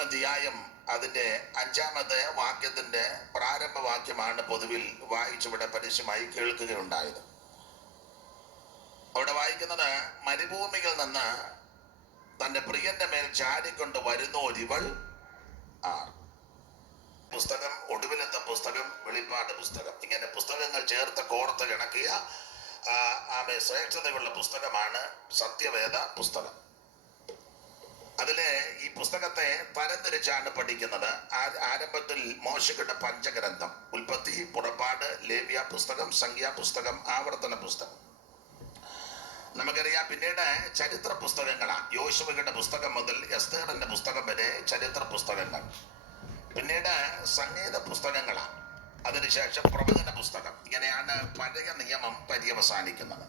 അധ്യായം അതിന്റെ 5-ാമത്തെ വാക്യത്തിന്റെ പ്രാരംഭ വാക്യമാണ് പൊതുവിൽ വായിച്ചിവിടെ പരസ്യമായി കേൾക്കുകയുണ്ടായത്. അവിടെ വായിക്കുന്നത്, മരുഭൂമിയിൽ നിന്ന് തന്റെ പ്രിയന്റെ മേൽ ചാടിക്കൊണ്ട് വരുന്ന ഒരിവൾ ആണ്. പുസ്തകം, ഒടുവിലത്തെ പുസ്തകം, വെളിപ്പാട് പുസ്തകം, ഇങ്ങനെ പുസ്തകങ്ങൾ ചേർത്ത് കോർത്ത് കിണക്കിയ ശ്രേഷ്ഠതയുള്ള പുസ്തകമാണ് സത്യവേദ പുസ്തകം. അതിലെ ഈ പുസ്തകത്തെ തരംതിരിച്ചാണ് പഠിക്കുന്നത്. ആരംഭത്തിൽ മോശയുടെ പഞ്ചഗ്രന്ഥം, ഉൽപ്പത്തി, പുറപ്പാട്, ലേവ്യ പുസ്തകം, സംഖ്യാ പുസ്തകം, ആവർത്തന പുസ്തകം. നമുക്കറിയാം പിന്നീട് ചരിത്ര പുസ്തകങ്ങളാണ്. യോശുവയുടെ പുസ്തകം മുതൽ എസ്തേറിന്റെ പുസ്തകം വരെ ചരിത്ര പുസ്തകങ്ങൾ. പിന്നീട് സംഗീത പുസ്തകങ്ങളാണ്. അതിനുശേഷം പ്രവചന പുസ്തകം. ഇങ്ങനെയാണ് പഴയ നിയമം പര്യവസാനിക്കുന്നത്.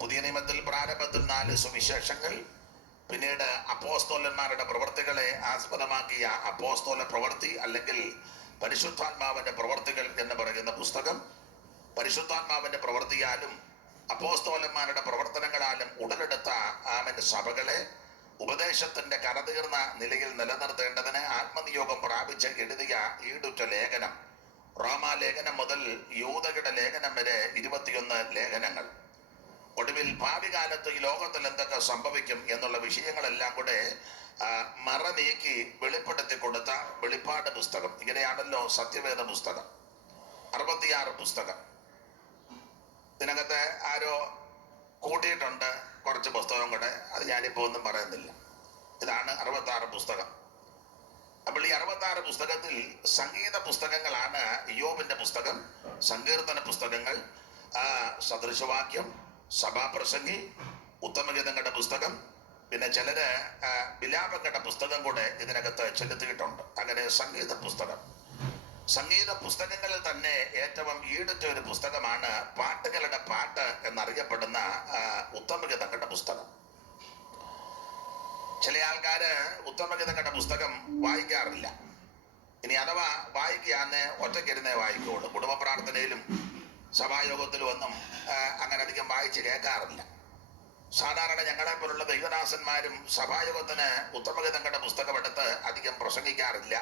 പുതിയ നിയമത്തിൽ പ്രാരംഭത്തിൽ 4 സുവിശേഷങ്ങൾ, പിന്നീട് അപ്പോസ്തലന്മാരുടെ പ്രവർത്തികളെ ആസ്പദമാക്കിയ അപ്പോസ്തല പ്രവൃത്തി അല്ലെങ്കിൽ പരിശുദ്ധാത്മാവിന്റെ പ്രവർത്തികൾ എന്ന് പറയുന്ന പുസ്തകം. പരിശുദ്ധാത്മാവിന്റെ പ്രവൃത്തിയാലും അപ്പോസ്തലന്മാരുടെ പ്രവർത്തനങ്ങളാലും ഉടലെടുത്ത സഭകളെ ഉപദേശത്തിന്റെ കടതീർന്ന നിലയിൽ നിലനിർത്തേണ്ടതിന് ആത്മനിയോഗം പ്രാപിച്ച് എഴുതിയ ഈടുറ്റ ലേഖനം. റോമാലേഖനം മുതൽ യൂദയുടെ ലേഖനം വരെ 21 ലേഖനങ്ങൾ. ഒടുവിൽ ഭാവി കാലത്ത് ഈ ലോകത്തിൽ എന്തൊക്കെ സംഭവിക്കും എന്നുള്ള വിഷയങ്ങളെല്ലാം കൂടെ മറ നീക്കി വെളിപ്പെടുത്തി കൊടുത്ത വെളിപ്പാട് പുസ്തകം. ഇങ്ങനെയാണല്ലോ സത്യവേദ പുസ്തകം. 66 പുസ്തകം. ഇതിനകത്ത് ആരോ കൂട്ടിയിട്ടുണ്ട് കുറച്ച് പുസ്തകം കൂടെ, അത് ഞാനിപ്പോൾ ഒന്നും പറയുന്നില്ല. ഇതാണ് 66 പുസ്തകം. അപ്പോൾ ഈ 66 പുസ്തകത്തിൽ സംഗീത പുസ്തകങ്ങളാണ് യോബിന്റെ പുസ്തകം, സങ്കീർത്തന പുസ്തകങ്ങൾ, സദൃശവാക്യം, സഭാപ്രസംഗി, ഉത്തമഗീതങ്ങളുടെ പുസ്തകം, പിന്നെ ചിലര് വിലാപങ്ങളുടെ പുസ്തകം കൂടെ ഇതിനകത്ത് ചെലുത്തിയിട്ടുണ്ട്. അങ്ങനെ സംഗീത പുസ്തകം. സംഗീത പുസ്തകങ്ങളിൽ തന്നെ ഏറ്റവും ഈടുറ്റ ഒരു പുസ്തകമാണ് പാട്ടുകളുടെ പാട്ട് എന്നറിയപ്പെടുന്ന ഉത്തമഗീതങ്ങളുടെ പുസ്തകം. ചില ആൾക്കാര് ഉത്തമഗീതങ്ങളുടെ പുസ്തകം വായിക്കാറില്ല. ഇനി അഥവാ വായിക്കാന്ന് ഒറ്റയ്ക്കിരുന്നേ വായിക്കുള്ളൂ. കുടുംബ പ്രാർത്ഥനയിലും സഭായോഗത്തിലും ഒന്നും അങ്ങനെ അധികം വായിച്ച് കേൾക്കാറില്ല. സാധാരണ ഞങ്ങളെ പോലുള്ള ദൈവദാസന്മാരും സഭായോഗത്തിന് ഉത്തമഗീതങ്ങളുടെ പുസ്തകം എടുത്ത് അധികം പ്രസംഗിക്കാറില്ല.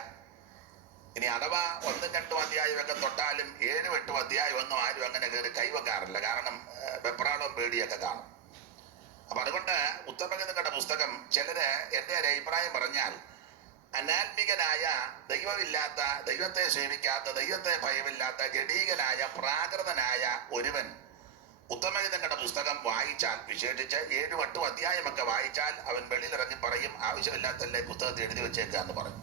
ഇനി അഥവാ 1-2 അധ്യായമൊക്കെ തൊട്ടാലും 7-8 അധ്യായം ഒന്നും ആരും അങ്ങനെ കയറി കൈവെക്കാറില്ല. കാരണം വെപ്രാളവും പേടിയൊക്കെ കാണും. അപ്പൊ അതുകൊണ്ട് ഉത്തമഗീതങ്ങളുടെ പുസ്തകം ചിലര്, എൻ്റെ ഒരു അഭിപ്രായം പറഞ്ഞാൽ, അനാത്മികനായ, ദൈവമില്ലാത്ത, ദൈവത്തെ സേവിക്കാത്ത, ദൈവത്തെ ഭയമില്ലാത്ത, ജഡീകനായ, പ്രാകൃതനായ ഒരുവൻ ഉത്തമഗീതങ്ങളുടെ പുസ്തകം വായിച്ചാൽ, വിശേഷിച്ച് 7-8 അധ്യായമൊക്കെ വായിച്ചാൽ, അവൻ വെളിയിലിറങ്ങി പറയും, ആവശ്യമില്ലാത്തല്ലേ പുസ്തകത്തിൽ എഴുതി വെച്ചേക്കുക എന്ന് പറയും.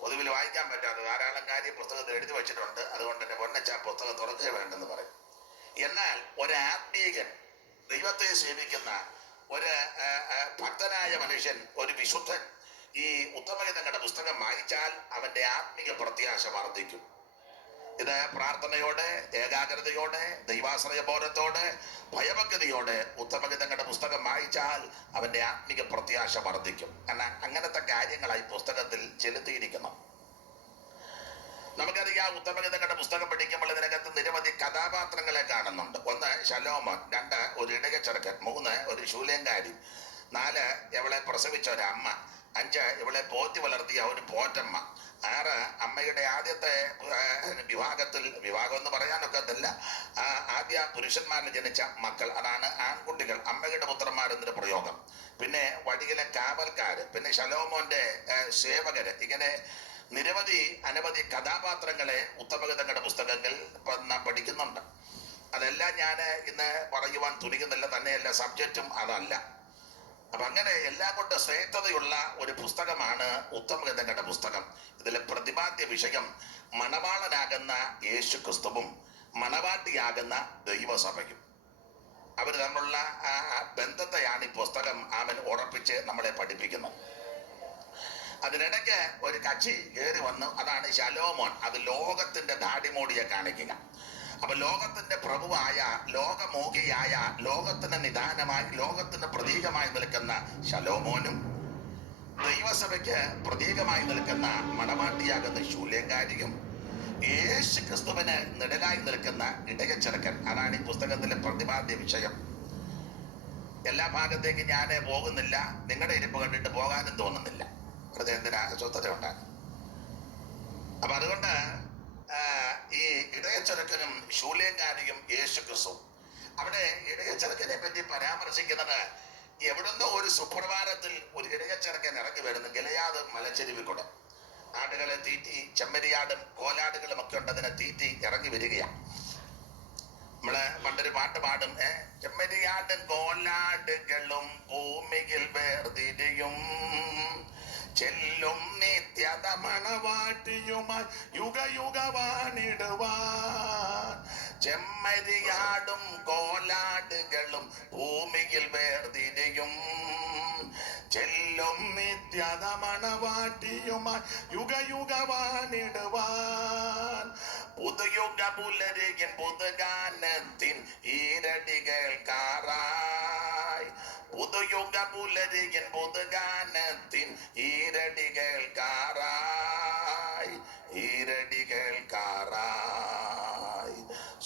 പൊതുവിൽ വായിക്കാൻ പറ്റാത്ത ധാരാളം കാര്യം പുസ്തകത്തിൽ എഴുതി വെച്ചിട്ടുണ്ട്. അതുകൊണ്ട് തന്നെ പൊന്നച്ച പുസ്തകം തുറക്കുക വേണ്ടെന്ന് പറയും. എന്നാൽ ഒരാത്മീകൻ, ദൈവത്തെ സേവിക്കുന്ന ഒരു ഭക്തനായ മനുഷ്യൻ, ഒരു വിശുദ്ധൻ ഈ ഉത്തമഗീതങ്ങളുടെ പുസ്തകം വായിച്ചാൽ അവന്റെ ആത്മീക പ്രത്യാശ വർദ്ധിക്കും. ഇത് പ്രാർത്ഥനയോടെ, ഏകാഗ്രതയോടെ, ദൈവാശ്രയ ബോധത്തോടെ, ഭയഭക്തിയോടെ ഉത്തമഗീതങ്ങളുടെ പുസ്തകം വായിച്ചാൽ അവന്റെ ആത്മീക പ്രത്യാശ വർദ്ധിക്കും. കാരണം അങ്ങനത്തെ കാര്യങ്ങളായി പുസ്തകത്തിൽ ചെലുത്തിയിരിക്കുന്നു. നമുക്കറിയാം, ഉത്തമഗീതങ്ങളുടെ പുസ്തകം പഠിക്കുമ്പോൾ ഇതിനകത്ത് നിരവധി കഥാപാത്രങ്ങളെ കാണുന്നുണ്ട്. 1 ശലോമോൻ, 2 ഒരു ഇടയ ചെറുക്കൻ, 3 ഒരു ശൂലേങ്കാരി, 4 ഇവളെ പ്രസവിച്ച ഒരമ്മ, 5 ഇവളെ പോറ്റി വളർത്തിയ ഒരു പോറ്റമ്മ, 6 അമ്മയുടെ ആദ്യത്തെ വിവാഹം എന്ന് പറയാനൊക്കത്തില്ല, ആദ്യ പുരുഷന്മാരിൽ ജനിച്ച മക്കൾ, അതാണ് ആൺകുട്ടികൾ, അമ്മയുടെ പുത്രന്മാരെന്നൊരു പ്രയോഗം. പിന്നെ വഴിയിലെ കാവൽക്കാര്, പിന്നെ ശലോമോന്റെ സേവകര്. ഇങ്ങനെ അനവധി കഥാപാത്രങ്ങളെ ഉത്തമഗീതങ്ങളുടെ പുസ്തകങ്ങളിൽ നാം പഠിക്കുന്നുണ്ട്. അതെല്ലാം ഞാൻ ഇന്ന് പറയുവാൻ തുനിയുന്നില്ല. തന്നെയല്ല, സബ്ജക്റ്റും അതല്ല. അപ്പൊ അങ്ങനെ എല്ലാം കൊണ്ട് ശ്രേഷ്ഠതയുള്ള ഒരു പുസ്തകമാണ് ഉത്തമഗീതങ്ങളുടെ പുസ്തകം. ഇതിലെ പ്രതിപാദ്യ വിഷയം മണവാളനാകുന്ന യേശു ക്രിസ്തുവും മണവാട്ടിയാകുന്ന ദൈവസഭയും. അവർ തമ്മിലുള്ള ബന്ധത്തെയാണ് ഈ പുസ്തകം ഉറപ്പിച്ച് നമ്മളെ പഠിപ്പിക്കുന്നത്. അതിനിടയ്ക്ക് ഒരു കക്ഷി കയറി വന്നു, അതാണ് ശലോമോൻ. അത് ലോകത്തിന്റെ ദാടിമോടിയെ കാണിക്കുക. അപ്പൊ ലോകത്തിന്റെ പ്രഭുവായ, ലോകമോഹിയായ, ലോകത്തിന് നിദാനമായി, ലോകത്തിന് പ്രതീകമായി നിൽക്കുന്ന ശലോമോനും ദൈവസഭയ്ക്ക് പ്രതീകമായി നിൽക്കുന്ന മണവാട്ടിയാകുന്ന ശൂലേങ്കാരിയും യേശു ക്രിസ്തുവിന് നിഴലായി നിൽക്കുന്ന ഇടയച്ചെറുക്കൻ, അതാണ് ഈ പുസ്തകത്തിലെ പ്രതിപാദ്യ വിഷയം. എല്ലാ ഭാഗത്തേക്കും ഞാൻ പോകുന്നില്ല, നിങ്ങളുടെ ഇരിപ്പ് കണ്ടിട്ട് പോകാനും തോന്നുന്നില്ല, വെറുതെ എന്തിനാ അസ്വസ്ഥത ഉണ്ടാകും. അപ്പൊ അതുകൊണ്ട് ഈ ഇടയച്ചെറുക്കനും ശൂലേങ്കാരിയും യേശു ക്രിസ്തു, അവിടെ ഇടയച്ചെറുക്കനെ പറ്റി പരാമർശിക്കുന്നത് എവിടുന്നോ ഒരു സുപ്രഭാതത്തിൽ ഒരു ഇടയച്ചെറുക്കൻ ഇറങ്ങി വരുന്നു ഗിലെയാദ് മലച്ചെരുവിൽ കൂടെ. ആടുകളെ തീറ്റി, ചെമ്മരിയാടും കോലാടുകളും ഒക്കെ ഉണ്ട്, അതിനെ തീറ്റി ഇറങ്ങി വരികയാണ്. നമ്മള് പണ്ടൊരു പാട്ട് പാടും, ചെമ്മരിയാടും കോലാടുകളും ഭൂമിയിൽ വേർതിരിയും, ചെല്ലും നിത്യത മണവാട്ടിയുമായി യുഗയുഗവാണിടുവാൻ. ചെമ്മരിയാടും കോലാടുകളും ഭൂമിയിൽ വേർതിരിയും, ചെല്ലും നിത്യത മണവാട്ടിയുമായി യുഗയുഗവാണിടുവാൻ. പുതുയുഗ പുലരിയും പുതുഗാനത്തിൻ ഈരടികൾക്കാറായി, പുതുയുഗ പുലരിയും പുതുഗാനത്തിൻ ഈരടികൾക്കാറായി, ഈരടികൾക്കാറായി.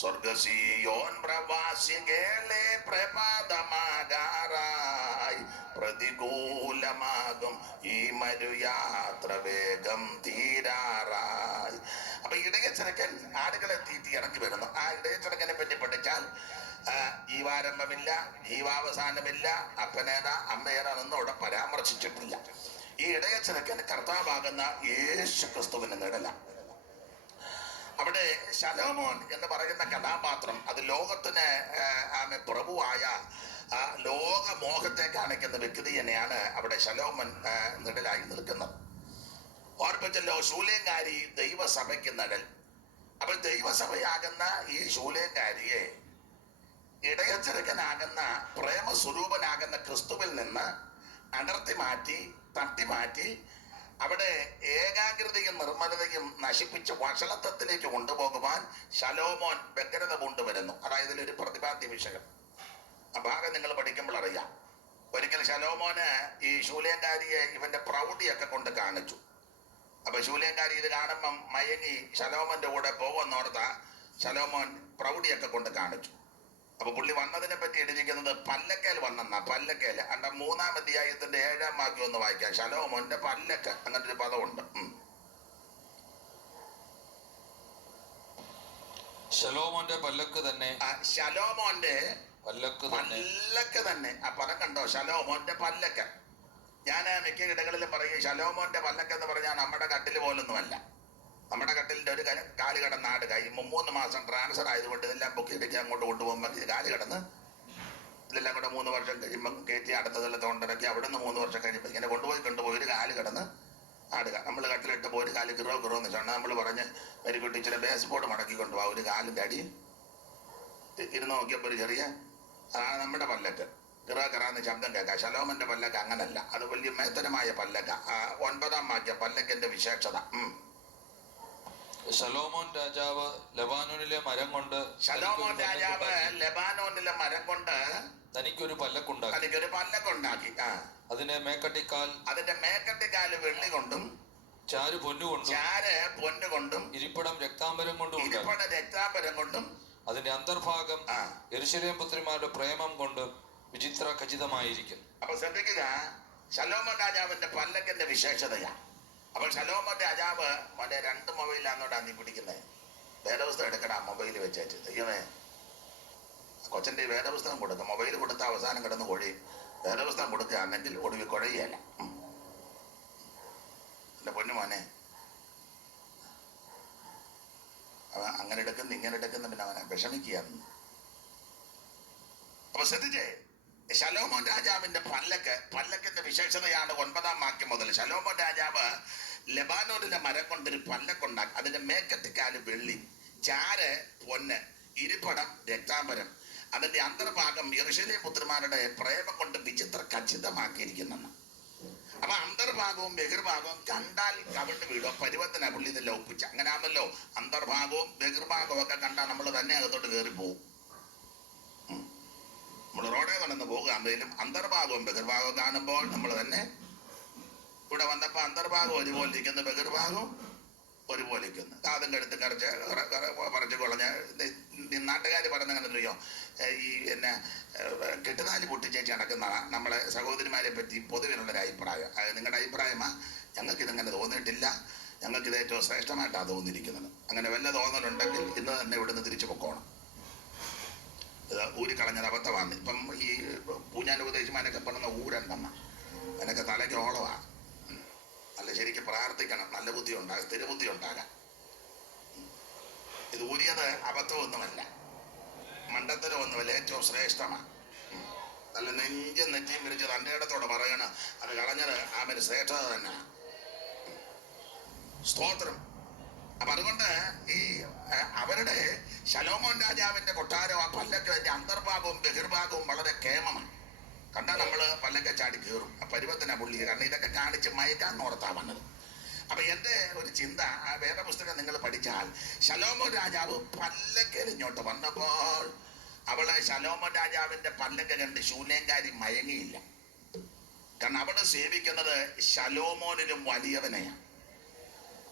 സ്വർഗസിയോൻ പ്രവാസികളെ പ്രഭാതമാകാറായി, പ്രതികൂലമാകും ഈ മരുയാത്ര വേഗം തീരാറായി. അപ്പൊ ഇടയച്ചെറുക്കൻ ആടുകളെ തീറ്റി ഇറങ്ങി വരുന്നു. ആ ഇടയച്ചെറുക്കനെ പറ്റി പഠിച്ചാൽ ജീവാരംഭമില്ല, ജീവാവസാനമില്ല, അപ്പനേതാ അമ്മേതാ എന്നൊന്നും അവിടെ പരാമർശിച്ചിട്ടില്ല. ഈ ഇടയച്ചെറുക്കൻ കർത്താവാകുന്ന യേശു ക്രിസ്തുവിന് നിഴല. അവിടെ ശലോമോൻ എന്ന് പറയുന്ന കഥാപാത്രം, അത് ലോകത്തിന് പ്രഭുവായ ലോകമോഹത്തെ കാണിക്കുന്ന വ്യക്തി തന്നെയാണ് അവിടെ ശലോമോൻ നിഴലായി നിൽക്കുന്നത്. ഓർപ്പിച്ചല്ലോ, ശൂലേങ്കാരി ദൈവസഭയ്ക്ക് നിഴൽ. അപ്പോൾ ദൈവസഭയാകുന്ന ഈ ശൂലേങ്കാരിയെ ഇടയച്ചെറുക്കനാകുന്ന പ്രേമസ്വരൂപനാകുന്ന ക്രിസ്തുവിൽ നിന്ന് അടർത്തി മാറ്റി, തട്ടി മാറ്റി, അവിടെ ഏകാഗ്രതയും നിർമ്മലതയും നശിപ്പിച്ച് വഷളത്വത്തിലേക്ക് കൊണ്ടുപോകുവാൻ ശലോമോൻ വ്യഗ്രത കൊണ്ടുവരുന്നു. അതായത് ഇതിലൊരു പ്രതിപാദ്യ വിഷയം. ആ ഭാഗം നിങ്ങൾ പഠിക്കുമ്പോൾ അറിയാം. ഒരിക്കൽ ശലോമോന് ഈ ശൂലേങ്കാരിയെ ഇവന്റെ പ്രൗഢിയൊക്കെ കൊണ്ട് കാണിച്ചു. അപ്പൊ ശൂലേങ്കാരി ഇത് കാണുമ്പം മയങ്ങി ശലോമോന്റെ കൂടെ പോകുന്നോർത്ത ശലോമോൻ പ്രൗഢിയൊക്കെ കൊണ്ട് കാണിച്ചു. അപ്പൊ പുള്ളി വന്നതിനെ പറ്റി എഴുതിക്കുന്നത് പല്ലക്കേൽ വന്നെന്നാ. പല്ലക്കേൽ അണ്ട 3-ാം അധ്യായത്തിന്റെ 7-ാം വാക്യം ഒന്ന് വായിക്കാം. ശലോമോന്റെ പല്ലക്ക്, അങ്ങനെ ഒരു പദമുണ്ട്. ശലോമോന്റെ പല്ലക്ക് തന്നെ, ശലോമോന്റെ പല്ലക്ക് തന്നെ. ആ പദം കണ്ടോ, ശലോമോന്റെ പല്ലക്ക്. ഞാൻ മിക്ക ഇടങ്ങളിലും പറയും ശലോമോന്റെ പല്ലക്ക് എന്ന് പറഞ്ഞാൽ നമ്മുടെ കട്ടില് പോലൊന്നുമല്ല. നമ്മുടെ കട്ടിലിന്റെ ഒരു കാല് കിടന്ന ആട് കഴിയും 3 മാസം ട്രാൻസ്ഫർ ആയതുകൊണ്ട് ഇതെല്ലാം പൊക്കി ഇടിച്ച് അങ്ങോട്ട് കൊണ്ടുപോകുമ്പോൾ ഇത് കാല് കിടന്ന് ഇതെല്ലാം കൂടെ 3 വർഷം കഴിയുമ്പോൾ കയറ്റി അടുത്തതെല്ലാം തോണ്ടിറക്കി അവിടുന്ന് 3 വർഷം കഴിയുമ്പോൾ ഇങ്ങനെ കൊണ്ടുപോയി ഒരു കാല് കിടന്ന് ആടുക. നമ്മൾ കട്ടിലിട്ട് പോയി ഒരു കാല് കിറോ എന്ന് വെച്ചാൽ നമ്മൾ പറഞ്ഞ് വരിക്കുട്ടി ഇച്ചിരി ബേസ് ബോർഡ് മടക്കി കൊണ്ടുപോകാം. ഒരു കാലിൻ്റെ അടി ഇരുന്ന് നോക്കിയപ്പോൾ ഒരു ചെറിയ, അതാണ് നമ്മുടെ പല്ലക്ക്. കിറാന്ന് ശബ്ദം കേൾക്കാം. ശലോമന്റെ പല്ലക്ക് അങ്ങനല്ല, അത് വലിയ മേത്തരമായ പല്ലക്ക. 9-ാം വാക്യം പല്ലക്കിന്റെ വിശേഷത. ശലോമോൻ രാജാവ് ലെബാനോനിലെ മരം കൊണ്ട് തനിക്കൊരു പല്ലക്കുണ്ടാക്കി. അതിന്റെ മേക്കട്ടിക്കാല് വെള്ളി കൊണ്ടും ചാര് പൊന്നുകൊണ്ടും ഇരിപ്പിടം രക്താംബരം കൊണ്ടും അതിന്റെ അന്തർഭാഗം യെരൂശലേം പുത്രിമാരുടെ പ്രേമം കൊണ്ട് വിചിത്ര ഖചിതമായിരിക്കും. അപ്പൊ ശ്രദ്ധിക്കുക, ശലോമോൻ രാജാവിന്റെ പല്ലക്കിന്റെ വിശേഷതയാ. അപ്പോൾ ശലോമോൻ രാജാവ് മറ്റേ 2 മൊബൈലാന്നോടാ നീ പിടിക്കുന്നത്. വേദപുസ്തകം എടുക്കടാ, മൊബൈൽ വെച്ചു. ദൈവമേ, കൊച്ചൻ്റെ വേദപുസ്തകം കൊടുക്കുക. മൊബൈൽ കൊടുത്ത അവസാനം കിടന്ന് കൊഴി. വേദപുസ്തകം കൊടുക്കുകയാണെങ്കിൽ ഒടുവിൽ കുഴയുകയല്ല. എൻ്റെ പൊന്നു മോനെ, അങ്ങനെ എടുക്കുന്ന ഇങ്ങനെ എടുക്കുന്ന പിന്നെ അവനെ വിഷമിക്കുകയാണ്. അപ്പൊ ശ്രദ്ധിച്ചേ, ശലോമോൻ രാജാവിന്റെ പല്ലക്കിന്റെ വിശേഷതയാണ് 9-ാം വാക്യം മുതൽ. ശലോമോൻ രാജാവ് ലെബാനോനിലെ മരം കൊണ്ടൊരു പല്ലക്കുണ്ടാക്കി. അതിന്റെ മേക്കത്തിക്കാല് വെള്ളി, ചാര് പൊന്ന്, ഇരിപ്പടം രക്താംബരം, അതിന്റെ അന്തർഭാഗം യെരൂശലേം പുത്രിമാരുടെ പ്രേമം കൊണ്ട് വിചിത്ര ഖചിതമാക്കിയിരിക്കുന്നെന്ന്. അപ്പൊ അന്തർഭാഗവും ബഹിർഭാഗവും കണ്ടാൽ കവിണ്ട് വീടോ പരുവത്തിനാ പുള്ളി ഇതെല്ലാം ഒപ്പിച്ച. അങ്ങനെ ആണല്ലോ, അന്തർഭാഗവും ബഹിർഭാഗവും ഒക്കെ കണ്ടാൽ നമ്മൾ തന്നെ അകത്തോട്ട് കയറി പോകും. നമ്മൾ റോഡേ നടന്ന് പോകുകയാണെങ്കിലും അന്തർഭാഗവും ബഹിർഭാഗവും കാണുമ്പോൾ നമ്മൾ തന്നെ. ഇവിടെ വന്നപ്പോൾ അന്തർഭാഗം ഒരുപോലെ ഇരിക്കുന്ന, ബഹിർഭാഗവും ഒരുപോലെക്കൊന്ന് കാതും കഴുത്തും കറച്ച് പറിച്ച് കുളഞ്ഞ് നാട്ടുകാർ പറയുന്നങ്ങനെ അറിയോ, ഈ എന്നെ കെട്ടുതാലി പൊട്ടിച്ചേച്ച് നടക്കുന്ന നമ്മളെ സഹോദരിമാരെ പറ്റി പൊതുവിലുള്ളൊരു അഭിപ്രായം. അത് നിങ്ങളുടെ അഭിപ്രായമാ? ഞങ്ങൾക്കിതങ്ങനെ തോന്നിയിട്ടില്ല. ഞങ്ങൾക്കിത് ഏറ്റവും ശ്രേഷ്ഠമായിട്ടാണ് തോന്നിയിരിക്കുന്നത്. അങ്ങനെ വല്ല തോന്നലുണ്ടെങ്കിൽ ഇന്ന് തന്നെ ഇവിടുന്ന് തിരിച്ചു പൊക്കോണം. ഇത് ഊരിക്കളഞ്ഞത് അബദ്ധമാണ്. ഇപ്പം ഈ പൂഞ്ഞാൻ ഉപദേശിമാനൊക്കെ പറയുന്ന ഊരണ്ടെന്ന അതിനൊക്കെ തലയ്ക്ക് ഓളമാണ്. നല്ല ശരിക്കും പ്രാർത്ഥിക്കണം, നല്ല ബുദ്ധി ഉണ്ടാകാം, സ്ഥിരബുദ്ധി ഉണ്ടാകാം. ഇത് ഊരിയത് അബദ്ധമൊന്നുമല്ല, മണ്ടത്തരമൊന്നുമല്ല, ഏറ്റവും ശ്രേഷ്ഠമാണ്. നല്ല നെഞ്ചും നെറ്റിയും പിരിച്ച് തൻ്റെ ഇടത്തോടെ പറയണം, അത് കളഞ്ഞത് ആമന് ശ്രേഷ്ഠത തന്നെ. സ്തോത്രം. അപ്പൊ അതുകൊണ്ട് ഈ അവരുടെ ശലോമോൻ രാജാവിന്റെ കൊട്ടാരം, ആ പല്ലക്ക് അതിന്റെ അന്തർഭാഗവും ബഹിർഭാഗവും വളരെ കേമമാണ്. കണ്ടാൽ നമ്മൾ പല്ലൊക്കെ ചാടി കയറും. ആ പരുവത്തിനാ പുള്ളി. കാരണം ഇതൊക്കെ കാണിച്ച് മയക്കാൻ ഓർത്താ വന്നത്. അപ്പൊ എൻ്റെ ഒരു ചിന്ത, ആ വേദപുസ്തകം നിങ്ങൾ പഠിച്ചാൽ ശലോമോൻ രാജാവ് പല്ലക്കൽ ഇങ്ങോട്ട് വന്നപ്പോൾ അവള് ശലോമോൻ രാജാവിന്റെ പല്ലക്ക കണ്ട് ശൂന്യങ്കാരി മയങ്ങിയില്ല. കാരണം അവള് സേവിക്കുന്നത് ശലോമോനിലും വലിയവനെയാണ്.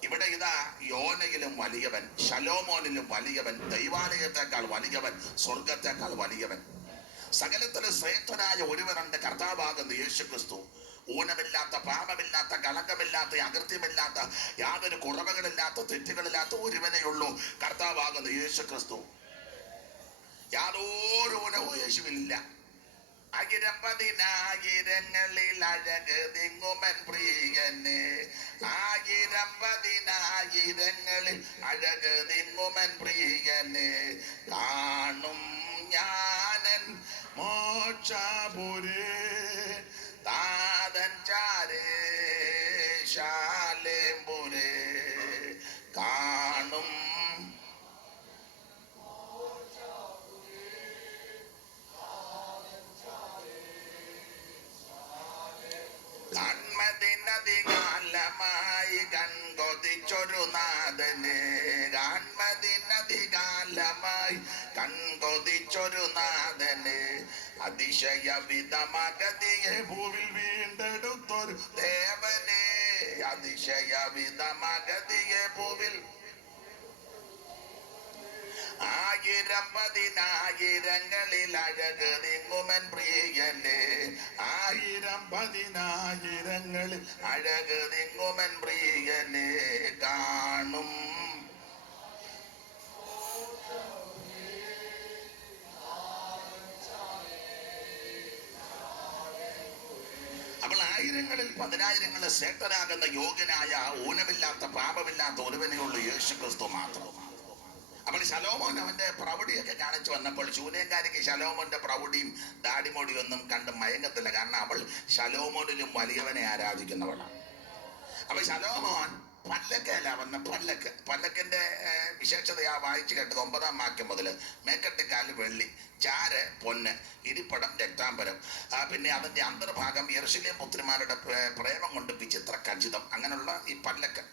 ഇവിടെ ഇതാ യോനയിലും വലിയവൻ, ശലോമോനിലും വലിയവൻ, ദൈവാലയത്തെക്കാൾ വലിയവൻ, സ്വർഗത്തെക്കാൾ വലിയവൻ, സകലത്തിലും ശ്രേഷ്ഠനായ ഒരുവനുണ്ട്, കർത്താവാകുന്ന യേശു ക്രിസ്തു. ഊനമില്ലാത്ത, പാപമില്ലാത്ത, കളങ്കമില്ലാത്ത, അകൃത്യമില്ലാത്ത, യാതൊരു കുറവുകളില്ലാത്ത, തെറ്റുകളില്ലാത്ത ഒരുവനെയുള്ളൂ, കർത്താവാകുന്ന യേശു ക്രിസ്തു. യാതൊരു ഊനവും യേശുവിലില്ല. ആയിരം പതിനായിരങ്ങളിൽ അഴക് തിങ്ങുമൻ പ്രിയന്, ആയിരം പതിനായിരങ്ങളിൽ അഴക് തിങ്ങുമൻ പ്രിയന്, കാണും ഞാനൻ മോക്ഷപുരേ താതൻ ചാരേ ശാലേംപുരേ, കാണും കാൺമതിനധികാലമായി കൺകൊതിച്ചൊരു നാഥനെ, കാൺമതിനധികാലമായി കൺകൊതിച്ചൊരു നാഥനെ, അതിശയവിധമഗതിയെ ഭൂവിൽ വീണ്ടെടുത്തൊരു ദേവനെ, അതിശയവിധമഗതിയെ ഭൂവിൽ. ആയിരം പതിനായിരങ്ങളിൽ അഴക് തിങ്ങുമൻ പ്രിയനെ, ആയിരം പതിനായിരങ്ങളിൽ അഴക് തിങ്ങുമൻ പ്രിയനെ, കാണും. അപ്പോൾ ആയിരങ്ങളിൽ പതിനായിരങ്ങളിൽ ശ്രേഷ്ഠനാകുന്ന യോഗ്യനായ, ഊനമില്ലാത്ത, പാപമില്ലാത്ത ഒരുവനെയുള്ള യേശു ക്രിസ്തു മാത്രം. അപ്പോൾ ശലോമോൻ അവന്റെ പ്രൗഢിയൊക്കെ കാണിച്ചു വന്നപ്പോൾ ശൂന്യക്കാരിക്ക് ശലോമോന്റെ പ്രൗഢിയും ദാടിമൊടിയും ഒന്നും കണ്ട് മയങ്ങത്തില്ല. കാരണം അവൾ ശലോമോനിലും വലിയവനെ ആരാധിക്കുന്നവളാണ്. അപ്പൊ ശലോമോൻ പല്ലക്കല്ല വന്ന പല്ലക്കിന്റെ വിശേഷതയാ വായിച്ചു കേട്ടത് 9-ാം വാക്യം മുതൽ. മേക്കട്ടിക്കാല് വെള്ളി, ചാര് പൊന്ന്, ഇരിപ്പടം രക്താംബരം, പിന്നെ അതിന്റെ അന്തർഭാഗം യെരൂശലേം പുത്രിമാരുടെ പ്രേമം കൊണ്ട് വിചിത്ര ഖചിതം. അങ്ങനെയുള്ള ഈ പല്ലക്ക്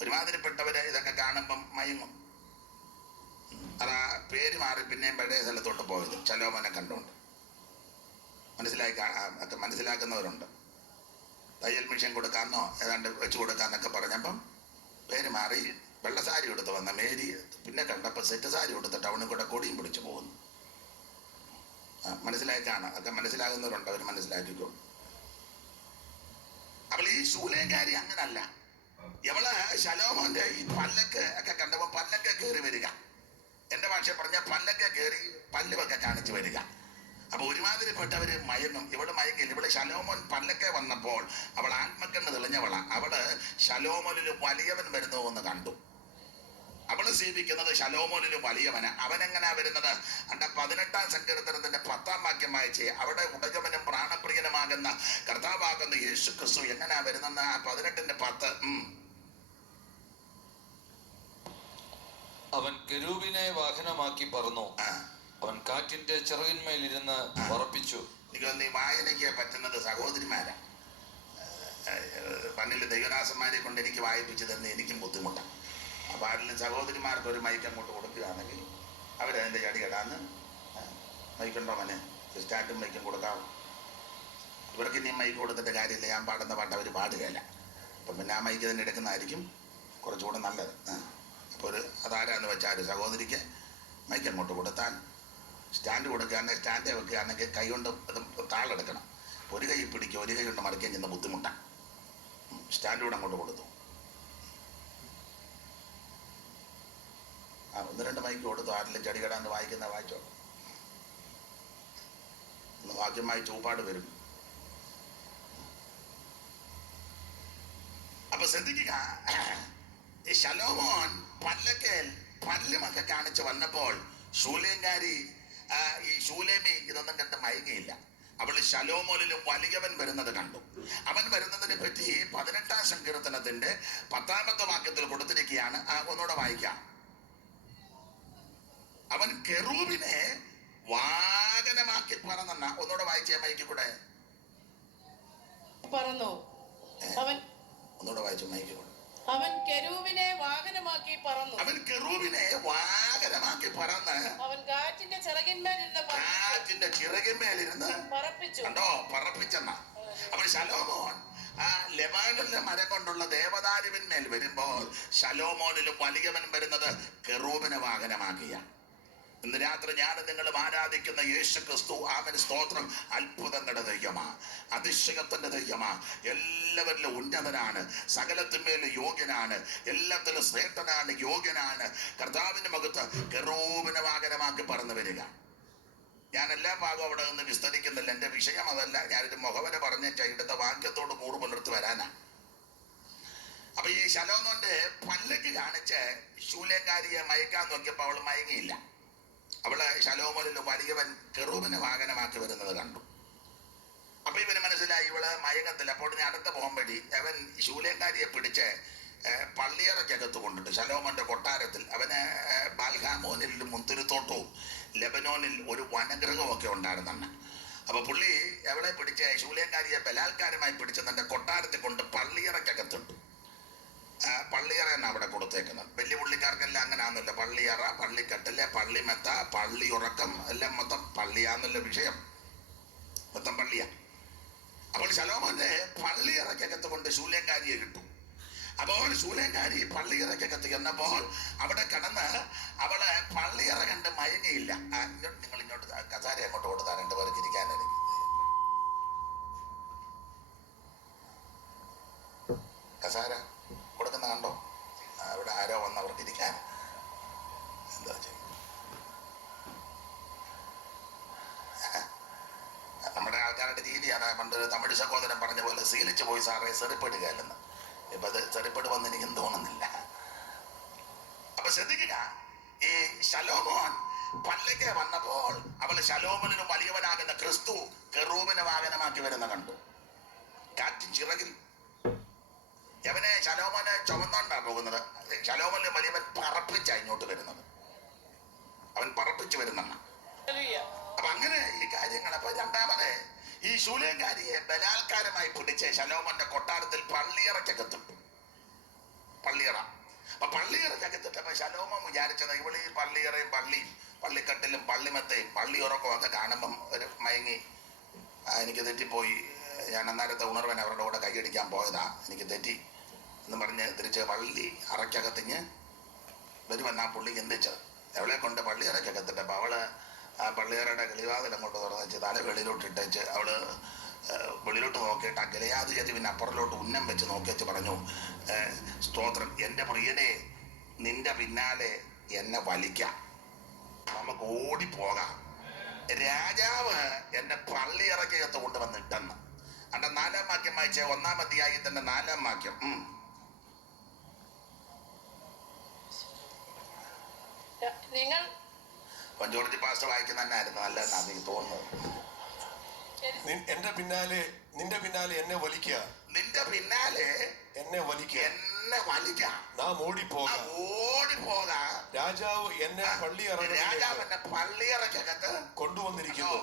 ഒരുമാതിരിപ്പെട്ടവര് ഇതൊക്കെ കാണുമ്പം മയങ്ങും. അതാ പേര് മാറി പിന്നെയും പഴയ സ്ഥലത്തോട്ട് പോയത് ശലോമോനെ കണ്ടുകൊണ്ട്. മനസ്സിലാക്കുന്നവരുണ്ട്. തയ്യൽ മിഷൻ കൊടുക്കാന്നോ ഏതാണ്ട് വെച്ച് കൊടുക്കാന്നൊക്കെ പറഞ്ഞപ്പം പേര് മാറി വെള്ള സാരി എടുത്ത് വന്ന മേരി പിന്നെ കണ്ടപ്പോൾ സെറ്റ് സാരി കൊടുത്ത് ടൗണിൽ കൂടെ കൊടിയും പിടിച്ചു പോകുന്നു. മനസ്സിലാക്കാണ് ഒക്കെ മനസ്സിലാകുന്നവരുണ്ട്, അവർ മനസ്സിലാക്കിക്കോ. അപ്പോൾ ഈ ശൂലേങ്കാരി അങ്ങനല്ല. ഇവള് ശലോമോന്റെ ഈ പല്ലക്ക് ഒക്കെ കണ്ടപ്പോൾ പല്ലക്ക് കയറി വരിക, എന്റെ ഭാഷ പറഞ്ഞ പല്ലൊക്കെ കയറി പല്ലുമൊക്കെ കാണിച്ചു വരിക. അപ്പൊ ഒരുമാതിരിപ്പെട്ടവര് മയങ്ങും. ഇവിടെ മയങ്ങില്ല. ഇവിടെ ശലോമോൻ പല്ലക്കെ വന്നപ്പോൾ അവൾ ആത്മക്കണ്ണ് തെളിഞ്ഞവള. അവള് ശലോമോനിലും വലിയവൻ വരുന്നു എന്ന് കണ്ടു. അവള് സേവിക്കുന്നത് ശലോമോനിലും വലിയവന്. അവനെങ്ങനാ വരുന്നത്? അണ്ട 18-ാം സങ്കീർത്തനത്തിന്റെ 10-ാം വാക്യം വായിച്ച് അവിടെ ഉടയവനും പ്രാണപ്രിയനുമാകുന്ന കർത്താവാകുന്ന യേശു ക്രിസ്തു എങ്ങനാ വരുന്നെന്ന് 18-10. അവൻ കെരൂബിനെ വാഹനമാക്കി പറന്നു, അവൻ കാറ്റിന്റെ ചിറകിന്മേലിരുന്ന് ഉറപ്പിച്ചു. എനിക്കൊന്ന് ഈ വായനയ്ക്ക് പറ്റുന്നത് സഹോദരിമാരാ. പണ്ടിൽ ദൈവദാസന്മാരെ കൊണ്ട് എനിക്ക് വായിപ്പിച്ചു തന്നെ എനിക്കും ബുദ്ധിമുട്ടാണ്. അപ്പോൾ ആരിലും സഹോദരിമാർക്ക് ഒരു മൈക്ക് അങ്ങോട്ട് കൊടുക്കുകയാണെങ്കിൽ അവരതിൻ്റെ ചടി കേടാന്ന് മൈക്കുണ്ടോ മനെ സ്റ്റാൻഡും മൈക്കും കൊടുക്കാവും. ഇവർക്ക് ഇനിയും മൈക്ക് കൊടുത്തിട്ട് കാര്യമില്ല. ഞാൻ പാടുന്ന പാട്ട് അവർ പാടുകയില്ല. അപ്പം പിന്നെ ആ മൈക്ക് തന്നെ എടുക്കുന്നതായിരിക്കും കുറച്ചുകൂടെ നല്ലത്. അപ്പോൾ അതാരാന്ന് വെച്ചാൽ സഹോദരിക്ക് മൈക്ക് അങ്ങോട്ട് കൊടുത്താൽ സ്റ്റാൻഡ് കൊടുക്കുകയാണെങ്കിൽ സ്റ്റാൻഡ് വെക്കുകയാണെങ്കിൽ കൈ കൊണ്ട് അത് താളെടുക്കണം. ഒരു കൈ പിടിക്കുക, ഒരു കൈ കൊണ്ട് മറിക്കാൻ ചെന്ന ബുദ്ധിമുട്ടാണ്. സ്റ്റാൻഡ് കൂടെ അങ്ങോട്ട് കൊടുത്തു. ഒന്ന് രണ്ട് മൈക്ക് കൊടുത്തു. ആരെങ്കിലും ചടികടാന്ന് വായിക്കുന്ന വായിച്ചോ. ഒന്ന് വാക്യമായി ചൂപ്പാട് വരും. അപ്പൊ ശ്രദ്ധിക്കുക, ഈ ശലോമോൻ പല്ലക്കേൽ പല്ലുമൊക്കെ കാണിച്ച് വന്നപ്പോൾ ശൂലേംകാരി ഈ ശൂലേമി ഇതൊന്നും കണ്ട് മയങ്ങിയില്ല. അവൾ ശലോമോനിലും വലിയവൻ വരുന്നത് കണ്ടു. അവൻ വരുന്നതിനെ പറ്റി 18-ാം സങ്കീർത്തനത്തിന്റെ 10-ാമത്തെ വാക്യത്തിൽ കൊടുത്തിരിക്കുകയാണ്. ഒന്നുകൂടെ വായിക്കാം. അവൻ കെറൂബിനെ വാഹനമാക്കി പറന്നെന്ന. ഒന്നുകൂടെ വായിച്ചേ മൈക്കിൽ കൂടെ. പറന്നു. അവൻ ഒന്നുകൂടെ വായിച്ചു മൈക്കിൽ കൂടെ. അവൻ കെരൂബിനെ വാഹനമാക്കി പറന്നു. അവൻ കെറൂബിനെ വാഹനമാക്കി പറന്ന് അവൻ കാറ്റിന്റെ ചിറകിന്മേലിരുന്ന് കാറ്റിന്റെ ചിറകിന്മേലിരുന്ന് പറപ്പിച്ചു. കണ്ടോ, പറപ്പിച്ചെന്ന. അപ്പോൾ ശലോമോൻ ലെബാനോനിലെ മരം കൊണ്ടുള്ള ദേവദാരുവിന്മേൽ വരുമ്പോൾ ശലോമോനിലും വലിയവൻ വരുന്നത് കെറൂബിനെ വാഹനമാക്കിയ. ഇന്ന് രാത്രി ഞാൻ നിങ്ങളും ആരാധിക്കുന്ന യേശു ക്രിസ്തു, ആമേൻ സ്തോത്രം, അത്ഭുതങ്ങളുടെ ദൈവമാ, അതിശയത്തിന്റെ ദൈവമാ, എല്ലാവരിലും ഉന്നതനാണ്, സകലത്തിന്മേലും യോഗ്യനാണ്, എല്ലാത്തിലും ശ്രേഷ്ഠനാണ്, യോഗ്യനാണ്. കർത്താവിന്റെ മുഖത്ത് കെറൂബിനെ വാഹനമാക്കി പറന്നു വരിക. ഞാൻ എല്ലാ ഭാഗവും അവിടെ നിന്ന് വിസ്തരിക്കുന്നില്ല. എന്റെ വിഷയം അതല്ല. ഞാനൊരു മുഖവര പറഞ്ഞ ഇവിടുത്തെ വാക്യത്തോട് കൂറ് പുലർത്തി വരാനാ. അപ്പൊ ഈ ശലോമോന്റെ പല്ലക്ക് കാണിച്ച് ശൂലേംകാരിയെ മയക്കാൻ നോക്കിയപ്പോ അവൾ മയങ്ങിയില്ല. അവള് ശലോമോനിലും വലിയവൻ കെറൂബിനെ വാഹനമാക്കി വരുന്നത് കണ്ടു. അപ്പൊ ഇവന് മനസ്സിലായി ഇവള് മയങ്ങത്തില്ല. അപ്പോൾ ഞാൻ അടുത്ത പോകുമ്പടി അവൻ ശൂലേംകാരിയെ പിടിച്ച് പള്ളിയറയ്ക്കകത്ത് കൊണ്ടിട്ട് ശലോമോന്റെ കൊട്ടാരത്തിൽ. അവന് ബാൽഹാമോനിൽ മുന്തിരിത്തോട്ടവും ലെബനോനിൽ ഒരു വനഗ്രഹവും ഒക്കെ ഉണ്ടായിരുന്നെന്ന്. അപ്പൊ പുള്ളി അവളെ പിടിച്ച് ശൂലേംകാരിയെ ബലാത്കാരമായി പിടിച്ച് തന്റെ കൊട്ടാരത്തിൽ കൊണ്ട് പള്ളിയറയ്ക്കകത്തിട്ടു. പള്ളിയറ എന്നാ അവിടെ കൊടുത്തേക്കുന്നത്. വലിയ പുള്ളിക്കാർക്കെല്ലാം അങ്ങനെ ആണെന്നില്ല. പള്ളിയറ, പള്ളിക്കട്ടില്, പള്ളിമെത്ത, പള്ളി ഉറക്കം എല്ലാം മൊത്തം പള്ളിയാന്നല്ല വിഷയം. മൊത്തം പള്ളിയാ. അപ്പോൾ ശലോമോന്റെ പള്ളിയറയ്ക്കകത്ത് കൊണ്ട് ശൂലേംകാരിയെ കിട്ടും. അപ്പോൾ ശൂലേംകാരി പള്ളിയറയ്ക്കകത്ത് ചെന്നപ്പോൾ അവിടെ കിടന്ന് അവള് പള്ളിയറ കണ്ട് മയങ്ങിയില്ല. നിങ്ങൾ ഇങ്ങോട്ട് കസാര അങ്ങോട്ട് കൊടുത്താ 2 പേർക്ക് ഇരിക്കാനാണ്. കസാര കൊടുക്കുന്ന കണ്ടോ? അവിടെ ആരോ വന്ന് അവർക്ക് ഇരിക്കാൻ. എന്താ നമ്മുടെ ആൾക്കാരുടെ രീതിയാണ്. പണ്ട് തമിഴ് സഹോദരൻ പറഞ്ഞ പോലെ ശീലിച്ചു പോയി സാറേ ചെറുപ്പെടുകയല്ലെന്ന്. ഇപ്പൊ അത് ചെറുപ്പെട് വന്ന് എനിക്കും തോന്നുന്നില്ല. അപ്പൊ ശ്രദ്ധിക്കുക, ഈ ശലോമോൻ പല്ലക്ക് വന്നപ്പോൾ അവൾ ശലോമോനിനും വലിയവനാകുന്ന ക്രിസ്തു കെറൂബിനെ വാഹനമാക്കി വരുന്ന കണ്ടു. കാറ്റിൻ ചിറകിൽ അവനെ ശലോമോനെ ചുമന്നോണ്ടാ പോകുന്നത്. ശലോമോനിലും വലിയവൻ പറപ്പിച്ചാ ഇങ്ങോട്ട് വരുന്നത്. അവൻ പറപ്പിച്ചു വരുന്നെന്ന. അപ്പൊ അങ്ങനെ ഈ കാര്യങ്ങൾ. അപ്പൊ രണ്ടാമത് ഈ ശൂലേംകാരിയെ ബലാത്കാരമായി പിടിച്ച് ശലോമോന്റെ കൊട്ടാരത്തിൽ പള്ളിയറയ്ക്കകത്തിട്ടു. പള്ളിയറ. അപ്പൊ പള്ളിയറയ്ക്കകത്തിട്ടപ്പോ ശലോമോൻ വിചാരിച്ചത് ഇവള് ഈ പള്ളിയറയും പള്ളിക്കട്ടിലും പള്ളിമെത്തയും പള്ളിയുറക്കവും ഒക്കെ കാണുമ്പം ഒരു മയങ്ങി, എനിക്ക് തെറ്റിപ്പോയി, ഞാൻ അന്നേരത്തെ ഉണർവൻ അവരുടെ കൂടെ കൈയടിക്കാൻ പോയതാ, എനിക്ക് തെറ്റി എന്ന് പറഞ്ഞ് തിരിച്ച് പള്ളി അറയ്ക്കകത്തിഞ്ഞ് വരുമെന്നാ പുള്ളി ചിന്തിച്ചത്. അവളെ കൊണ്ട് പള്ളിയറയ്ക്കകത്തിട്ട് അപ്പൊ അവള് പള്ളിയറയുടെ കിളിവാതിൽ അങ്ങോട്ട് തുറന്ന് വെച്ച് തല വെളിയിലോട്ട് ഇട്ടേച്ച് അവള് വെളിയിലോട്ട് നോക്കിയിട്ട് ആ ഗലയാത് ചെയ്ത് പിന്നെ അപ്പുറത്തോട്ട് ഉന്നം വെച്ച് നോക്കി വെച്ച് പറഞ്ഞു, സ്തോത്രം, എൻ്റെ പ്രിയനെ, നിന്റെ പിന്നാലെ എന്നെ വലിക്കാം, നമുക്ക് ഓടിപ്പോകാം. രാജാവ് എന്നെ പള്ളിയറയ്ക്കകത്ത് കൊണ്ടുവന്നിട്ടെന്ന്. അന്റെ 4-ാം വാക്യം വായിച്ചേ. 1-ാം അധ്യായത്തിന്റെ 4-ാം വാക്യം. നിങ്ങൾ ജോർജ് പാസ്റ്റർ വായിക്കുന്ന തന്നെയായിരുന്നു നല്ലതെന്നാണ് എനിക്ക് തോന്നുന്നത്. നിന്റെ പിന്നാലെ എന്നെ വലിക്കുക, നിന്റെ പിന്നാലെ എന്നെ വലിക്കുക, നാം ഓടിപ്പോകാം. രാജാവ് എന്നെ പള്ളിയറയ്ക്കകത്ത് കൊണ്ടുവന്നിരിക്കുന്നു.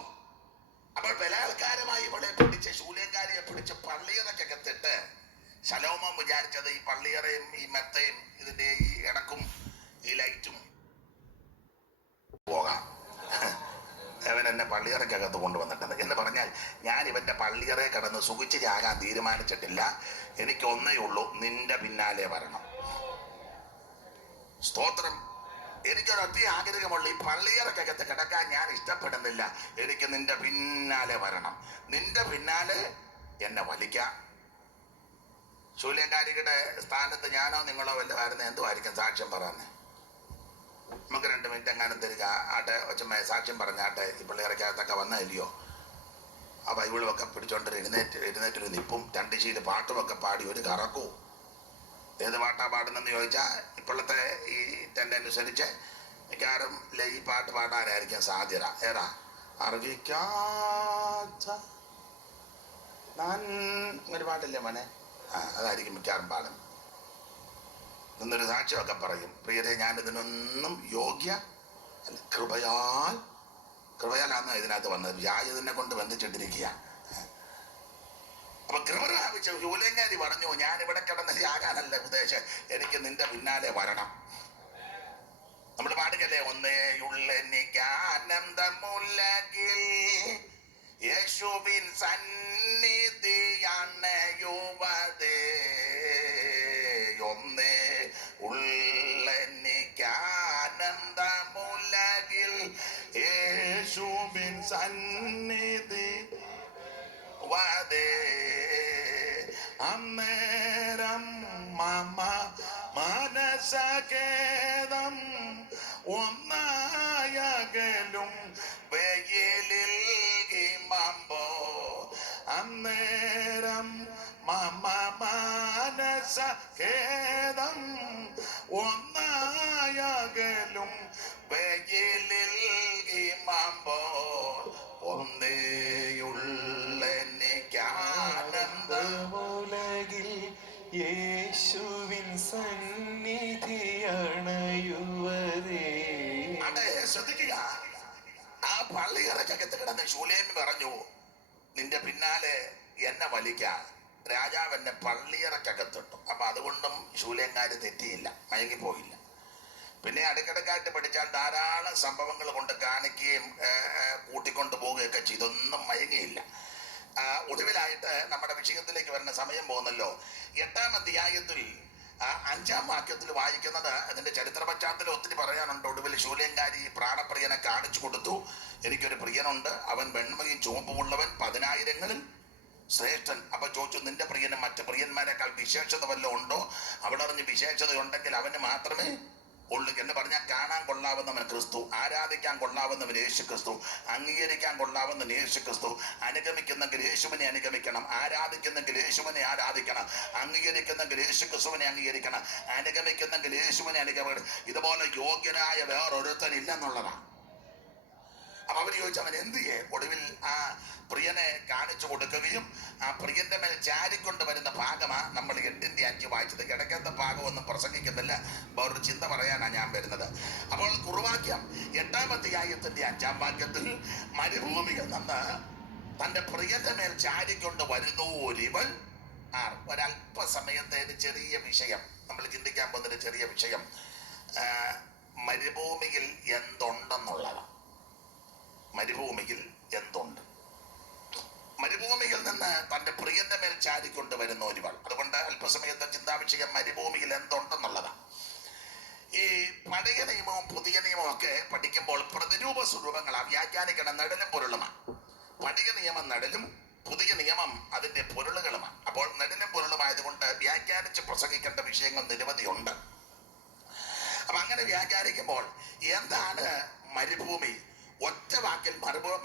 അപ്പോൾ ബലാത്കാരമായി ഇവിടെ പിടിച്ച് ശൂലേംകാരിയെ പിടിച്ച് പള്ളിയറയ്ക്കകത്തിട്ട് ശലോമോൻ വിചാരിച്ചത് ഈ പള്ളിയറയും ഈ മെത്തയും ഇതിന്റെ ഈ ഇടക്കും ഈ ലൈറ്റും പോകാം. അവൻ എന്നെ പള്ളിയറയ്ക്കകത്ത് കൊണ്ടുവന്നിട്ടുണ്ട് എന്ന് പറഞ്ഞാൽ ഞാൻ ഇവന്റെ പള്ളിയറയെ കടന്ന് സുഖിച്ച് ചാകാൻ തീരുമാനിച്ചിട്ടില്ല. എനിക്ക് ഒന്നേ ഉള്ളൂ, നിന്റെ പിന്നാലെ വരണം. സ്തോത്രം. എനിക്കൊരൊറ്റ ആഗ്രഹമുള്ള ഈ പള്ളിയറക്കകത്ത് കിടക്കാൻ ഞാൻ ഇഷ്ടപ്പെടുന്നില്ല. എനിക്ക് നിന്റെ പിന്നാലെ വരണം, നിന്റെ പിന്നാലെ എന്നെ വലിക്കാം. ശൂല്യക്കാരിയുടെ സ്ഥാനത്ത് ഞാനോ നിങ്ങളോ വല്ലതായിരുന്നു എന്തുമായിരിക്കും സാക്ഷ്യം പറയുന്നത്? നമുക്ക് 2 മിനിറ്റ് എങ്ങാനും തരിക ആട്ടെ, ഒച്ചമ്മ സാക്ഷ്യം പറഞ്ഞാട്ടെ. ഈ പിള്ളേരക്കകത്തൊക്കെ വന്നില്ലയോ? ആ ബൈബിളും ഒക്കെ പിടിച്ചോണ്ട് എഴുന്നേറ്റൊരു നിപ്പും 2 ശീല പാട്ടുമൊക്കെ പാടി ഒരു കറക്കൂ. ഏത് പാട്ടാ പാടുന്നെന്ന് ചോദിച്ചാൽ ഇപ്പോഴത്തെ ഈ ടെൻഡ് അനുസരിച്ച് മിക്കവാറും ഈ പാട്ട് പാടാനായിരിക്കും സാധ്യത. ഏതാ? അറിവിക്കാത്ത ഒരു പാട്ടില്ലേ മോനെ? അതായിരിക്കും മിക്കവാറും പാടും. നിന്നൊരു സാക്ഷ്യമൊക്കെ പറയും, പ്രിയരെ ഞാനിതിനൊന്നും യോഗ്യ അല്ല, കൃപയാലാന്ന് ഇതിനകത്ത് വന്നത്. വ്യാജതിനെ കൊണ്ട് ബന്ധിച്ചിട്ടിരിക്കുക. അപ്പൊ കൃപ പ്രാപിച്ച ശൂലേങ്കാരി പറഞ്ഞു, ഞാൻ ഇവിടെ കിടന്ന് യാകാനല്ല ഉദ്ദേശം, എനിക്ക് നിന്റെ പിന്നാലെ വരണം. നമ്മൾ പാടുകല്ലേ, ഒന്നേയുള്ളെനിക്കാനന്ദമുലകിൽ യേശുവിൻ സന്നിധിയാണ് യുവതേ. ഒന്നേ ഉള്ളെനിക്കാനന്ദമുലകിൽ യേശുവിൻ സന്നിധി വദേ. അന്നേരം മമ മനസകേതം ഒന്നായകലും വെയിലിൽ ഹിമമ്പോ. അന്നേരം മമ മനസകേതം ഒന്നായകലും വെയിലിൽ ഹിമമ്പോ. ഒന്നേയുള്ളെനിക്കാനന്ദമുലകിൽ യേശുവിൻ സന്നിധിയണയുവതേ. ശ്രദ്ധിക്കുക, ആ പള്ളിയറക്കകത്ത് കിടന്ന് ശൂലേമി പറഞ്ഞു, നിന്റെ പിന്നാലെ എന്നെ വലിക്കാൻ. രാജാവ് എന്നെ പള്ളിയറക്കകത്തിട്ടു. അപ്പൊ അതുകൊണ്ടും ശൂലേങ്കാര് തെറ്റിയില്ല, മയങ്ങിപ്പോയില്ല. പിന്നെ അടുക്കിടക്കായിട്ട് പഠിച്ചാൽ ധാരാളം സംഭവങ്ങൾ കൊണ്ട് കാണിക്കുകയും കൂട്ടിക്കൊണ്ടു പോവുകയൊക്കെ ചെയ്തൊന്നും മയങ്ങിയില്ല. ഒടുവിലായിട്ട് നമ്മുടെ വിഷയത്തിലേക്ക് വരുന്ന സമയം പോകുന്നല്ലോ. 8-ാം അധ്യായത്തിൽ 5-ാം വാക്യത്തിൽ വായിക്കുന്നത്, അതിന്റെ ചരിത്ര പശ്ചാത്തലം ഒത്തിരി പറയാനുണ്ട്. ഒടുവിൽ ശൂലേങ്കാരി പ്രാണപ്രിയനെ കാണിച്ചു കൊടുത്തു. എനിക്കൊരു പ്രിയനുണ്ട്, അവൻ വെണ്മയും ചുവപ്പുമുള്ളവൻ, 10,000-ങ്ങളിൽ ശ്രേഷ്ഠൻ. അപ്പൊ ചോദിച്ചു, നിന്റെ പ്രിയന് മറ്റ് പ്രിയന്മാരെക്കാൾ വിശേഷത വല്ലതും ഉണ്ടോ? അവിടെ അറിഞ്ഞ് വിശേഷത ഉണ്ടെങ്കിൽ അവന് മാത്രമേ ഉള്ളു എന്ന് പറഞ്ഞാൽ, കാണാൻ കൊള്ളാവുന്നവൻ ക്രിസ്തു, ആരാധിക്കാൻ കൊള്ളാവുന്നവൻ യേശു ക്രിസ്തു, അംഗീകരിക്കാൻ കൊള്ളാവുന്ന യേശു ക്രിസ്തു. അനുഗമിക്കുന്നെങ്കിൽ യേശുവിനെ അനുഗമിക്കണം, ആരാധിക്കുന്നെങ്കിൽ യേശുവിനെ ആരാധിക്കണം, അംഗീകരിക്കുന്നെങ്കിൽ യേശു ക്രിസ്തുവിനെ അംഗീകരിക്കണം, അനുഗമിക്കുന്നെങ്കിൽ യേശുവിനെ അനുഗമിക്കണം. ഇതുപോലെ യോഗ്യനായ വേറൊരുത്തനില്ലെന്നുള്ളതാണ്. അപ്പൊ അവർ ചോദിച്ചു, അവൻ എന്ത് ചെയ്യേ? ഒടുവിൽ ആ പ്രിയനെ കാണിച്ചു കൊടുക്കുകയും ആ പ്രിയന്റെ മേൽ ചാരിക്കൊണ്ട് വരുന്ന ഭാഗമാ നമ്മൾ 8-ന്റെ 5 വായിച്ചത്. ഇടയ്ക്കത്തെ ഭാഗമൊന്നും പ്രസംഗിക്കുന്നില്ല, വേറൊരു ചിന്ത പറയാനാണ് ഞാൻ വരുന്നത്. അപ്പോൾ കുറുവാക്യം 8-ാം അധ്യായത്തിന്റെ 5-ാം വാക്യത്തിൽ, മരുഭൂമിയിൽ നിന്ന് തന്റെ പ്രിയന്റെ മേൽ ചാരിക്കൊണ്ട് വരുന്നു ഒരുവൻ. ഒരല്പസമയത്തെ ചെറിയ വിഷയം നമ്മൾ ചിന്തിക്കാൻ പോകുന്നൊരു ചെറിയ വിഷയം, മരുഭൂമിയിൽ എന്തുണ്ടെന്നുള്ളതാണ്. മരുഭൂമിയിൽ എന്തുണ്ട്? മരുഭൂമിയിൽ നിന്ന് തന്റെ പ്രിയന്റെ മേൽ ചാരിക്കൊണ്ട് വരുന്ന ഒരുവൾ. അതുകൊണ്ട് അല്പസമയത്തെ ചിന്താവിഷയം മരുഭൂമിയിൽ എന്തുണ്ടെന്നുള്ളതാണ്. ഈ പഴയ നിയമവും പുതിയ നിയമവും ഒക്കെ പഠിക്കുമ്പോൾ പ്രതിരൂപ സ്വരൂപങ്ങളാണ്, വ്യാഖ്യാനിക്കണം, നെടലും പൊരുളുമാണ്. പഴയ നിയമം നെടലും, പുതിയ നിയമം അതിന്റെ പൊരുളുകളുമാണ്. അപ്പോൾ നെടലും പൊരുളുമായതുകൊണ്ട് വ്യാഖ്യാനിച്ച് പ്രസംഗിക്കേണ്ട വിഷയങ്ങൾ നിരവധിയുണ്ട്. അപ്പൊ അങ്ങനെ വ്യാഖ്യാനിക്കുമ്പോൾ എന്താണ് മരുഭൂമി? ഒറ്റ വാക്കിൽ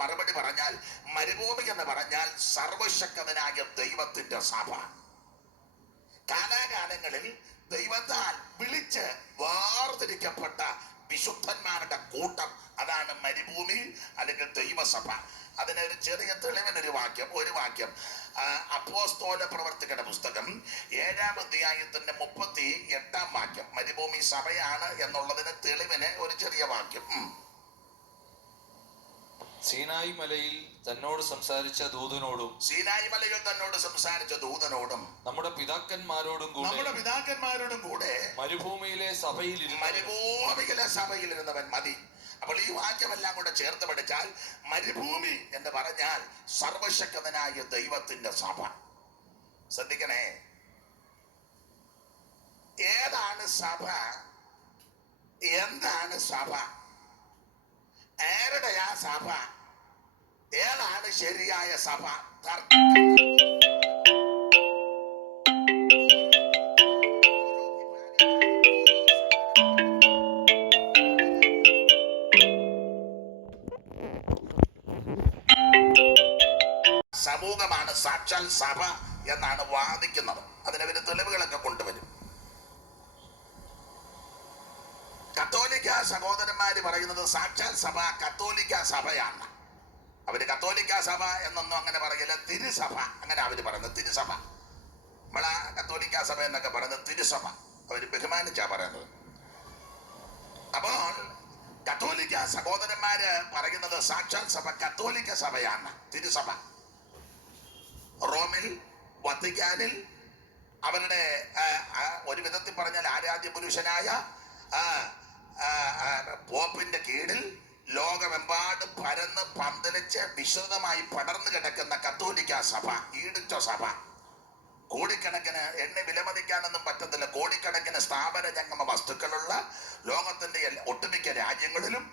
മറുപടി പറഞ്ഞാൽ, മരുഭൂമി എന്ന് പറഞ്ഞാൽ സർവശക്തനായ ദൈവത്തിന്റെ സഭ. കാലാകാലങ്ങളിൽ ദൈവത്താൽ വിളിച്ച് വേർതിരിക്കപ്പെട്ട വിശുദ്ധന്മാരുടെ കൂട്ടം, അതാണ് മരുഭൂമി അല്ലെങ്കിൽ ദൈവസഭ. അതിനൊരു ചെറിയ തെളിവിനൊരു ഒരു വാക്യം അപ്പോസ്തല പ്രവർത്തകരുടെ പുസ്തകം 7-ാം അധ്യായത്തിന്റെ 38-ാം വാക്യം. മരുഭൂമി സഭയാണ് എന്നുള്ളതിന് തെളിവിന് ഒരു ചെറിയ വാക്യം. സീനായി മലയിൽ തന്നോട് സംസാരിച്ച ദൂതനോടും നമ്മുടെ പിതാക്കന്മാരോടും കൂടെ മരുഭൂമിയിലെ സഭയിലിരുന്നവൻ മതി. അപ്പോൾ ഈ വാക്യമെല്ലാം കൂടെ ചേർത്ത് പഠിച്ചാൽ, മരുഭൂമി എന്ന് പറഞ്ഞാൽ സർവശക്തനായ ദൈവത്തിന്റെ സഭ. ശ്രദ്ധിക്കണേ, ഏതാണ് സഭ എന്താണ് സഭ? ആരുടെയാ സഭ? ഏതാണ് ശരിയായ സഭ? സമൂഹമാണ് സാക്ഷാൽ സഭ എന്നാണ് വാദിക്കുന്നത്. അതിനവര് തെളിവുകളൊക്കെ കൊണ്ടുവരും. കത്തോലിക്ക സഹോദരന്മാര് പറയുന്നത് സാക്ഷാൽ സഭ കത്തോലിക്ക സഭയാണ്. അവര് കത്തോലിക്ക സഭ എന്നൊന്നും അങ്ങനെ പറയില്ല, തിരുസഭ അങ്ങനെ അവര് പറയുന്നത്. തിരുസഭ, നമ്മളാ കത്തോലിക്ക സഭ എന്നൊക്കെ പറയുന്നത് തിരുസഭ, അവര് ബഹുമാനിച്ചാ പറയുന്നത്. അപ്പോൾ കത്തോലിക്ക സഹോദരന്മാര് പറയുന്നത് സാക്ഷാൽ സഭ കത്തോലിക്ക സഭയാണ്, തിരുസഭ. റോമിൽ, വത്തിക്കാനിൽ അവരുടെ ഒരു വിധത്തിൽ പറഞ്ഞാൽ ആരാധ്യ പുരുഷനായ പോപ്പിന്റെ കീഴിൽ ലോകമെമ്പാടും പരന്ന് പന്തലിച്ച് വിശദമായി പടർന്നു കിടക്കുന്ന കത്തോലിക്ക സഭ, ഈടുറ്റ സഭ. കോടിക്കണക്കിന് എണ്ണി വിലമതിക്കാനൊന്നും പറ്റത്തില്ല, കോടിക്കണക്കിന് സ്ഥാപന ജംഗമ വസ്തുക്കളുള്ള ലോകത്തിന്റെ ഒട്ടുമിക്ക രാജ്യങ്ങളിലും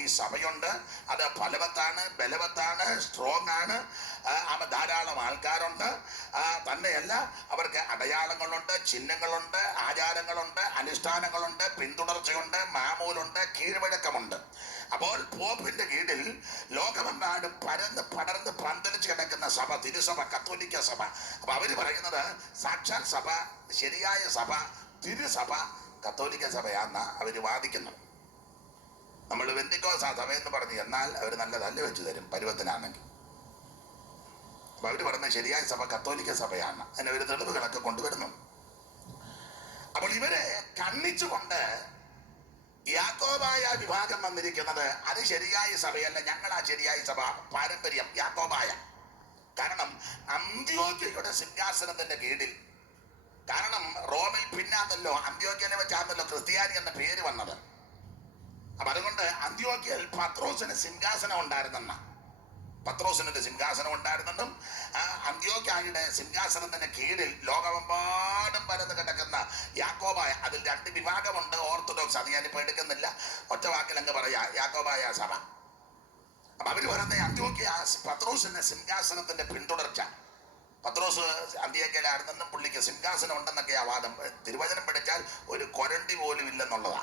ഈ സഭയുണ്ട്. അത് ഫലവത്താണ്, ബലവത്താണ്, സ്ട്രോങ് ആണ്. ധാരാളം ആൾക്കാരുണ്ട്. തന്നെയല്ല, അവർക്ക് അടയാളങ്ങളുണ്ട്, ചിഹ്നങ്ങളുണ്ട്, ആചാരങ്ങളുണ്ട്, അനുഷ്ഠാനങ്ങളുണ്ട്, പിന്തുടർച്ചയുണ്ട്, മാമൂലുണ്ട്, കീഴ്വഴക്കമുണ്ട്. അപ്പോൾ പോപ്പിന്റെ കീഴിൽ ലോകമെമ്പാടും പരന്ന് പടർന്ന് പന്തലിച്ച് കിടക്കുന്ന സഭ തിരുസഭ, കത്തോലിക്ക സഭ. അപ്പൊ അവര് പറയുന്നത് സാക്ഷാൽ സഭ, ശരിയായ സഭ, തിരുസഭ കത്തോലിക്ക സഭയാന്ന് അവര് വാദിക്കുന്നു. നമ്മൾ വെന്തിക്കോസ് ആ സഭയെന്ന് പറഞ്ഞു എന്നാൽ അവർ നല്ല തല്ല് വെച്ച് തരും പരുവത്തിനാണെങ്കിൽ. അപ്പൊ അവര് പറയുന്നത് ശരിയായ സഭ കത്തോലിക്ക സഭയാണ്. അതിന് ഒരു തെളിവുകളൊക്കെ കൊണ്ടുവരുന്നു. അപ്പോൾ ഇവരെ കണ്ണിച്ചുകൊണ്ട് യാക്കോബായ വിഭാഗം വന്നിരിക്കുന്നത് അത് ശരിയായ സഭയല്ല, ഞങ്ങളാ ശരിയായ സഭ, പാരമ്പര്യം യാക്കോബായ. കാരണം അന്ത്യോക്യയുടെ സിംഹാസനത്തിന്റെ കീഴിൽ, കാരണം റോമിൽ പിന്നാന്നല്ലോ, അന്ത്യോക്യനെ വെച്ചാന്നല്ലോ ക്രിസ്ത്യാനി എന്ന പേര് വന്നത്. അപ്പൊ അതുകൊണ്ട് അന്ത്യോക്യയിൽ പത്രോസിന് സിംഹാസനം ഉണ്ടായിരുന്നെന്ന, പത്രോസിന്റെ സിംഹാസനം ഉണ്ടായിരുന്നെന്നും അന്ത്യോക്യയുടെ സിംഹാസനത്തിന്റെ കീഴിൽ ലോകമെമ്പാടും പരന്ന് കിടക്കുന്ന യാക്കോബായ, അതിൽ രണ്ട് വിഭാഗമുണ്ട്, ഓർത്തഡോക്സ്. അത് ഞാനിപ്പോ എടുക്കുന്നില്ല, ഒറ്റ വാക്കിൽ അങ്ങ് പറയാ, യാക്കോബായ സഭ. അപ്പൊ അവര് പറയുന്ന അന്ത്യോക്യ പത്രോസിന്റെ സിംഹാസനത്തിന്റെ പിന്തുടർച്ച. പത്രോസ് അന്ത്യോക്യയിലായിരുന്നെന്നും പുള്ളിക്ക് സിംഹാസനം ഉണ്ടെന്നൊക്കെയാ വാദം. തിരുവചനം പഠിച്ചാൽ ഒരു കൊരണ്ടി പോലും ഇല്ലെന്നുള്ളതാ.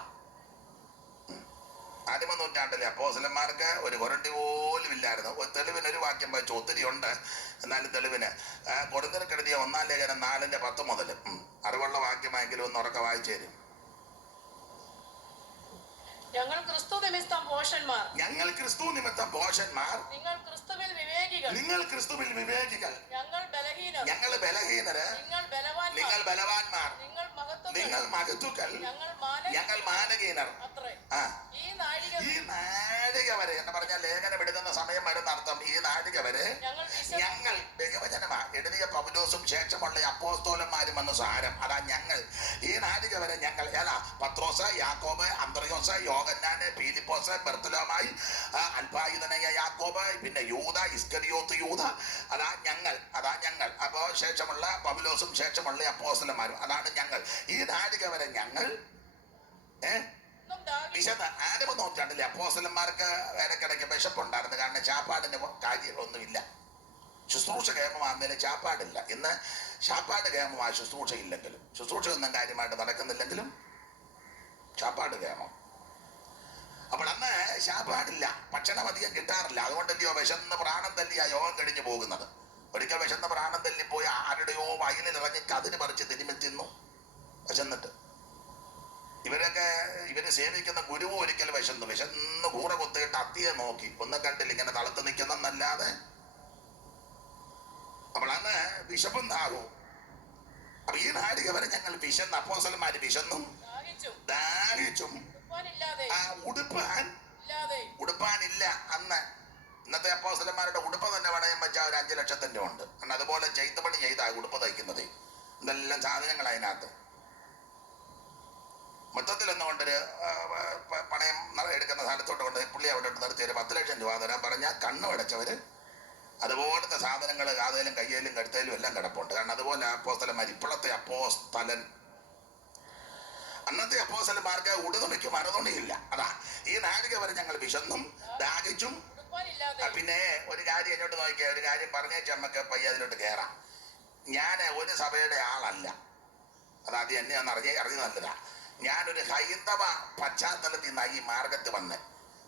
ആദിമ നൂറ്റാണ്ടിലെ അപ്പോസ്തലന്മാർക്ക് ഒരു കൊരണ്ടി പോലും ഇല്ലായിരുന്നു. തെളിവിന് ഒരു വാക്യം വായിച്ചു, ഒത്തിരി ഉണ്ട്, എന്നാലും തെളിവിന് കൊരിന്ത്യർക്കെഴുതിയ 1 ലേഖനം 4:10 മുതൽ അറിവുള്ള വാക്യമായെങ്കിലും ഒന്ന് ഉറക്കെ വായിച്ചു തരും. ഞങ്ങൾ ക്രിസ്തു നിമിത്തം ഭോഷന്മാർ, ഞങ്ങൾ ക്രിസ്തു നിമിത്തം ഭോഷന്മാർ, നിങ്ങൾ ക്രിസ്തുവിൽ വിവേകികൾ, നിങ്ങൾ ക്രിസ്തുവിൽ വിവേകികൾ, ഞങ്ങൾ ബലഹീനർ, ഞങ്ങൾ ബലഹീനര്, നിങ്ങൾ ബലവാന്മാർ, നിങ്ങൾ ബലവാന്മാർ, നിങ്ങൾ മഹത്വങ്ങൾ, നിങ്ങൾ മഹത്തുക്കൾ, ഞങ്ങൾ മാനകീനർ. അത്രേ. ആ ഈ നാഴിക ഈ നാഴിക വരെ എന്ന് പറഞ്ഞാൽ ലേഖനം എഴുതുന്ന സമയം വരുന്ന അർത്ഥം. ഈ നാഴിക വരെ ഞങ്ങൾ ബഹുവചനമാ എഴുതിയ പൗലോസും ശേഷമുള്ള അപ്പോസ്തലന്മാരും എന്ന സാരം. അതാ ഞങ്ങൾ. ഈ നാഴിക വരെ ഞങ്ങൾ ഏതാ? പത്രോസ്, യാക്കോബ്, അന്ത്രയോസ്, യോഹന്നാന്, ഫിലിപ്പോസ്, ബർത്തലോമായി, അൽപായുധനായ യാക്കോബ്, പിന്നെ യൂദ, ഇസ്കരിയോത്ത് യൂദ. അതാ ഞങ്ങൾ, അതാ ഞങ്ങൾ. അപ്പോ ശേഷമുള്ള പൗലോസും ശേഷമുള്ള അപ്പോസ്തലന്മാരും, അതാണ് ഞങ്ങൾ. ഈ നാഴിക വരെ ഞങ്ങൾ ആദിമ നൂറ്റാണ്ടിലെ അപ്പോസ്തലന്മാർക്ക് ഇടയ്ക്കിടയ്ക്ക് വിശപ്പുണ്ടായിരുന്നു. കാരണം ചാപ്പാടിന് കാര്യമൊന്നുമില്ല. ശുശ്രൂഷ കേമമാകുന്നതിന് ചാപ്പാടില്ല. ഇന്ന് ചാപ്പാട് കേമമാ, ശുശ്രൂഷ ഇല്ലെങ്കിലും, ശുശ്രൂഷ ഒന്നും കാര്യമായിട്ട് നടക്കുന്നില്ലെങ്കിലും ചാപ്പാട് കേമം. അപ്പോൾ അന്ന് ചാപ്പാടില്ല, ഭക്ഷണം അധികം കിട്ടാറില്ല. അതുകൊണ്ടല്ലയോ വിശന്ന് പ്രാണം തല്ലിയാ യോഗം കഴിഞ്ഞു പോകുന്നത്. ഒരിക്കൽ വിശന്ന് പ്രാണം തല്ലിപ്പോയി ആരുടെയോ വയലിലിറങ്ങി കതിര് പറിച്ച് തിരുമ്മി തിന്നു വിശന്നിട്ട്. ഇവര് സേവിക്കുന്ന ഗുരുവ് ഒരിക്കൽ വിശന്ന് കൂറ കുത്തിയിട്ട് അത്തിയെ നോക്കി ഒന്നും കണ്ടില്ല, ഇങ്ങനെ തളത്ത് നിൽക്കുന്നല്ലാതെ. അപ്പോൾ അന്ന് വിശപ്പുണ്ടാകും. അപ്പൊ ഈ നാഴിക വരെ ഞങ്ങൾ വിശന്ന്, അപ്പോസ്തലന്മാര് വിശന്നും ദാഹിച്ചും ഉടുപ്പാനില്ല അന്ന്. ഇന്നത്തെ അപ്പോസ്തലന്മാരുടെ ഉടുപ്പ് തന്നെ പണയം വെച്ചാൽ ഒരു 5 ലക്ഷത്തിന്റെ ഉണ്ട്. കാരണം അതുപോലെ ചെയ്തപണി ചെയ്താ ഉടുപ്പ് തയ്ക്കുന്നത്. ഇതെല്ലാം സാധനങ്ങൾ അതിനകത്ത്. മൊത്തത്തിൽ ഒന്നുകൊണ്ടൊരു പണയം എടുക്കുന്ന സ്ഥലത്തോട്ട് കൊണ്ട് പുള്ളി അവിടെ നിർത്തി ഒരു 10 ലക്ഷം രൂപ തരാൻ പറഞ്ഞാൽ കണ്ണുമടച്ചവര് അതുപോലത്തെ സാധനങ്ങൾ കാതയിലും കയ്യിലും കഴുത്തയിലും എല്ലാം കിടപ്പുണ്ട്. കാരണം അതുപോലെ അപ്പോസ്തലന്മാർ, ഇപ്പോഴത്തെ അപ്പോസ്തലൻ. അന്നത്തെ അപ്പോസ്തലന്മാർക്ക് ഉടുതുണിക്ക് മറുതുണിയില്ല. അതാ ഈ നാഴിക വരെ ഞങ്ങൾ വിശന്നും ദാഹിച്ചും. ഉടുപ്പാനില്ലാതെ പിന്നെ ഒരു കാര്യം എന്നോട്ട് നോക്കിയാൽ ഒരു കാര്യം പറഞ്ഞേച്ച് നമുക്ക് പയ്യ അതിലോട്ട് കയറാം. ഞാൻ ഒരു സഭയുടെ ആളല്ല, അതാദ്യം എന്നെ ഒന്ന് അറിഞ്ഞു നല്ലതാ. ഞാനൊരു ഹൈന്ദവ പശ്ചാത്തലത്തിൽ നിന്നാണ് ഈ മാർഗത്ത് വന്ന്.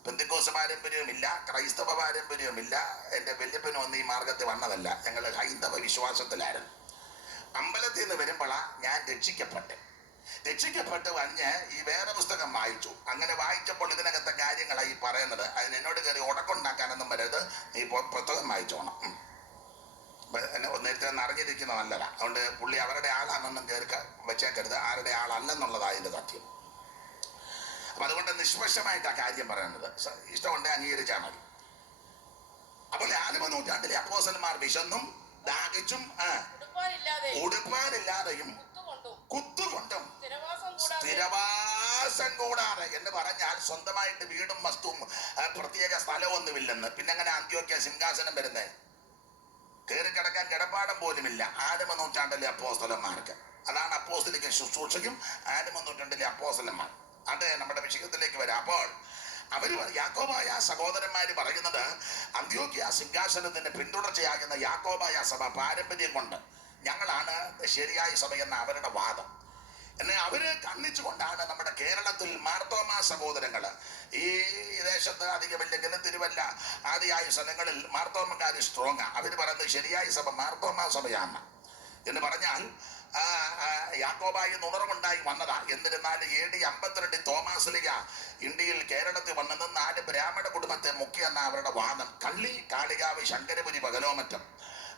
പെന്തിക്കോസ് പാരമ്പര്യവുമില്ല, ക്രൈസ്തവ പാരമ്പര്യവുമില്ല. എൻ്റെ വല്യപ്പനും ഒന്നും ഈ മാർഗത്തിൽ വന്നതല്ല. ഞങ്ങൾ ഹൈന്ദവ വിശ്വാസത്തിലായിരുന്നു. അമ്പലത്തിൽ നിന്ന് വരുമ്പോഴാണ് ഞാൻ രക്ഷിക്കപ്പെട്ട് വഞ്ഞ് ഈ വേറെ പുസ്തകം വായിച്ചു. അങ്ങനെ വായിച്ചപ്പോൾ ഇതിനകത്തെ കാര്യങ്ങളായി പറയുന്നത്. അതിന് എന്നോട് കയറി ഉടക്കുണ്ടാക്കാനൊന്നും വരരുത്, നീ പുസ്തകം വായിച്ചോണം. നേരത്തെ ഒന്ന് അറിഞ്ഞിരിക്കുന്ന നല്ലതാ. അതുകൊണ്ട് പുള്ളി അവരുടെ ആളാണെന്നും കയറി വെച്ചേക്കരുത്, ആരുടെ ആളല്ലെന്നുള്ളതായത് സത്യം. അപ്പൊ അതുകൊണ്ട് നിഷ്പക്ഷമായിട്ട് ആ കാര്യം പറയുന്നത്. ഇഷ്ടമുണ്ടെ അംഗീകരിച്ചാൽ മതി. അപ്പോൾ ആദിമ നൂറ്റാണ്ടിലെ അപ്പോസ്തലന്മാർ വിശന്നും ദാഹിച്ചും ഉടുപ്പാനില്ലാതെയും കുത്തുകൊണ്ടും സ്ഥിരവാസം കൂടാതെ എന്ന് പറഞ്ഞാൽ സ്വന്തമായിട്ട് വീടും വസ്തുവും പ്രത്യേക സ്ഥലമൊന്നുമില്ലെന്ന്. പിന്നെ അങ്ങനെ അന്ത്യോക്യ സിംഹാസനം വരുന്നേ? കയറി കിടക്കാൻ കിടപ്പാടം പോലുമില്ല ആദിമ നൂറ്റാണ്ടിലെ അപ്പോസ്തലന്മാർക്ക്. അതാണ് അപ്പോസ്തലിക ശുശ്രൂഷയും ആദിമ നൂറ്റാണ്ടിലെ അപ്പോസ്തലന്മാർ. അത് നമ്മുടെ വിഷയത്തിലേക്ക് വരാം. അപ്പോൾ അവര് യാക്കോബായ സഹോദരന്മാര് പറയുന്നത് അന്ത്യോക്യ സിംഹാസനത്തിന്റെ പിന്തുടർച്ചയാകുന്ന യാക്കോബായ സഭ പാരമ്പര്യം കൊണ്ട് ഞങ്ങളാണ് ശരിയായ സഭ എന്ന അവരുടെ വാദം. എന്നെ അവര് കണ്ണിച്ചുകൊണ്ടാണ് നമ്മുടെ കേരളത്തിൽ മാർത്തോമാ സഹോദരങ്ങള് ഈ ദേശത്ത് അധികമില്ലെങ്കിലും തിരുവല്ല ആദിയായ സ്ഥലങ്ങളിൽ മാർത്തോമക്കാര് സ്ട്രോങ്ങാ. അവര് പറയുന്നത് ശരിയായ സഭ മാർത്തോമാ സഭയാണ് എന്ന് പറഞ്ഞാൽ യാക്കോബായി ഉണർവുണ്ടായി വന്നതാ. എന്നിരുന്നാൽ AD 52 തോമാസ് ലീഗ ഇന്ത്യയിൽ കേരളത്തിൽ വന്നത് 4 ബ്രാഹ്മണ കുടുംബത്തെ മുഖ്യെന്ന അവരുടെ വാദം. കള്ളി, കാളികാവ്, ശങ്കരപുരി, പകലോമറ്റം.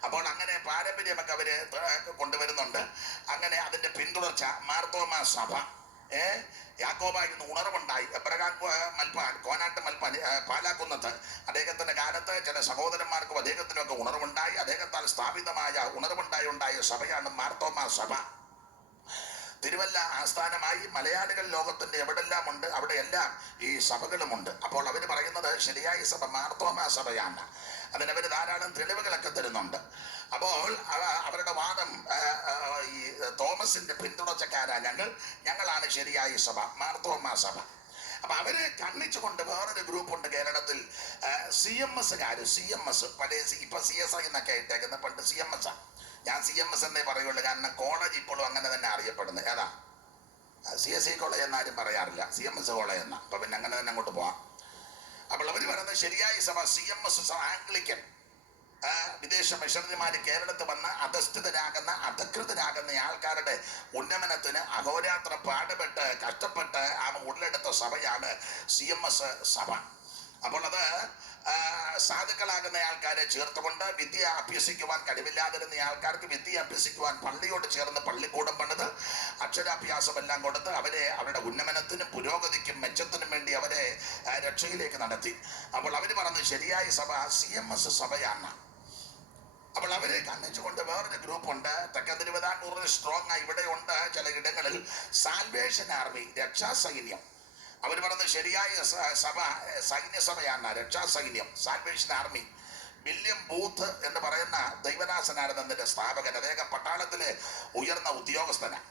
അപ്പോൾ അങ്ങനെ പാരമ്പര്യമൊക്കെ അവര് കൊണ്ടുവരുന്നുണ്ട്. അങ്ങനെ അതിന്റെ പിന്തുടർച്ച മാർത്തോമാ സഭ. യാക്കോബായിരുന്നു ഉണർവുണ്ടായി. എബ്രഹാം മൽപ്പാൻ, കോനാട്ട് മൽപ്പാൻ, പാലാക്കുന്നത്ത് അദ്ദേഹത്തിന്റെ കാലത്ത് ചില സഹോദരന്മാർക്കും അദ്ദേഹത്തിനൊക്കെ ഉണർവുണ്ടായി. അദ്ദേഹത്താൽ സ്ഥാപിതമായ ഉണർവുണ്ടായ സഭയാണ് മാർത്തോമാ സഭ. തിരുവല്ല ആസ്ഥാനമായി മലയാളികൾ ലോകത്തിന്റെ എവിടെല്ലാം ഉണ്ട് അവിടെയെല്ലാം ഈ സഭകളുമുണ്ട്. അപ്പോൾ അവർ പറയുന്നത് ശരിയായ സഭ മാർത്തോമാ സഭയാണ്. അതിനവർ ധാരാളം തെളിവുകളൊക്കെ തരുന്നുണ്ട്. അപ്പോൾ അവരുടെ വാദം ഈ തോമസിന്റെ പിന്തുണച്ചക്കാരാ ഞങ്ങളാണ് ശരിയായ സഭ മാർത്തോമാ സഭ. അപ്പൊ അവര് കണ്ണിച്ചുകൊണ്ട് വേറൊരു ഗ്രൂപ്പുണ്ട് കേരളത്തിൽ, CMS. പഴയ ഇപ്പൊ CSI എന്നൊക്കെ ഇട്ടേക്കുന്ന, പണ്ട് CMS. ഞാൻ CMS എന്നേ പറയുള്ളൂ, കാരണം കോളേജ് ഇപ്പോഴും അങ്ങനെ തന്നെ അറിയപ്പെടുന്നത്. ഏതാ? CSI കോളേജ് എന്നാരും പറയാറില്ല, CMS കോളേജ് എന്നാ. അപ്പൊ പിന്നെ അങ്ങനെ തന്നെ അങ്ങോട്ട് പോവാം. അപ്പോൾ അവർ പറയുന്നത് ശരിയായ സഭ CMS ആംഗ്ലിക്കൻ. വിദേശ മിഷണറിമാര് കേരളത്തിൽ വന്ന് അധകൃതരാകുന്ന ആൾക്കാരുടെ ഉന്നമനത്തിന് അഹോരാത്രം പാടുപെട്ട് കഷ്ടപ്പെട്ട് ഉടലെടുത്ത സഭയാണ് CMS സഭ. അപ്പോൾ അത് സാധുക്കളാകുന്ന ആൾക്കാരെ ചേർത്തുകൊണ്ട് വിദ്യ അഭ്യസിക്കുവാൻ കഴിവില്ലാതിരുന്ന ആൾക്കാർക്ക് വിദ്യ അഭ്യസിക്കുവാൻ പള്ളിയോട് ചേർന്ന് പള്ളിക്കൂടം പണിത് അക്ഷരാഭ്യാസം എല്ലാം കൊടുത്ത് അവരെ അവരുടെ ഉന്നമനത്തിനും പുരോഗതിക്കും മെച്ചത്തിനും വേണ്ടി അവരെ രക്ഷയിലേക്ക് നടത്തി. അപ്പോൾ അവർ പറഞ്ഞത് ശരിയായ സഭ CMS സഭയാണ്. അപ്പോൾ അവരെ കണ്ണിച്ചുകൊണ്ട് വേറൊരു ഗ്രൂപ്പുണ്ട് തെക്കൻ തിരുവിതാംകൂറിൽ സ്ട്രോങ് ഇവിടെ ഉണ്ട്. ചില ഇടങ്ങളിൽ സാൽവേഷൻ ആർമി, രക്ഷാസൈന്യം. അവർ പറഞ്ഞത് ശരിയായ സഭ സൈന്യസഭയാണ്, രക്ഷാസൈന്യം, സാൽവേഷൻ ആർമി. വില്യം ബൂത്ത് എന്ന് പറയുന്ന ദൈവദാസനായിരുന്നു അതിന്റെ സ്ഥാപകൻ. അദ്ദേഹം പട്ടാളത്തിലെ ഉയർന്ന ഉദ്യോഗസ്ഥനാണ്.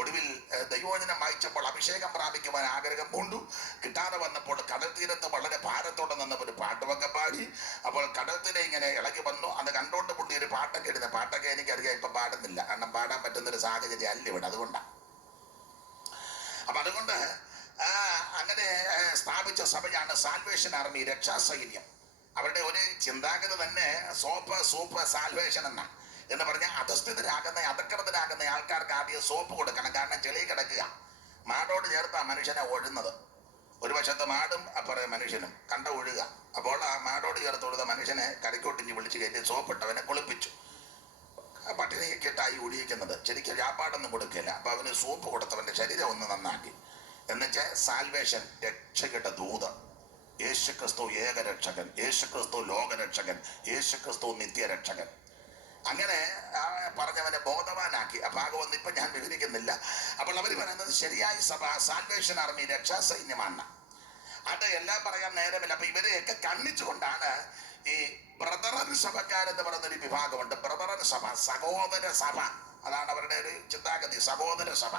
ഒടുവിൽ ദൈവവചനം വായിച്ചപ്പോൾ അഭിഷേകം പ്രാപിക്കുവാൻ ആഗ്രഹം പൂണ്ടു. കിട്ടാതെ വന്നപ്പോൾ കടൽ തീരത്ത് വളരെ ഭാരത്തോടെ നിന്ന് ഒരു പാട്ടുമൊക്കെ പാടി. അപ്പോൾ കടൽ തീരെ ഇങ്ങനെ ഇളകി വന്നു. അത് കണ്ടോണ്ട് പുള്ളി ഒരു പാട്ടൊക്കെ ഇടുന്ന പാട്ടൊക്കെ എനിക്കറിയാം, ഇപ്പൊ പാടുന്നില്ല, കാരണം പാടാൻ പറ്റുന്നൊരു സാഹചര്യം അല്ല ഇവിടെ, അതുകൊണ്ടാണ്. അപ്പൊ അതുകൊണ്ട് അങ്ങനെ സ്ഥാപിച്ച സഭയാണ് സാൽവേഷൻ ആർമി, രക്ഷാസൈന്യം. അവരുടെ ഒരു ചിന്താഗതി തന്നെ സൂപ്പ് സാൽവേഷൻ എന്ന് പറഞ്ഞാൽ അധകൃതരാകുന്ന ആൾക്കാർക്ക് ആദ്യം സോപ്പ് കൊടുക്കണം. കാരണം ചെളി കിടക്കുക, മാടോട് ചേർത്താ മനുഷ്യനെ ഒഴുന്നത്. ഒരു വശത്ത് മാടും അപ്പുറം മനുഷ്യനും കണ്ട ഒഴുക. അപ്പോൾ ആ മാടോട് ചേർത്ത് കൊടുത്ത മനുഷ്യനെ കരയ്ക്കോട്ടിഞ്ഞ് വിളിച്ച് കയറ്റി സോപ്പിട്ടവനെ കുളിപ്പിച്ചു. പട്ടിണിയൊക്കെ ഇട്ടായി ഒഴിയിക്കുന്നത്. ശരിക്കും വ്യാപാടൊന്നും കൊടുക്കില്ല. അപ്പൊ അവന് സോപ്പ് കൊടുത്തവന്റെ ശരീരം ഒന്ന് നന്നാക്കി. എന്നുവെച്ചാൽ സാൽവേഷൻ, രക്ഷയുടെ ദൂത്. യേശുക്രിസ്തു ഏകരക്ഷകൻ, യേശുക്രിസ്തു ലോകരക്ഷകൻ, യേശുക്രിസ്തു നിത്യരക്ഷകൻ. അങ്ങനെ പറഞ്ഞവനെ ബോധവാനാക്കി. ആ ഭാഗമൊന്നും ഇപ്പൊ ഞാൻ വിവരിക്കുന്നില്ല. അപ്പോൾ അവർ പറയുന്നത് ശരിയായ സഭ സാൽവേഷൻ ആർമി, രക്ഷാസൈന്യമാണ്. അത് എല്ലാം പറയാൻ നേരമില്ല. അപ്പൊ ഇവരെയൊക്കെ കണ്ണിച്ചുകൊണ്ടാണ് ഈ ബ്രദറൻ സഭക്കാരെന്ന് പറയുന്നൊരു വിഭാഗമുണ്ട്. ബ്രദറൻ സഭ, സഹോദര സഭ, അതാണ് അവരുടെ ഒരു ചിന്താഗതി, സഹോദര സഭ.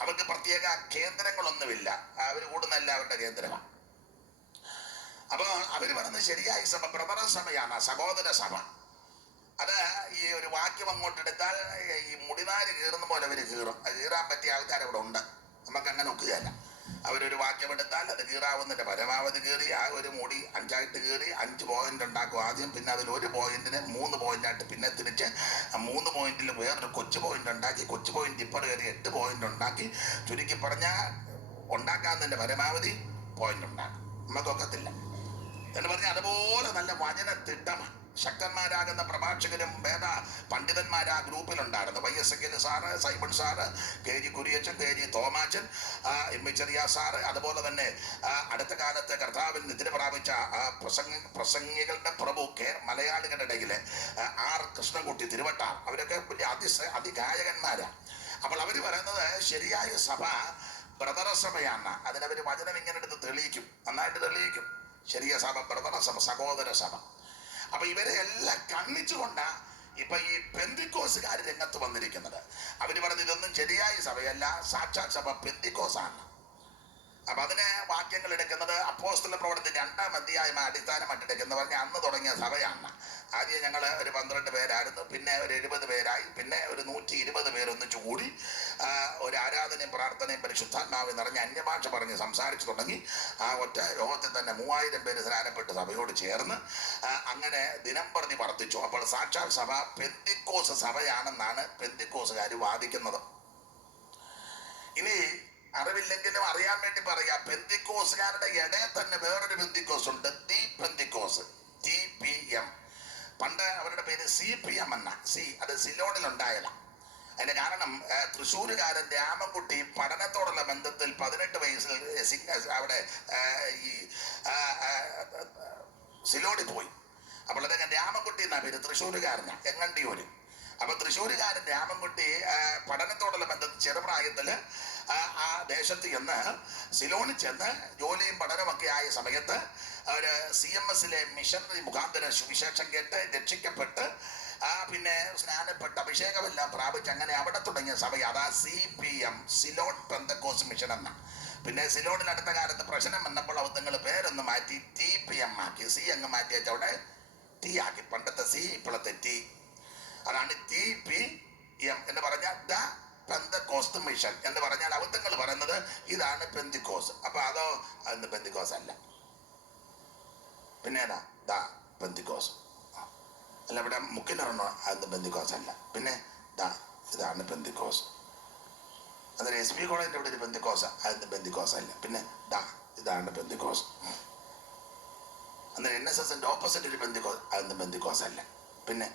അവർക്ക് പ്രത്യേക കേന്ദ്രങ്ങളൊന്നുമില്ല, അവർ കൂടുന്ന എല്ലാവരുടെ കേന്ദ്രമാണ്. അപ്പോൾ അവർ പറയുന്നത് ശരിയായ സഭ ബ്രദർ സഭയാണ്, സഹോദര സഭ. അത് ഈ ഒരു വാക്യം അങ്ങോട്ട് എടുത്താൽ ഈ മുടിനാര് കീറുന്ന പോലെ അവർ കീറും. അത് കീറാൻ പറ്റിയ ആൾക്കാർ അവിടെ ഉണ്ട്, നമുക്ക് അങ്ങനെ ഒക്കുകയല്ല. അവരൊരു വാക്യം എടുത്താൽ അത് കീറാവുന്നതിന്റെ പരമാവധി കീറി ആ ഒരു മുടി 5 ആയിട്ട് കീറി 5 പോയിന്റ് ഉണ്ടാക്കും ആദ്യം. പിന്നെ അതിൽ ഒരു പോയിന്റിന് 3 പോയിന്റായിട്ട് പിന്നെ തിരിച്ച് 3 പോയിന്റിൽ വേറൊരു കൊച്ചു പോയിന്റ് ഉണ്ടാക്കി, കൊച്ചു പോയിന്റ് ഇപ്പോൾ കയറി 8 പോയിന്റ് ഉണ്ടാക്കി. ചുരുക്കി പറഞ്ഞാൽ ഉണ്ടാക്കാത്തതിന്റെ പരമാവധി പോയിന്റ് ഉണ്ടാക്കും. നമുക്കൊക്കത്തില്ല എന്ന് പറഞ്ഞാൽ അതുപോലെ നല്ല വചന തിട്ടമാണ്. ശക്തന്മാരാകുന്ന പ്രഭാഷകരും വേദ പണ്ഡിതന്മാർ ആ ഗ്രൂപ്പിലുണ്ടായിരുന്നു. YSK sir, Simon sir, KG Kuriachan, KG Thomachan, ചെറിയ സാറ്, അതുപോലെ തന്നെ അടുത്ത കാലത്ത് കർത്താവിൽ നിദ്ര പ്രാപിച്ച പ്രസംഗികളുടെ പ്രഭു മലയാളികളുടെ ഇടയിൽ R കൃഷ്ണൻകുട്ടി തിരുവട്ടാർ, അവരൊക്കെ വലിയ അതിഗായകന്മാരാണ്. അപ്പോൾ അവർ പറയുന്നത് ശരിയായ സഭ ബ്രദർ സഭയാണ്. അതിനവർ വചനം ഇങ്ങനെ എടുത്ത് തെളിയിക്കും, നന്നായിട്ട് തെളിയിക്കും. ശരിയ സഭ ബ്രദർ സഭ, സഹോദര സഭ. അപ്പൊ ഇവരെ എല്ലാം കണ്ണിച്ചുകൊണ്ടാ ഇപ്പൊ ഈ പെന്തിക്കോസുകാർ രംഗത്ത് വന്നിരിക്കുന്നത്. അവര് പറഞ്ഞത് ഇതൊന്നും ശരിയായ സഭയല്ല, സാക്ഷാൽ സഭ പെന്തിക്കോസാണ്. അപ്പൊ അതിന് വാക്യങ്ങൾ എടുക്കുന്നത് അപ്പോസ്തല പ്രവർത്തനം 2-ാം അധ്യായം അടിസ്ഥാനമായിട്ട് എടുക്കുന്ന പറഞ്ഞാൽ അന്ന് തുടങ്ങിയ സഭയാണ്. ആദ്യം ഞങ്ങൾ ഒരു 12 പേരായിരുന്നു, പിന്നെ ഒരു 70 പേരായി, പിന്നെ ഒരു 120 പേരൊന്നിച്ചു കൂടി ഒരു ആരാധനയും പ്രാർത്ഥനയും പരിശുദ്ധാത്മാവ് നിറഞ്ഞ അന്യഭാഷ പറഞ്ഞ് സംസാരിച്ചു തുടങ്ങി. ആ ഒറ്റ യോഗത്തിൽ തന്നെ 3000 പേര് സ്നാനപ്പെട്ട് സഭയോട് ചേർന്ന് അങ്ങനെ ദിനം പ്രതി വർദ്ധിച്ചു. അപ്പോൾ സാക്ഷാൽ സഭ പെന്തിക്കോസ് സഭയാണെന്നാണ് പെന്തിക്കോസുകാർ വാദിക്കുന്നത്. ഇനി അറിവില്ലെങ്കിലും അറിയാൻ വേണ്ടി പറയാം, പെന്തിക്കോസുകാരുടെ ഇടയിൽ തന്നെ വേറൊരു പെന്തിക്കോസ് ഉണ്ട്, ദി പെന്തിക്കോസ്, TPM. പണ്ട് അവരുടെ പേര് CPM എന്ന അത് സിലോണിലുണ്ടായതാണ്. അതിന്റെ കാരണം തൃശ്ശൂരുകാരൻ രാമൻകുട്ടി പഠനത്തോടുള്ള ബന്ധത്തിൽ 18 വയസ്സിൽ അവിടെ ഈ സിലോണിൽ പോയി. അപ്പോൾ അദ്ദേഹം രാമൻകുട്ടി എന്നാ പേര്, തൃശ്ശൂരുകാരനാണ്, എങ്ങണ്ടിയൂര്. അപ്പൊ തൃശ്ശൂരുകാരൻ രാമൻകുട്ടി പഠനത്തോടുള്ള ബന്ധത്തിൽ ചെറുപ്രായത്തിൽ ആ ദേശത്ത് ചെന്ന് സിലോണിൽ ചെന്ന് ജോലിയും പഠനമൊക്കെ ആയ സമയത്ത് ഒരു CMSലെ മിഷണറി മുഖാന്തരം സുവിശേഷം കേട്ട് രക്ഷിക്കപ്പെട്ട് പിന്നെ സ്നാനപ്പെട്ട് അഭിഷേകമെല്ലാം പ്രാപിച്ച് അങ്ങനെ അവിടെ തുടങ്ങിയ സഭ അതാ CPM, സിലോൺ പെന്തക്കോസ് മിഷൻ എന്ന. പിന്നെ സിലോണിൽ അടുത്ത കാലത്ത് പ്രശ്നം വന്നപ്പോൾ അവർ നിങ്ങൾ പേരൊന്ന് മാറ്റി TPM ആക്കി. C അങ്ങ് മാറ്റി വെച്ചവിടെ T ആക്കി. പണ്ടത്തെ C ഇപ്പോഴത്തെ T. അതാണ് TPM എന്ന് പറഞ്ഞാൽ ദ പെന്തക്കോസ്റ്റ് മിഷൻ എന്ന് പറഞ്ഞാൽ അവത്തങ്ങൾ പറയുന്നത് ഇതാണ് പെന്തിക്കോസ്. അപ്പൊ അതോ അന്ന് പെന്തിക്കോസ് അല്ല, പിന്നെ ഏതാ ദ പെന്തിക്കോസ് അല്ല. ഇവിടെ മുക്കിനറണോ അന്ന് പെന്തിക്കോസ് അല്ല, പിന്നെ ഇതാണ് പെന്തിക്കോസ്. അന്നേരം SP കോളേജിന്റെ ഇവിടെ ഒരു പെന്തിക്കോസ്, അന്ന് പെന്തിക്കോസ് അല്ല, പിന്നെ ഇതാണ് പെന്തിക്കോസ്. അന്നേരം NSSന്റെ ഓപ്പോസിറ്റ് ഒരു പെന്തിക്കോസ്, അന്ന് പെന്തിക്കോസ് അല്ല, പിന്നെ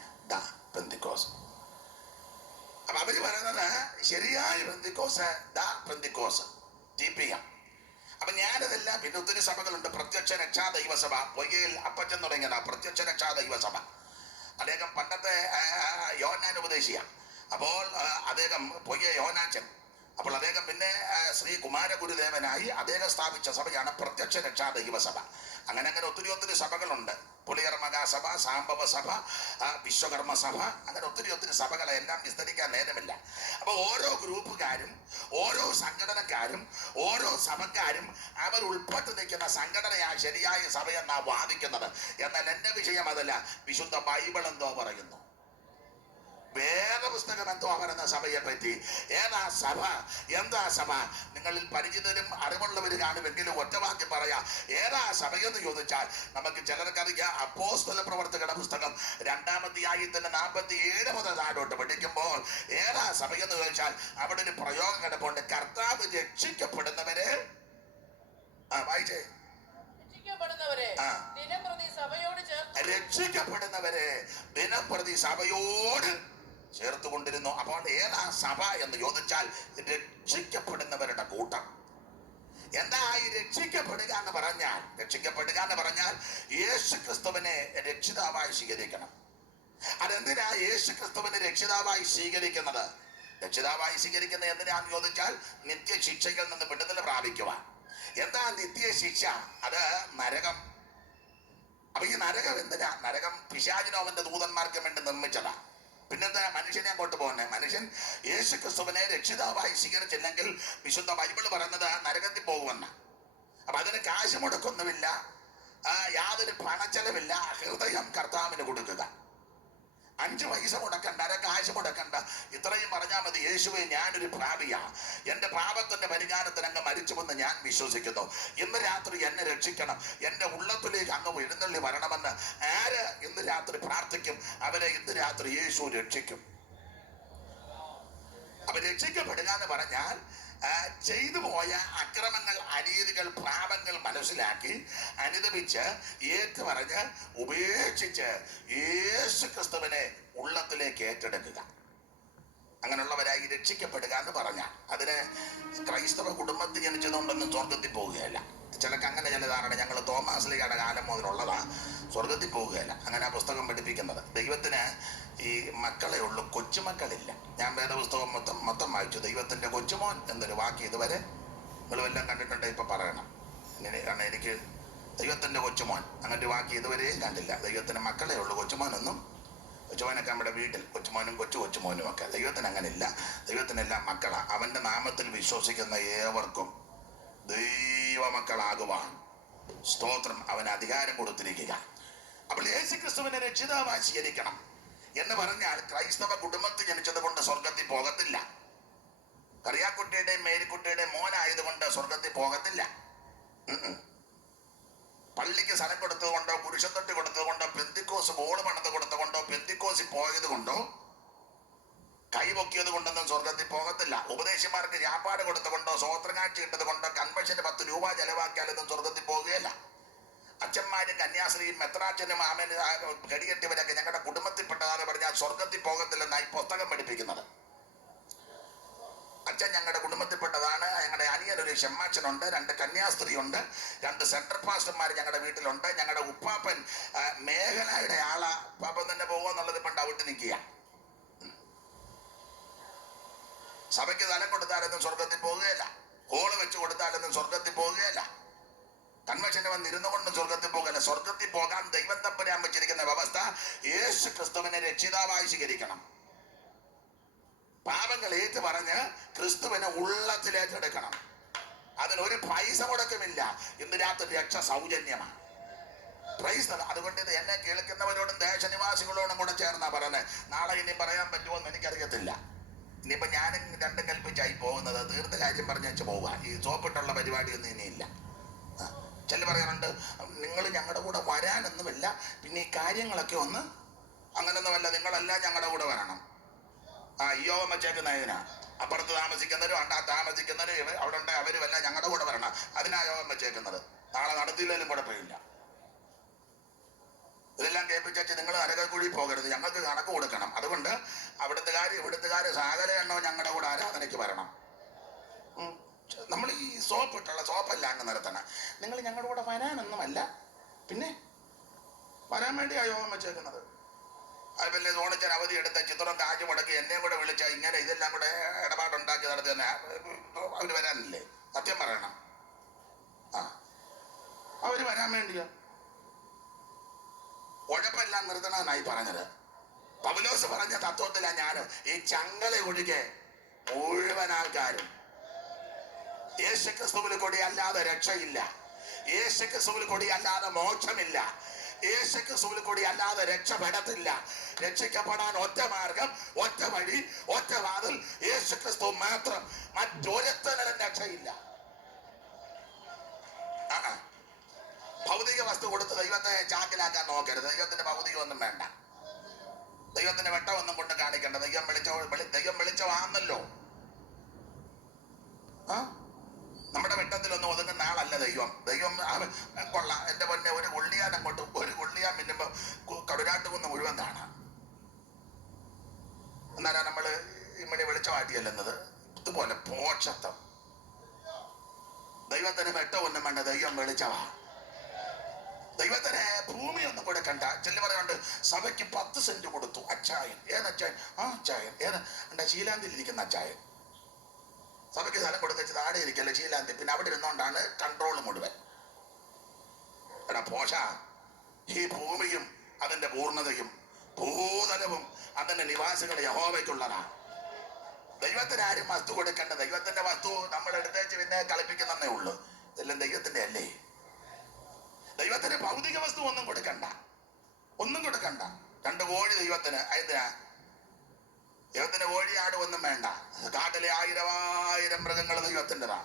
പെന്തിക്കോസ്. അപ്പൊ അവര് പറയുന്നത് ശരിയായ പെന്തിക്കോസ് പെന്തിക്കോസ് TPM. അപ്പൊ ഞാനതെല്ലാം പിന്നെ ഒത്തിരി സഭകളുണ്ട്. പ്രത്യക്ഷ രക്ഷാ ദൈവസഭ, പൊയ്യയിൽ അപ്പച്ചൻ തുടങ്ങിയതാ പ്രത്യക്ഷ രക്ഷാ ദൈവസഭ. അദ്ദേഹം പണ്ടത്തെ യോഹന്നാൻ ഉപദേശിയ. അപ്പോൾ അദ്ദേഹം പൊയ്യ യോഹന്നാച്ചൻ. അപ്പോൾ അദ്ദേഹം പിന്നെ ശ്രീ കുമാരഗുരുദേവനായി അദ്ദേഹം സ്ഥാപിച്ച സഭയാണ് പ്രത്യക്ഷ രക്ഷാ ദൈവസഭ. അങ്ങനെ ഒത്തിരി സഭകളുണ്ട്. പുളിയർ മഹാസഭ, സാംബവ സഭ, വിശ്വകർമ്മ സഭ, അങ്ങനെ ഒത്തിരി സഭകളെ എല്ലാം വിസ്തരിക്കാൻ നേരമില്ല. അപ്പൊ ഓരോ ഗ്രൂപ്പുകാരും ഓരോ സംഘടനക്കാരും ഓരോ സഭക്കാരും അവർ ഉൾപ്പെട്ട് നിൽക്കുന്ന സംഘടനയാ ശരിയായ സഭയെന്നാ വാദിക്കുന്നത്. എന്നാൽ എന്റെ വിഷയം അതല്ല. വിശുദ്ധ ബൈബിൾ എന്തോ പറയുന്നു, വേദപുസ്തകം എന്തോ പറയുന്ന സഭയെ പറ്റി. ഏതാ സഭ, എന്താ സഭ? നിങ്ങളിൽ പരിചിതരും അറിവുള്ളവർ കാണുമെങ്കിലും ഒറ്റവാക്യം പറയാം. ഏതാ സഭയെന്ന് ചോദിച്ചാൽ നമുക്ക് ചിലർക്കറിയാം. അപ്പോസ്തല പ്രവർത്തകരുടെ പുസ്തകം 2-ാം അധ്യായത്തിന്റെ 47 മുതൽ താഴോട്ട് പഠിക്കുമ്പോൾ ഏതാ സഭയെന്ന് ചോദിച്ചാൽ അവിടെ ഒരു പ്രയോഗം കിടപ്പുണ്ട്. കർത്താവ് രക്ഷിക്കപ്പെടുന്നവരെ വായിച്ചേ, രക്ഷിക്കപ്പെടുന്നവരെ ദിനംപ്രതി സഭയോട് ചേർത്തുകൊണ്ടിരുന്നു. അപ്പോൾ ഏതാ സഭ എന്ന് ചോദിച്ചാൽ രക്ഷിക്കപ്പെടുന്നവരുടെ കൂട്ടം. എന്താ ഈ രക്ഷിക്കപ്പെടുക എന്ന് പറഞ്ഞാൽ? രക്ഷിക്കപ്പെടുക എന്ന് പറഞ്ഞാൽ യേശു ക്രിസ്തുവിനെ രക്ഷിതാവായി സ്വീകരിക്കണം. അതെന്തിനാ യേശു ക്രിസ്തുവിനെ രക്ഷിതാവായി സ്വീകരിക്കുന്നത്? രക്ഷിതാവായി സ്വീകരിക്കുന്നത് എന്തിനാന്ന് ചോദിച്ചാൽ നിത്യശിക്ഷയിൽ നിന്ന് വിടുതൽ പ്രാപിക്കുവാൻ. എന്താ നിത്യശിക്ഷ? അത് നരകം. അപ്പൊ ഈ നരകം എന്തിനാ? നരകം പിശാചിനോ അവന്റെ ദൂതന്മാർക്കും വേണ്ടി നിർമ്മിച്ചതാ. പിന്നെന്താ മനുഷ്യനെ അങ്ങോട്ട് പോകുന്നത്? മനുഷ്യൻ യേശു ക്രിസ്തുവിനെ രക്ഷിതാവായി സ്വീകരിച്ചില്ലെങ്കിൽ വിശുദ്ധ ബൈബിൾ പറയുന്നത് നരകത്തിൽ പോകുമെന്ന. അപ്പൊ അതിന് കാശ് മുടക്കൊന്നുമില്ല, യാതൊരു പണച്ചെലവില്ല. ഹൃദയം കർത്താവിന് കൊടുക്കുക. 5 പൈസ മുടക്കണ്ട, കാശ് മുടക്കണ്ട. ഇത്രയും പറഞ്ഞാൽ മതി, യേശുവെ ഞാനൊരു പാപിയാ, എന്റെ പാപത്തിന്റെ പരിഹാരത്തിന് അങ്ങ് മരിച്ചുവെന്ന് ഞാൻ വിശ്വസിക്കുന്നു. ഇന്ന് രാത്രി എന്നെ രക്ഷിക്കണം, എന്റെ ഉള്ളത്തിലേക്ക് അങ്ങ് എഴുന്നള്ളി വരണമെന്ന് ആര് ഇന്ന് രാത്രി പ്രാർത്ഥിക്കും, അവരെ ഇന്ന് രാത്രി യേശു രക്ഷിക്കും. അപ്പൊ രക്ഷിക്കപ്പെടുക എന്ന് പറഞ്ഞാൽ ചെയ്തു പോയ അക്രമങ്ങൾ, അനീതികൾ, പാപങ്ങൾ മനസ്സിലാക്കി അനുദപിച്ച് ഏറ്റുപറഞ്ഞ് ഉപേക്ഷിച്ച് യേശു ക്രിസ്തുവിനെ ഉള്ളത്തിലേക്ക് ഏറ്റെടുക്കുക. അങ്ങനെയുള്ളവരായി രക്ഷിക്കപ്പെടുക എന്ന് പറഞ്ഞാൽ അതിന് ക്രൈസ്തവ കുടുംബത്തിൽ ജനിച്ചതുകൊണ്ടൊന്നും സ്വർഗത്തിൽ പോവുകയല്ല. ചിലക്ക് അങ്ങനെ ചില ധാരണ, ഞങ്ങൾ തോമാശ്ലീഹയുടെ കാലം മുതലുള്ളതാ, സ്വർഗത്തിൽ പോവുകയല്ല. അങ്ങനെ ആ പുസ്തകം പഠിപ്പിക്കുന്നത്. ദൈവത്തിന് ഈ മക്കളെ ഉള്ളൂ, കൊച്ചുമക്കളില്ല. ഞാൻ വേദപുസ്തകം മൊത്തം വായിച്ചു. ദൈവത്തിന്റെ കൊച്ചുമോൻ എന്നൊരു വാക്ക് ഇതുവരെ നിങ്ങൾ എല്ലാം കണ്ടിട്ടുണ്ട്, ഇപ്പൊ പറയണം. കാരണം എനിക്ക് ദൈവത്തിന്റെ കൊച്ചുമോൻ അങ്ങനെ വാക്ക് ഇതുവരെയും കണ്ടില്ല. ദൈവത്തിന് മക്കളെ ഉള്ളൂ, കൊച്ചുമോനൊന്നും. കൊച്ചുമോനൊക്കെ നമ്മുടെ വീട്ടിൽ കൊച്ചുമോനും കൊച്ചുമോനും ഒക്കെ. ദൈവത്തിന് അങ്ങനെ ഇല്ല. ദൈവത്തിനെല്ലാം മക്കളാ. അവന്റെ നാമത്തിൽ വിശ്വസിക്കുന്ന ഏവർക്കും ദൈവമക്കളാകുവാൻ സ്തോത്രം, അവന് അധികാരം കൊടുത്തിരിക്കുക. അപ്പോൾ യേശു ക്രിസ്തുവിനെ രക്ഷിതാവായി സ്വീകരിക്കണം എന്ന് പറഞ്ഞാൽ ക്രൈസ്തവ കുടുംബത്തിൽ ജനിച്ചത് കൊണ്ട് സ്വർഗത്തിൽ പോകത്തില്ല. കറിയാക്കുട്ടിയുടെയും മേരിക്കുട്ടിയുടെയും മോനായതുകൊണ്ട് സ്വർഗത്തിൽ പോകത്തില്ല. പള്ളിക്ക് സ്ഥലം കൊടുത്തത് കൊണ്ടോ, പുരുഷത്തൊട്ടി കൊടുത്തത് കൊണ്ടോ, പെന്തിക്കോസ് ബോള് പണിത് കൊടുത്തത് കൊണ്ടോ, പെന്തിക്കോസിൽ പോയത് കൊണ്ടോ, കൈപൊക്കിയത് കൊണ്ടൊന്നും സ്വർഗത്തിൽ പോകത്തില്ല. ഉപദേശിമാർക്ക് വ്യാപാരം കൊടുത്തുകൊണ്ടോ, സ്വോത്രകാഴ്ച ഇട്ടത് കൊണ്ടോ, കൺവെൻഷന് 10 രൂപ ചെലവാക്കിയാലൊന്നും സ്വർഗത്തിൽ പോകുകയല്ല. അച്ഛന്മാരും കന്യാസ്ത്രീയും മെത്രാച്ചനും ആമന് കടികെട്ടിയവരൊക്കെ ഞങ്ങളുടെ കുടുംബത്തിൽപ്പെട്ടതാന്ന് പറഞ്ഞാൽ സ്വർഗത്തിൽ പോകത്തില്ലെന്നായി പുസ്തകം പഠിപ്പിക്കുന്നത്. അച്ഛൻ ഞങ്ങളുടെ കുടുംബത്തിൽപ്പെട്ടതാണ്. ഞങ്ങളുടെ അനിയനൊരു ഷമ്മാച്ചനുണ്ട്, 2 കന്യാസ്ത്രീയുണ്ട്, 2 സെൻട്രൽ പാസ്റ്റർമാർ ഞങ്ങളുടെ വീട്ടിലുണ്ട്. ഞങ്ങളുടെ ഉപ്പാപ്പൻ മേഖലയുടെ ആളാ. ഉപ്പാപ്പൻ തന്നെ പോകുമെന്നുള്ളത് ഇപ്പം ഡൗട്ട് നിൽക്കുക. സഭയ്ക്ക് സ്ഥലം കൊടുത്താലൊന്നും സ്വർഗത്തിൽ പോകുകയില്ല. ഹോള് വെച്ച് കൊടുത്താലൊന്നും സ്വർഗത്തിൽ പോകുകയില്ല. കൺവെൻഷന് വന്നിരുന്നു കൊണ്ടും സ്വർഗത്തിൽ പോകല്ല. സ്വർഗത്തിൽ പോകാൻ ദൈവം തമ്പുരാൻ വെച്ചിരിക്കുന്ന വ്യവസ്ഥ യേശു ക്രിസ്തുവിനെ രക്ഷിതാവായി സ്വീകരിക്കണം. പാപങ്ങൾ ഏറ്റു പറഞ്ഞ് ക്രിസ്തുവിനെ ഉള്ളത്തിലേറ്റെടുക്കണം. അതിനൊരു പൈസ മുടക്കമില്ല. ഇന്ന് രാത്രി രക്ഷ സൗജന്യമാണ്. അതുകൊണ്ട് ഇത് എന്നെ കേൾക്കുന്നവരോടും ദേശനിവാസികളോടും കൂടെ ചേർന്നാ പറയുന്നത്. നാളെ ഇനി പറയാൻ പറ്റുമോ എന്ന് എനിക്കറിയത്തില്ല. ഇനിയിപ്പോ ഞാനും 2 കൽപ്പിച്ചായി പോകുന്നത്. തീർത്ത കാര്യം പറഞ്ഞു വെച്ച് പോവുക. ഈ സോപ്പിട്ടുള്ള പരിപാടിയൊന്നും ഇനിയില്ല. ചില പറയാറുണ്ട്, നിങ്ങൾ ഞങ്ങളുടെ കൂടെ വരാനൊന്നുമില്ല, പിന്നെ ഈ കാര്യങ്ങളൊക്കെ ഒന്ന് അങ്ങനൊന്നുമല്ല, നിങ്ങളെല്ലാം ഞങ്ങളുടെ കൂടെ വരണം. യോഗം വെച്ചേക്കുന്നതിനാ. അപ്പുറത്ത് താമസിക്കുന്നവരും താമസിക്കുന്നവരും അവിടെ ഉണ്ട്, അവരും എല്ലാം ഞങ്ങളുടെ കൂടെ വരണം. അതിനാ യോഗം വെച്ചേക്കുന്നത്. നാളെ നടത്തിയില്ലെങ്കിലും കുഴപ്പമില്ല. ഇതെല്ലാം കേൾപ്പിച്ചു നിങ്ങൾ നരകക്കുഴി പോകരുത്, ഞങ്ങൾക്ക് കണക്ക് കൊടുക്കണം. അതുകൊണ്ട് ഇവിടുത്തുകാര് സകല എണ്ണവും ഞങ്ങളുടെ കൂടെ ആരാധനയ്ക്ക് വരണം. നമ്മൾ ഈ സോപ്പല്ല അങ്ങ് നിർത്തണം. നിങ്ങൾ ഞങ്ങളുടെ കൂടെ വരാനൊന്നുമല്ല, പിന്നെ വരാൻ വേണ്ടിയാ യോഗം വെച്ചേക്കുന്നത്. അതുപോലെ ഓണച്ചാൻ അവധി എടുത്ത ചിത്രം കാശ് മുടക്കി എന്നെയും കൂടെ വിളിച്ച ഇങ്ങനെ ഇതെല്ലാം കൂടെ ഇടപാടുണ്ടാക്കി നടത്തി തന്നെ അവര് വരാനില്ലേ? സത്യം പറയണം. അവര് വരാൻ വേണ്ടിയാ. ഉഴപ്പെല്ലാം നിർത്തണമെന്നായി പറഞ്ഞത്. പൗലോസ് പറഞ്ഞ തത്വത്തിലാണ് ഞാൻ. ഈ ചങ്ങല ഒഴികെ മുഴുവൻ ആൾക്കാരും യേശുക്രിസ്തുവിൽ കൂടി അല്ലാതെ രക്ഷയില്ല. യേശുക്രിസ്തുവിൽ കൂടി അല്ലാതെ മോക്ഷമില്ല. യേശുക്രിസ്തുവിൽ കൂടി അല്ലാതെ രക്ഷപ്പെടത്തില്ല. രക്ഷിക്കപ്പെടാൻ ഒറ്റ മാർഗം, ഒറ്റ വഴി, ഒറ്റ വാതിൽ, യേശുക്രിസ്തു മാത്രം. മറ്റൊരുത്തനും രക്ഷയില്ല. ഭൗതിക വസ്തു കൊടുത്ത് ദൈവത്തെ ചാക്കിലാക്കാൻ നോക്കരുത്. ദൈവത്തിന്റെ ഭൗതികമൊന്നും വേണ്ട. ദൈവത്തിന്റെ വെട്ടമൊന്നും കൊണ്ട് കാണിക്കണ്ട. ദൈവം വെളിച്ചമാണല്ലോ. നമ്മുടെ വെട്ടത്തിലൊന്നും ഒതുങ്ങുന്ന ആളല്ല ദൈവം. കൊള്ളാം. എന്റെ പൊന്നെ, ഒരു കൊള്ളിയാൻ അങ്ങോട്ട്, ഒരു കൊള്ളിയാൻ മിന്നുമ്പോ കടുരാട്ടുകുന്ന് മുഴുവൻ കാണാം. എന്നാലാ നമ്മള് ഇമ്മണി വെളിച്ചമാറ്റിയല്ലെന്നത്. ഇതുപോലെ പോക്ഷത്വം. ദൈവത്തിന് വെട്ടമൊന്നും വേണ്ട, ദൈവം വെളിച്ചമാ. ദൈവത്തിന് ഭൂമിയൊന്നും കൊടുക്കണ്ട. ചെല്ലു പറയുന്നുണ്ട്, സഭയ്ക്ക് 10 സെന്റ് കൊടുത്തു. അച്ചായൻ. ഏതച്ചായൻ? അച്ചായൻ ഏതാ? എന്റെ ശീലാന്തിയിലിരിക്കുന്ന അച്ചായൻ. സഭയ്ക്ക് സ്ഥലം കൊടുത്തു താഴെ ഇരിക്കല്ലേ ശീലാന്തി. പിന്നെ അവിടെ ഇരുന്നോണ്ടാണ് കൺട്രോൾ മുഴുവൻ. എടാ പോഷ, ഈ ഭൂമിയും അതിന്റെ പൂർണ്ണതയും ഭൂതലവും അതിന്റെ നിവാസികൾ യഹോവയ്ക്കുള്ളതാണ്. ദൈവത്തിന് ആരും വസ്തു കൊടുക്കണ്ട. ദൈവത്തിന്റെ വസ്തു നമ്മൾ എടുത്തേച്ച് പിന്നെ കളിപ്പിക്കുന്നേ ഉള്ളൂ. ഇതെല്ലാം ദൈവത്തിന്റെ അല്ലേ. ദൈവത്തിന് ഭൗതിക വസ്തു ഒന്നും കൊടുക്കണ്ട, ഒന്നും കൊടുക്കണ്ട. 2 കോഴി ദൈവത്തിന്. എന്തിനാ? ദൈവത്തിന് കോഴി ആട് ഒന്നും വേണ്ട. കാട്ടിലെ 1000 മൃഗങ്ങൾ ദൈവത്തിൻ്റെതാ.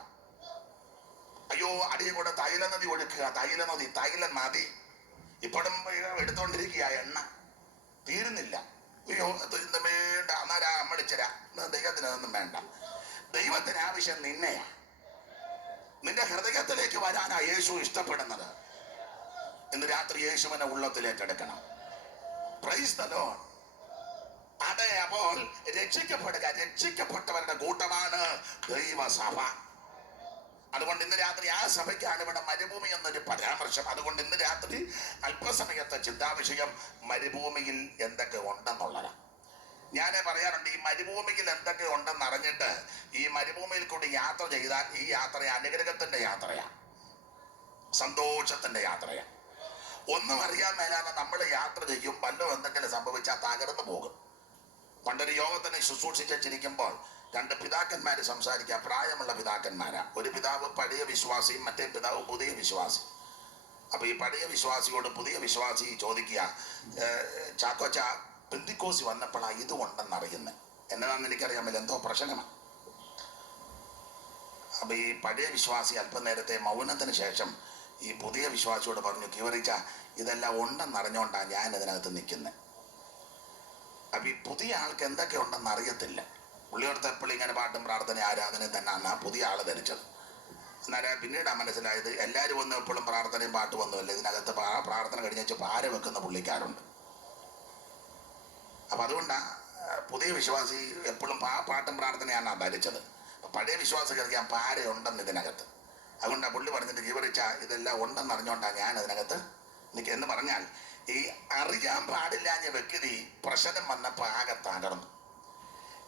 അയ്യോ, അടിയും കൂടെ തൈല നദി ഒഴുക്കുക. തൈല നദി ഇപ്പോഴും എടുത്തോണ്ടിരിക്കുക. എണ്ണ തീരുന്നില്ല. അയ്യോ, ഇന്ന് വേണ്ട, അന്നേരം അമ്മടിച്ചരാ. ദൈവത്തിന് അതൊന്നും വേണ്ട. ദൈവത്തിന് ആവശ്യം നിന്നെയാ. നിന്റെ ഹൃദയത്തിലേക്ക് വരാനാ യേശു ഇഷ്ടപ്പെടുന്നത്. ഇന്ന് രാത്രി യേശുവിനെ ഉള്ളത്തിലേക്ക് എടുക്കണം. Praise the Lord. അതെ, അപ്പോൾ രക്ഷിക്കപ്പെട്ടവരുടെ കൂട്ടമാണ് ദൈവസഭ. അതുകൊണ്ട് ഇന്ന് രാത്രി ആ സഭയ്ക്കാണ് ഇവിടെ മരുഭൂമി എന്നൊരു പരാമർശം. അതുകൊണ്ട് ഇന്ന് രാത്രി അല്പസമയത്തെ ചിന്താവിഷയം മരുഭൂമിയിൽ എന്തൊക്കെ ഉണ്ടെന്നുള്ളതാണ്. ഞാൻ പറയാറുണ്ട്, ഈ മരുഭൂമിയിൽ എന്തൊക്കെ ഉണ്ടെന്ന് അറിഞ്ഞിട്ട് ഈ മരുഭൂമിയിൽ കൂടി യാത്ര ചെയ്താൽ ഈ യാത്ര അനുഗ്രഹത്തിന്റെ യാത്രയാണ്, സന്തോഷത്തിന്റെ യാത്രയാണ്. ഒന്നും അറിയാൻ മേലാതെ നമ്മൾ യാത്ര ചെയ്യും. വല്ലതും എന്തെങ്കിലും സംഭവിച്ചാൽ തകർന്നു പോകും. പണ്ടൊരു യോഗത്തിനെ ശുശ്രൂഷിച്ചിരിക്കുമ്പോൾ 2 പിതാക്കന്മാര് സംസാരിക്കുക. പ്രായമുള്ള പിതാക്കന്മാരാ. ഒരു പിതാവ് പഴയ വിശ്വാസിയും മറ്റേ പിതാവ് പുതിയ വിശ്വാസി. അപ്പൊ ഈ പഴയ വിശ്വാസിയോട് പുതിയ വിശ്വാസി ചോദിക്കുക, ചാക്കോച്ച, പെന്തിക്കോസി വന്നപ്പോഴാ ഇത് ഉണ്ടെന്ന് അറിയുന്നത്. എന്നതാണെന്ന് എനിക്കറിയാമല്ലോ, എന്തോ പ്രശ്നമാണ്. അപ്പൊ ഈ പഴയ വിശ്വാസി അല്പം നേരത്തെ മൗനത്തിന് ശേഷം ഈ പുതിയ വിശ്വാസിയോട് പറഞ്ഞു, കിവറിച്ച, ഇതെല്ലാം ഉണ്ടെന്നറിഞ്ഞോണ്ടാണ് ഞാൻ ഇതിനകത്ത് നിൽക്കുന്നത്. അപ്പൊ ഈ പുതിയ ആൾക്ക് എന്തൊക്കെ ഉണ്ടെന്ന് അറിയത്തില്ല. പുള്ളിയോടത്ത് എപ്പോഴും ഇങ്ങനെ പാട്ടും പ്രാർത്ഥന ആരാധനയും തന്നെയാണ് ആ പുതിയ ആള് ധരിച്ചത്. എന്നാലും പിന്നീടാ മനസ്സിലായത്, എല്ലാവരും ഒന്നും എപ്പോഴും പ്രാർത്ഥനയും പാട്ടും ഒന്നുമല്ല. ഇതിനകത്ത് പ്രാർത്ഥന കഴിഞ്ഞ വെച്ച് പാര വെക്കുന്ന പുള്ളിക്കാരുണ്ട്. അപ്പൊ അതുകൊണ്ടാ പുതിയ വിശ്വാസി എപ്പോഴും പാട്ടും പ്രാർത്ഥനയാണ് ധരിച്ചത്. പഴയ വിശ്വാസം കരുതിയാൽ പാരയുണ്ടെന്ന് ഇതിനകത്ത്. അതുകൊണ്ടാണ് പുള്ളി പറഞ്ഞിട്ട്, വിവരിച്ച ഇതെല്ലാം ഉണ്ടെന്ന് അറിഞ്ഞോണ്ടാണ് ഞാൻ അതിനകത്ത് എനിക്ക് എന്ന് പറഞ്ഞാൽ, ഈ അറിയാൻ പാടില്ലാഞ്ഞ വ്യക്തി പ്രശ്നം വന്നപ്പോൾ ആകെ തകർന്നു.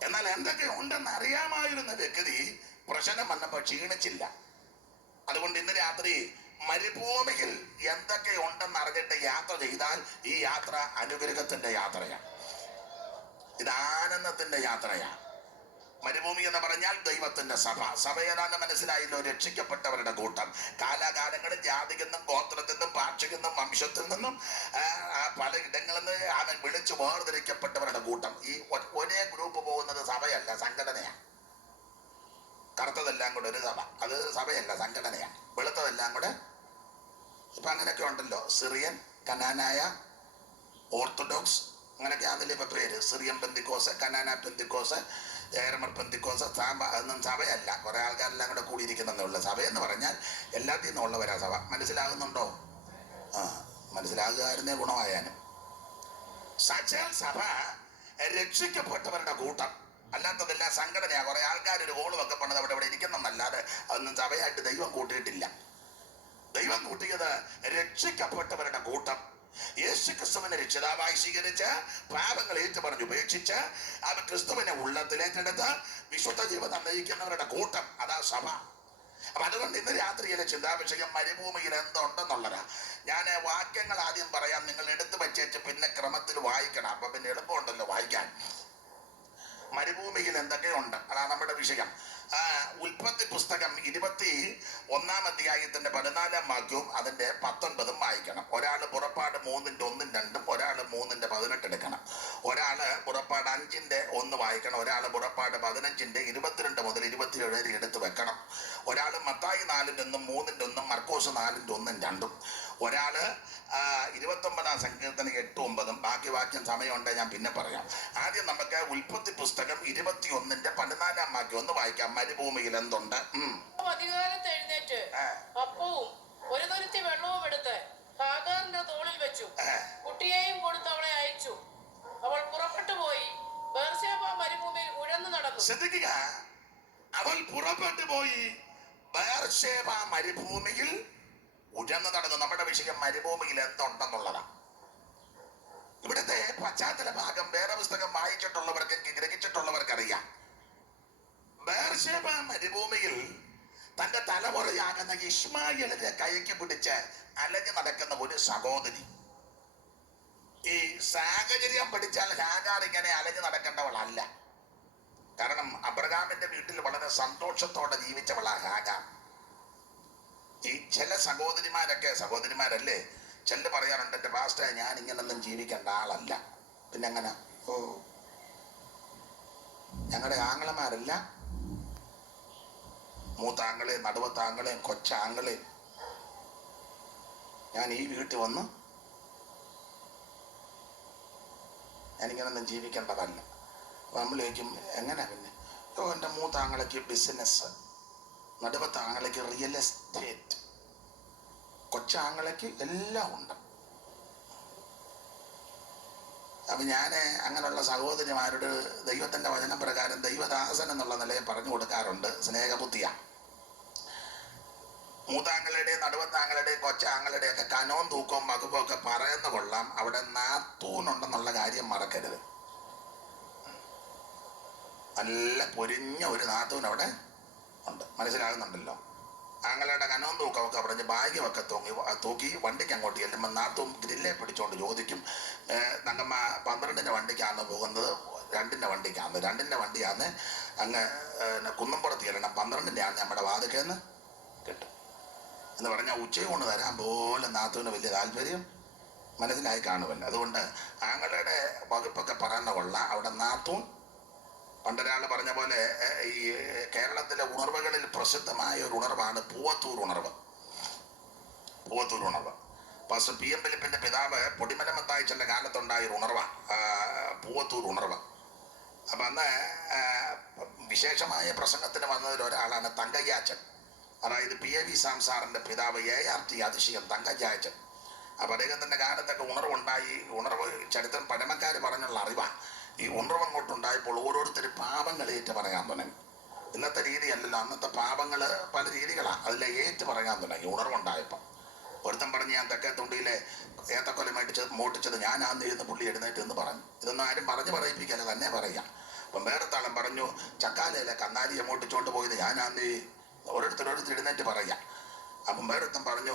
എന്നാൽ എന്തൊക്കെ ഉണ്ടെന്ന് അറിയാമായിരുന്ന വ്യക്തി പ്രശ്നം വന്നപ്പോൾ ക്ഷീണിച്ചില്ല. അതുകൊണ്ട് ഇന്ന് രാത്രി മരുഭൂമിയിൽ എന്തൊക്കെ ഉണ്ടെന്ന് അറിഞ്ഞിട്ട് യാത്ര ചെയ്താൽ ഈ യാത്ര അനുഗ്രഹത്തിന്റെ യാത്രയാണ്. ഇത് ആനന്ദത്തിന്റെ യാത്രയാണ്. മരുഭൂമി എന്ന് പറഞ്ഞാൽ ദൈവത്തിന്റെ സഭ. സഭ ഏതാണ്ട് മനസ്സിലായല്ലോ, രക്ഷിക്കപ്പെട്ടവരുടെ കൂട്ടം. കാലാകാലങ്ങളിൽ ജാതിയിൽ നിന്നും ഗോത്രത്തിൽ നിന്നും ഭാഷയിൽ നിന്നും വംശത്തിൽ നിന്നും പല ഇടങ്ങളിൽ നിന്ന് അവൻ വിളിച്ചു വേർതിരിക്കപ്പെട്ടവരുടെ കൂട്ടം. ഈ ഒരേ ഗ്രൂപ്പ് പോകുന്നത് സഭയല്ല, സംഘടനയാണ്. കറുത്തതെല്ലാം കൂടെ ഒരു സഭ, അത് സഭയല്ല, സംഘടനയാണ്. വെളുത്തതെല്ലാം കൂടെ ഇപ്പൊ അങ്ങനെയൊക്കെ ഉണ്ടല്ലോ, സിറിയൻ, കനാനായ, ഓർത്തഡോക്സ്, അങ്ങനെയൊക്കെ അതിലെ ഇപ്പൊ പേര്. സിറിയൻ പെന്തിക്കോസ്, കനാന പെന്തിക്കോസ്, ഏറമർ പെന്തിക്കോസ്. അതൊന്നും സഭയല്ല, കുറെ ആൾക്കാരെല്ലാം കൂടെ കൂടിയിരിക്കുന്നതേ ഉള്ളു. സഭയെന്ന് പറഞ്ഞാൽ എല്ലാത്തിൽ നിന്നും ഉള്ളവരാ സഭ. മനസ്സിലാകുന്നുണ്ടോ? മനസ്സിലാകുകയായിരുന്നേ ഗുണമായാലും. സച്ചാൽ സഭ രക്ഷിക്കപ്പെട്ടവരുടെ കൂട്ടം, അല്ലാത്തതെല്ലാം സംഘടനയാ. കുറെ ആൾക്കാർ ഒരു ഗോളും ഒക്കെ പണിത് അവിടെ ഇരിക്കുന്നതല്ലാതെ അതൊന്നും സഭയായിട്ട് ദൈവം കൂട്ടിയിട്ടില്ല. ദൈവം കൂട്ടിയത് രക്ഷിക്കപ്പെട്ടവരുടെ കൂട്ടം. യേശു ക്രിസ്തുവിനെ രക്ഷിതാവായി സ്വീകരിച്ച് പാപങ്ങൾ ഏറ്റുപറഞ്ഞ് ഉപേക്ഷിച്ച് അവൻ ക്രിസ്തുവിനെ ഉള്ളത്തിലേക്കെടുത്ത് വിശുദ്ധ ജീവിതം നയിക്കുന്നവരുടെ കൂട്ടം, അതാ സഭ. അപ്പൊ അതുകൊണ്ട് ഇന്ന് രാത്രിയിലെ ചിന്താവിഷയം മരുഭൂമിയിൽ എന്തുണ്ടെന്നുള്ളതാ. ഞാൻ വാക്യങ്ങൾ ആദ്യം പറയാം, നിങ്ങൾ എടുത്തു വെച്ചേച്ച് പിന്നെ ക്രമത്തിൽ വായിക്കണം. അപ്പൊ പിന്നെ എളുപ്പമുണ്ടല്ലോ വായിക്കാൻ. മരുഭൂമിയിൽ എന്തൊക്കെയുണ്ട്, അതാണ് നമ്മുടെ വിഷയം. ഉൽപ്പത്തി പുസ്തകം 21-ാം അധ്യായത്തിന്റെ 14-ാം വാക്യവും അതിന്റെ 19-ഉം വായിക്കണം. ഒരാള് പുറപ്പാട് 3:1-2, ഒരാള് 3:18 എടുക്കണം. ഒരാള് പുറപ്പാട് 5:1 വായിക്കണം. ഒരാള് പുറപ്പാട് 15 22 മുതൽ 27 വരെ എടുത്ത് വെക്കണം. ഒരാള് മത്തായി 4:1, 3:1, മർക്കോസ് 4:1-2. ഒരാള് 29-ാം സങ്കീർത്തനം 8-9. ബാക്കി വാക്യം സമയമുണ്ട്, ഞാൻ പിന്നെ പറയാം. ആദ്യം നമുക്ക് ഉൽപ്പത്തി പുസ്തകം 21-ന്റെ 14-ാം വാക്യം ഒന്ന് വായിക്കാം. മരുഭൂമിയിൽ എന്തുണ്ട്? അധികാലത്ത് എഴുന്നേറ്റ് അപ്പവും ഒരു തുരുത്തി വെള്ളവും എടുത്ത് ഹാഗാറിന്റെ തോളിൽ വെച്ചു, കുട്ടിയെയും കൊടുത്ത് അവളെ അയച്ചു. അവൾ പുറപ്പെട്ടു പോയി ബേർശേബ മരുഭൂമിയിൽ ഉഴന്നു നടന്നു. ശ്രദ്ധിക്കുക, അവൾ പുറപ്പെട്ടു പോയി ബേർശേബ മരുഭൂമിയിൽ ഉഴന്നു നടന്നു. നമ്മുടെ വിഷയം മരുഭൂമിയിൽ എന്തുണ്ടെന്നുള്ളതാണ്. ഇവിടുത്തെ പശ്ചാത്തല ഭാഗം വേറെ പുസ്തകം വായിച്ചിട്ടുള്ളവർക്ക് ഗ്രഹിച്ചിട്ടുള്ളവർക്ക് അറിയാം. ബേർശേബ മരുഭൂമിയിൽ തന്റെ തലമുറയാകുന്ന ഇശ്മായേലിനെ കൈക്ക് പിടിച്ച് അലഞ്ഞു നടക്കുന്ന ഒരു സഹോദരി. ഈ സാഹചര്യം പഠിച്ചാൽ ഹാഗാർ ഇങ്ങനെ അലഞ്ഞു നടക്കേണ്ടവളല്ല. കാരണം അബ്രഹാമിന്റെ വീട്ടിൽ വളരെ സന്തോഷത്തോടെ ജീവിച്ചവളാ ഹാഗാർ. ഈ ചില സഹോദരിമാരല്ലേ ചെല്ല് പറയാറുണ്ട്, എൻ്റെ പാസ്റ്റർ ഞാൻ ഇങ്ങനൊന്നും ജീവിക്കേണ്ട ആളല്ല. പിന്നെ എങ്ങനെ? ഓ, ഞങ്ങളുടെ ആങ്ങളമാരല്ല, മൂത്താങ്ങളെയും നടുവത്താങ്ങളെയും കൊച്ചാങ്ങളെയും ഞാൻ ഈ വീട്ടിൽ വന്ന് ഞാനിങ്ങനൊന്നും ജീവിക്കേണ്ടതല്ല. അപ്പോൾ നമ്മൾ ചോദിക്കും എങ്ങനെ? പിന്നെ എൻ്റെ മൂത്താങ്ങളയ്ക്ക് ബിസിനസ്, നടുവത്താങ്ങളയ്ക്ക് റിയൽ എസ്റ്റേറ്റ്, കൊച്ചാങ്ങളയ്ക്ക് എല്ലാം ഉണ്ട്. അപ്പം ഞാൻ അങ്ങനെയുള്ള സഹോദരിമാരോട് ദൈവത്തിൻ്റെ വചനപ്രകാരം ദൈവദാസൻ എന്നുള്ള നിലയിൽ പറഞ്ഞു കൊടുക്കാറുണ്ട്, സ്നേഹബുദ്ധിയാണ്. മൂത്താങ്ങളുടെയും നടുവത്താങ്ങളുടെയും കൊച്ചാങ്ങളുടെയും ഒക്കെ കനവും തൂക്കവും വകുപ്പും ഒക്കെ പറയുന്ന കൊള്ളാം, അവിടെ നാത്തൂനുണ്ടെന്നുള്ള കാര്യം മറക്കരുത്. നല്ല പൊരിഞ്ഞ ഒരു നാത്തൂൻ അവിടെ ഉണ്ട്, മനസ്സിലാകുന്നുണ്ടല്ലോ. ആങ്ങളുടെ കനവും തൂക്കമൊക്കെ പറഞ്ഞ് ഭാഗ്യമൊക്കെ തൂക്കി വണ്ടിക്ക് അങ്ങോട്ട് ചെല്ലുമ്പോൾ നാത്തും ഗ്രില്ലെ പിടിച്ചുകൊണ്ട് ചോദിക്കും, തങ്കമ്മ 12-ന്റെ വണ്ടിക്കാണ് പോകുന്നത്, 2-ന്റെ വണ്ടിക്കാണ്, 2-ന്റെ വണ്ടിയാന്ന് അങ്ങ് കുന്നംപുറത്ത് ചെല്ലണം, 12-ന്റെ ആണ് നമ്മുടെ വാതിക്കേന്ന് കിട്ടും എന്ന് പറഞ്ഞാൽ ഉച്ചയൂണ് തരാൻ പോലെ നാത്തൂന് വലിയ താല്പര്യം മനസ്സിലായി കാണുമല്ലോ. അതുകൊണ്ട് ആങ്ങളുടെ വകുപ്പൊക്കെ പറയുന്ന കൊള്ളാം, അവിടെ നാത്തൂൻ. പണ്ടൊരാൾ പറഞ്ഞ പോലെ ഈ കേരളത്തിലെ ഉണർവുകളിൽ പ്രസിദ്ധമായ ഒരു ഉണർവാണ് പൂവത്തൂർ ഉണർവ്. പാസ്റ്റർ PM ഫിലിപ്പിന്റെ പിതാവ് പൊടിമല മത്തായിച്ചന്റെ കാലത്തുണ്ടായ ഒരു ഉണർവാണ് പൂവത്തൂർ ഉണർവ്. അപ്പം അന്ന് വിശേഷമായ പ്രസംഗത്തിന് വന്നതിൽ ഒരാളാണ് തങ്കയ്യാച്ചൻ, അതായത് PAV സാംസാറിന്റെ പിതാവ് ART അതിശയം തങ്കയ്യാച്ചൻ. അപ്പം അദ്ദേഹത്തിന്റെ കാലത്തൊക്കെ ഉണർവുണ്ടായി. ഉണർവ് ചരിത്രം പഴമക്കാർ പറഞ്ഞുള്ള അറിവാണ്. ഈ ഉണർവ് അങ്ങോട്ടുണ്ടായപ്പോൾ ഓരോരുത്തരും പാപങ്ങൾ ഏറ്റു പറയാൻ തുടങ്ങി. ഇന്നത്തെ രീതിയല്ലല്ലോ, അന്നത്തെ പാപങ്ങൾ പല രീതികളാണ്, അതിലെ ഏറ്റു പറയാൻ തുടങ്ങി ഉണർവുണ്ടായപ്പോൾ. ഒരുത്തൻ പറഞ്ഞ് ഞാൻ തെക്കേത്തുണ്ടിയിലെ ഏത്തക്കൊല മോട്ടിച്ചത് ഞാനാന്ന് എഴുന്ന് പുള്ളി എഴുന്നേറ്റ് എന്ന് പറഞ്ഞു. ഇതൊന്നും ആരും പറഞ്ഞു പറയിപ്പിക്കാതെ തന്നെ പറയാം. അപ്പം വേറെത്താളം പറഞ്ഞു ചക്കാലയിലെ കന്നാലിയെ മോട്ടിച്ചുകൊണ്ട് പോയത് ഞാനാന്ന്, ഓരോരുത്തർ എഴുന്നേറ്റ് പറയാം. അപ്പം വേറൊരുത്തൻ പറഞ്ഞു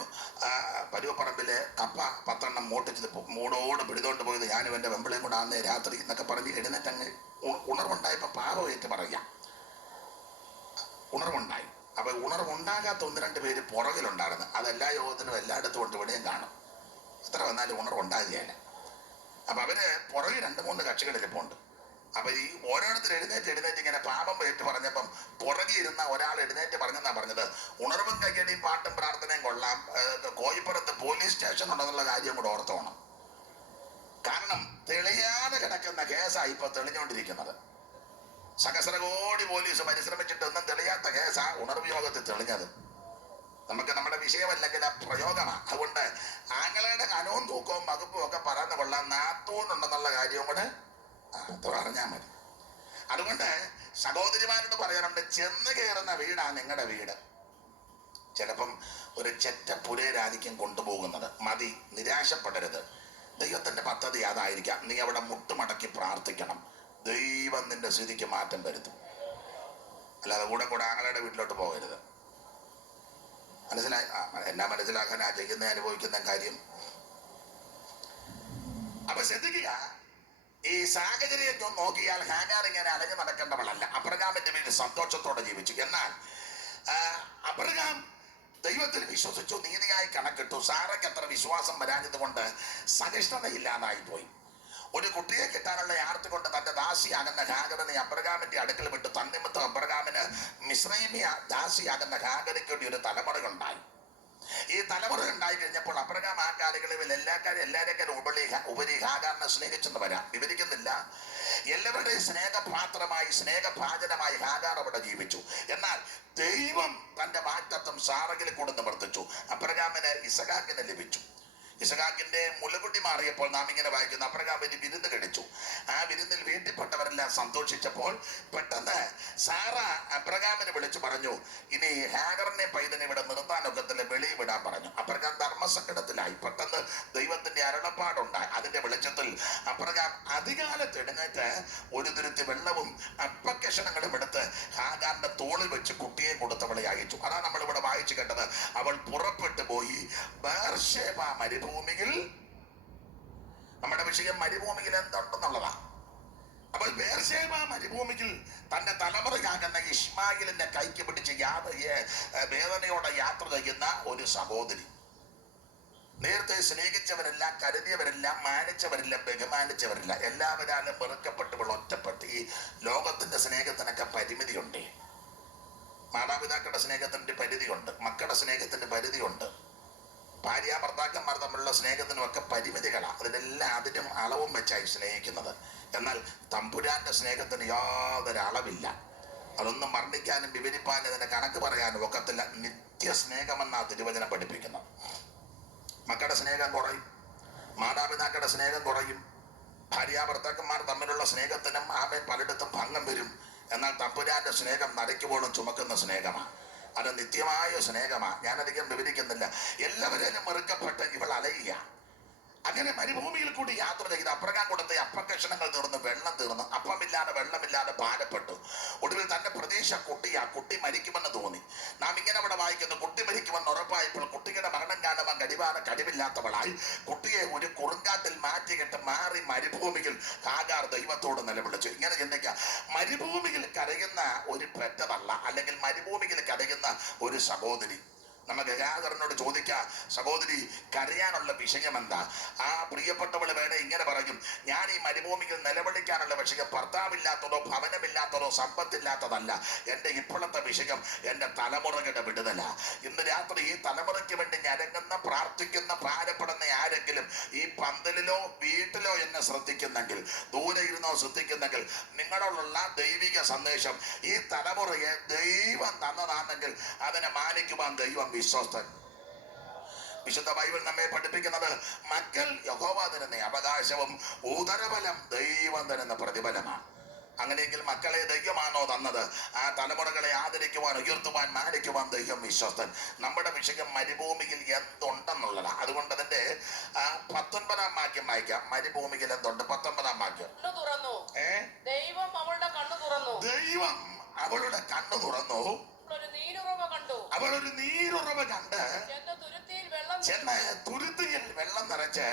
പരുവപ്പറമ്പിലെ കപ്പ 10 മോട്ടിച്ചത് മൂടോട് പിടിതോണ്ട് പോയത് ഞാനും എൻ്റെ വെമ്പിളയും കൂടെ ആന്നേ രാത്രി എന്നൊക്കെ പറഞ്ഞ് എഴുന്നേറ്റ് അങ്ങ് ഉണർവുണ്ടായപ്പോൾ പാപമേറ്റ് പറയാം, ഉണർവുണ്ടായി. അപ്പം ഉണർവുണ്ടാകാത്ത 1-2 പേര് പുറകിലുണ്ടായിരുന്നു. അതെല്ലാ യോഗത്തിനും എല്ലായിടത്തും കൊണ്ട് ഇവിടെയും കാണും. എത്ര വന്നാലും ഉണർവുണ്ടാകുകയല്ല. അപ്പം അവര് പുറകിൽ 2-3 കക്ഷികളിലിപ്പുണ്ട്. അപ്പൊ ഈ ഓരോരുത്തർ എഴുന്നേറ്റ് ഇങ്ങനെ പാപം ഏറ്റു പറഞ്ഞപ്പം പുറകെ ഇരുന്ന ഒരാൾ എഴുന്നേറ്റ് പറഞ്ഞെന്നാ പറഞ്ഞത്, ഉണർവും കയ്യടിയും പാട്ടും പ്രാർത്ഥനയും കൊള്ളാം, കോയിപ്പുറത്ത് പോലീസ് സ്റ്റേഷൻ ഉണ്ടെന്നുള്ള കാര്യം കൂടെ ഓർത്തോണം. കാരണം തെളിയാതെ കിടക്കുന്ന കേസാണ് ഇപ്പൊ തെളിഞ്ഞുകൊണ്ടിരിക്കുന്നത്. സഹസ്രകോടി പോലീസ് പരിശ്രമിച്ചിട്ട് ഒന്നും തെളിയാത്ത കേസാ ഉണർവ് യോഗത്തിൽ തെളിഞ്ഞത്. നമുക്ക് നമ്മുടെ വിഷയമല്ലെങ്കിൽ ആ പ്രയോഗമാണ്. അതുകൊണ്ട് ആങ്ങളുടെ കനവും തൂക്കവും വകുപ്പും ഒക്കെ പറയുന്ന കൊള്ളാം, നാത്തൂനുണ്ടെന്നുള്ള കാര്യവും കൂടെ അത് പറഞ്ഞാൽ മതി. അതുകൊണ്ട് സഹോദരിമാരോട് പറയാറുണ്ട്, ചെന്ന് കയറുന്ന വീടാണ് നിങ്ങളുടെ വീട്. ചിലപ്പം ഒരു ചെറ്റപ്പുരയിലായിരിക്കും കൊണ്ടുപോകുന്നത്. മതി, നിരാശപ്പെടരുത്. ദൈവത്തിന്റെ പദ്ധതി അതായിരിക്കാം. നീ അവിടെ മുട്ടുമടക്കി പ്രാർത്ഥിക്കണം, ദൈവം നിന്റെ സ്ഥിതിക്ക് മാറ്റം വരുത്തും. അല്ലാതെ കൂടെ ആങ്ങളുടെ വീട്ടിലോട്ട് പോകരുത്. മനസ്സിലായി? എന്നാ മനസ്സിലാക്കാൻ ആ ചെയ്യുന്ന അനുഭവിക്കുന്ന കാര്യം. അപ്പൊ ശ്രദ്ധിക്കുക, ഈ സാഹചര്യം നോക്കിയാൽ ഹാഗാർ ഇങ്ങനെ അലഞ്ഞു നടക്കേണ്ടവളല്ല. അബ്രഹാമിന്റെ വീട്ടിൽ സന്തോഷത്തോടെ ജീവിച്ചു. എന്നാൽ അബ്രഹാം ദൈവത്തിൽ വിശ്വസിച്ചു, നീതിയായി കണക്കിട്ടു. സാറയ്ക്ക് അത്ര വിശ്വാസം വരാഞ്ഞത് കൊണ്ട് സഹിഷ്ണുതയില്ലാതായി പോയി. ഒരു കുട്ടിയെ കിട്ടാനുള്ള ആർത്തി കൊണ്ട് തന്റെ ദാസിയാകുന്ന ഹാഗറിനെ അബ്രഹാമിന്റെ അടുക്കൽ വിട്ടു. തന്നിമിത്തം അബ്രഹാമിന് മിസ്രൈമിയ ദാസിയാകുന്ന ഹാഗറിക്ക് വേണ്ടി ഒരു തലമുറയുണ്ടായി. ഈ തലമുറ ഉണ്ടായി കഴിഞ്ഞപ്പോൾ അബ്രഹാം ആ കാലങ്ങളിൽ എല്ലാവരെക്കാരും ഉപരി ഹാഗാറിനെ സ്നേഹിച്ചെന്ന് വരാം, വിവരിക്കുന്നില്ല. എല്ലാവരുടെയും സ്നേഹപാത്രമായി സ്നേഹഭാജനമായി ഹാഗാർ അവിടെ ജീവിച്ചു. എന്നാൽ ദൈവം തന്റെ വാഗ്ദത്തം സാറയിൽ കൂടെ നിവർത്തിച്ചു. അബ്രഹാമിന് ഇസഹാക്കിനെ ലഭിച്ചു. ഇസഹാക്കിന്റെ മുലകുട്ടി മാറിയപ്പോൾ നാം ഇങ്ങനെ വായിക്കുന്നു, അബ്രഹാമിന് വിരുന്ന് കഴിച്ചു. ആ വിരുന്നിൽ വീട്ടിൽപ്പെട്ടവരെല്ലാം സന്തോഷിച്ചപ്പോൾ പെട്ടെന്ന് സാറ അബ്രഹാമിനെ വിളിച്ചു പറഞ്ഞു, ഇനി ഹാഗറിനെ പൈതനെ ഇവിടെ നിർത്താനൊക്കത്തില്ല, വെളിയിൽ വിടാൻ പറഞ്ഞു. അബ്രഹാം ധർമ്മസങ്കടത്തിലായി. പെട്ടെന്ന് ദൈവത്തിന്റെ അരുളപ്പാടുണ്ടായി. അതിന്റെ വെളിച്ചത്തിൽ അബ്രഹാം അധികാലത്ത് എഴുന്നേറ്റ് ഒരു തുരുത്തി വെള്ളവും അപ്പക്കഷണങ്ങളും എടുത്ത് ഹാഗാറിന്റെ തോളിൽ വെച്ച് കുട്ടിയെ കൊടുത്തവളെ അയച്ചു. അതാണ് നമ്മൾ ഇവിടെ വായിച്ചു കേട്ടത്. അവൾ പുറപ്പെട്ടു പോയി ബേർശേബ മരുഭൂമിയിൽ നമ്മുടെ വിഷയം മരുഭൂമിയിൽ എന്തുണ്ടെന്നുള്ളതാണ്. അപ്പോൾ ബേർശേബ മരുഭൂമിയിൽ തന്റെ തലമുറയാകുന്ന ഇസ്മായിലിന്റെ കൈക്ക് പിടിച്ച് വേദനയോടെ യാത്ര ചെയ്യുന്ന ഒരു സഹോദരി. നേരത്തെ സ്നേഹിച്ചവരെല്ലാം, കരുതിയവരെല്ലാം, മാനിച്ചവരില്ല, ബഹുമാനിച്ചവരില്ല, എല്ലാവരാലും വെറുക്കപ്പെട്ടവൾ ഒറ്റപ്പെട്ട്. ഈ ലോകത്തിന്റെ സ്നേഹത്തിനൊക്കെ പരിമിതിയുണ്ട്. മാതാപിതാക്കളുടെ സ്നേഹത്തിന്റെ പരിധിയുണ്ട്, മക്കളുടെ സ്നേഹത്തിന്റെ പരിധിയുണ്ട്, ഭാര്യ ഭർത്താക്കന്മാർ തമ്മിലുള്ള സ്നേഹത്തിനും ഒക്കെ പരിമിതികളാണ്. അതിനും അളവും വെച്ചായി സ്നേഹിക്കുന്നത്. എന്നാൽ തമ്പുരാന്റെ സ്നേഹത്തിന് യാതൊരു അളവില്ല. അതൊന്നും വർണ്ണിക്കാനും വിവരിപ്പാനും അതിന്റെ കണക്ക് പറയാനും ഒക്കത്തില്ല. നിത്യസ്നേഹമെന്നാ തിരുവചനം പഠിപ്പിക്കുന്നത്. മക്കളുടെ സ്നേഹം കുറയും, മാതാപിതാക്കളുടെ സ്നേഹം കുറയും, ഭാര്യ ഭർത്താക്കന്മാർ തമ്മിലുള്ള സ്നേഹത്തിനും പലയിടത്തും ഭംഗം വരും. എന്നാൽ തമ്പുരാന്റെ സ്നേഹം നരയ്ക്കുമ്പോഴും ചുമക്കുന്ന സ്നേഹമാണ്. അത് നിത്യമായ സ്നേഹമാണ്. ഞാനധികം വിവരിക്കുന്നില്ല. എല്ലാവരും വെറുക്കപ്പെട്ട് ഇവൾ അലയുക. അങ്ങനെ മരുഭൂമിയിൽ കൂടി യാത്ര ചെയ്ത് അപ്രകാരം കൊടുത്ത അപ്പക്കഷണങ്ങൾ തീർന്നു, വെള്ളം തീർന്നു, അപ്പമില്ലാതെ വെള്ളമില്ലാതെ ഭാരപ്പെട്ടു. ഒടുവിൽ തന്റെ പ്രതീക്ഷ കുട്ടി മരിക്കുമെന്ന് തോന്നി. നാം ഇങ്ങനെ അവിടെ വായിക്കുന്നു, കുട്ടി മരിക്കുമെന്ന് ഉറപ്പായപ്പോൾ കുട്ടിയുടെ മരണം കാണുവാൻ കഴിവില്ലാത്തവളായി കുട്ടിയെ ഒരു കുറുങ്കാട്ടിൽ മാറ്റിക്കിട്ട് മാറി മരുഭൂമിയിൽ ഹാഗാർ ദൈവത്തോട് നിലവിളിച്ചു. ഇങ്ങനെ ചിന്തിക്കുക, മരുഭൂമിയിൽ കരയുന്ന ഒരു പെറ്റതള്ള, അല്ലെങ്കിൽ മരുഭൂമിയിൽ കരയുന്ന ഒരു സഹോദരി. നമുക്ക് ഹാഗറിനോട് ചോദിക്കാം, സഹോദരി, കരയാനുള്ള വിഷയം എന്താ? ആ പ്രിയപ്പെട്ടവള് വേണേ ഇങ്ങനെ പറയും, ഞാൻ ഈ മരുഭൂമിയിൽ നിലവിളിക്കാനുള്ള വിഷയം ഭർത്താവില്ലാത്തതോ ഭവനമില്ലാത്തതോ സമ്പത്തില്ലാത്തതല്ല. എൻ്റെ ഇപ്പോഴത്തെ വിഷയം എൻ്റെ തലമുറകളുടെ വിടുതല. ഇന്ന് രാത്രി ഈ തലമുറയ്ക്ക് വേണ്ടി ഞരങ്ങുന്ന, പ്രാർത്ഥിക്കുന്ന, ഭാരപ്പെടുന്ന ആരെങ്കിലും ഈ പന്തലിലോ വീട്ടിലോ എന്നെ ശ്രദ്ധിക്കുന്നെങ്കിൽ, ദൂരെ ഇരുന്നോ ശ്രദ്ധിക്കുന്നെങ്കിൽ, നിങ്ങളോടുള്ള ദൈവിക സന്ദേശം, ഈ തലമുറയെ ദൈവം തന്നതാണെങ്കിൽ അതിനെ മാനിക്കുവാൻ ദൈവം വിശ്വസ്തൻ. വിശുദ്ധ ബൈബിൾ നമ്മെ പഠിപ്പിക്കുന്നത്, മക്കൾ യഹോവ തരുന്ന അവകാശവും ഉദരബലം ദൈവം തരുന്ന പ്രതിഫലമാണ്. അങ്ങനെയെങ്കിൽ മക്കളെ ദൈവമാണോ തന്നത്? ആ തലമുറകളെ ആദരിക്കുവാൻ, ഉയർത്തുവാൻ, മാനിക്കുവാൻ ദൈവം വിശ്വസ്തൻ. നമ്മുടെ വിഷയം മരുഭൂമിയിൽ എന്തുണ്ടെന്നുള്ളതാണ്. അതുകൊണ്ട് അതിന്റെ 19-ാം വാക്യം വായിക്കാം. മരുഭൂമിയിൽ എന്തുണ്ട്? 19-ാം വാക്യം. ദൈവം അവളുടെ കണ്ണു തുറന്നു. ദൈവം അവളുടെ കണ്ണു തുറന്നു. അവൾ ഒരു നീരുറവ കണ്ട് ചെന്ന് തുരുത്തിയിൽ വെള്ളം നിറച്ച്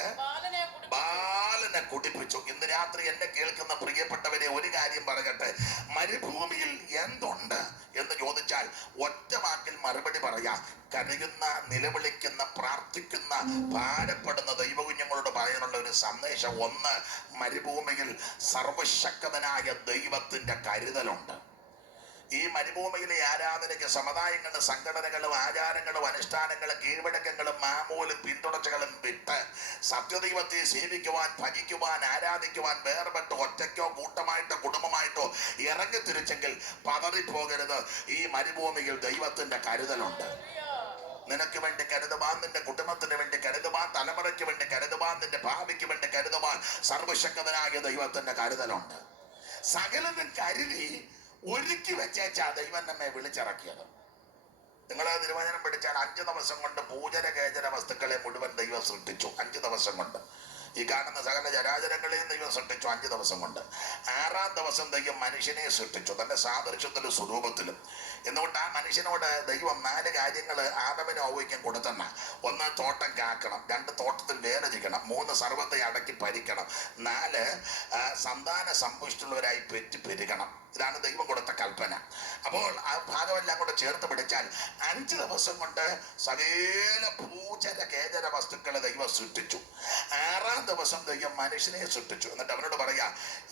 ബാലനെ കുടിപ്പിച്ചു. ഇന്ന് രാത്രി എന്നെ കേൾക്കുന്ന പ്രിയപ്പെട്ടവരെ, ഒരു കാര്യം പറയട്ടെ. മരുഭൂമിയിൽ എന്തുണ്ട് എന്ന് ചോദിച്ചാൽ ഒറ്റ വാക്കിൽ മറുപടി പറയാ, കരയുന്ന, നിലവിളിക്കുന്ന, പ്രാർത്ഥിക്കുന്ന, ഭാരപ്പെടുന്ന ദൈവകുഞ്ഞുങ്ങളോട് പറയാനുള്ള ഒരു സന്ദേശം. ഒന്ന്, മരുഭൂമിയിൽ സർവശക്തനായ ദൈവത്തിന്റെ കരുതലുണ്ട്. ഈ മരുഭൂമിയിലെ ആരാധനയ്ക്ക് സമുദായങ്ങളും സംഘടനകളും ആചാരങ്ങളും അനുഷ്ഠാനങ്ങളും കീഴ്വഴക്കങ്ങളും മാമൂലും പിന്തുടർച്ചകളും വിട്ട് സത്യദൈവത്തെ സേവിക്കുവാൻ, ഭജിക്കുവാൻ, ആരാധിക്കുവാൻ വേർപെട്ട് ഒറ്റയ്ക്കോ കൂട്ടമായിട്ടോ കുടുംബമായിട്ടോ ഇറങ്ങിത്തിരിച്ചെങ്കിൽ പതറിപ്പോകരുത്. ഈ മരുഭൂമിയിൽ ദൈവത്തിന്റെ കരുതലുണ്ട്. നിനക്ക് വേണ്ടി കരുതുവാൻ, നിന്റെ കുടുംബത്തിന് വേണ്ടി കരുതുവാൻ, തലമുറയ്ക്ക് വേണ്ടി കരുതുവാൻ, നിന്റെ ഭാവിക്ക് വേണ്ടി കരുതുവാൻ സർവശക്തനായ ദൈവത്തിന്റെ കരുതലുണ്ട്. സകലതും കരുതി ഒരുക്കി വെച്ചാ ദൈവം നമ്മെ വിളിച്ചിറക്കിയത്. നിങ്ങൾ തിരുവചനം പഠിച്ചാൽ 5 ദിവസം കൊണ്ട് പൂജന കേചന വസ്തുക്കളെ മുഴുവൻ ദൈവം സൃഷ്ടിച്ചു. 5 ദിവസം കൊണ്ട് ഈ കാണുന്ന സകല ജരാചരങ്ങളെയും ദൈവം സൃഷ്ടിച്ചു 5 ദിവസം കൊണ്ട്. 6-ാം ദിവസം ദൈവം മനുഷ്യനെ സൃഷ്ടിച്ചു, തന്റെ സാദൃശ്യത്തിലും സ്വരൂപത്തിലും. എന്നുകൊണ്ട് ആ മനുഷ്യനോട് ദൈവം 4 കാര്യങ്ങൾ ആദമിനും ഹവ്വയ്ക്കും കൊടുത്തെന്ന. 1, തോട്ടം കാക്കണം. 2, തോട്ടത്തിൽ വേല ചെയ്യണം. 3, സർവ്വത്തെ അടക്കി ഭരിക്കണം. 4, സന്താന സമ്പുഷ്ടിയുള്ളവരായി പെരുകണം. ഇതാണ് ദൈവം കൊടുത്ത കൽപ്പന. അപ്പോൾ ആ ഭാഗമെല്ലാം കൂടെ ചേർത്ത് പിടിച്ചാൽ 5 ദിവസം കൊണ്ട് സകല പൂജന കേചന വസ്തുക്കളെ ദൈവം സൃഷ്ടിച്ചു. 6-ാം ദിവസം ദൈവം മനുഷ്യനെ സൃഷ്ടിച്ചു. എന്നിട്ട് അവനോട് പറയാ,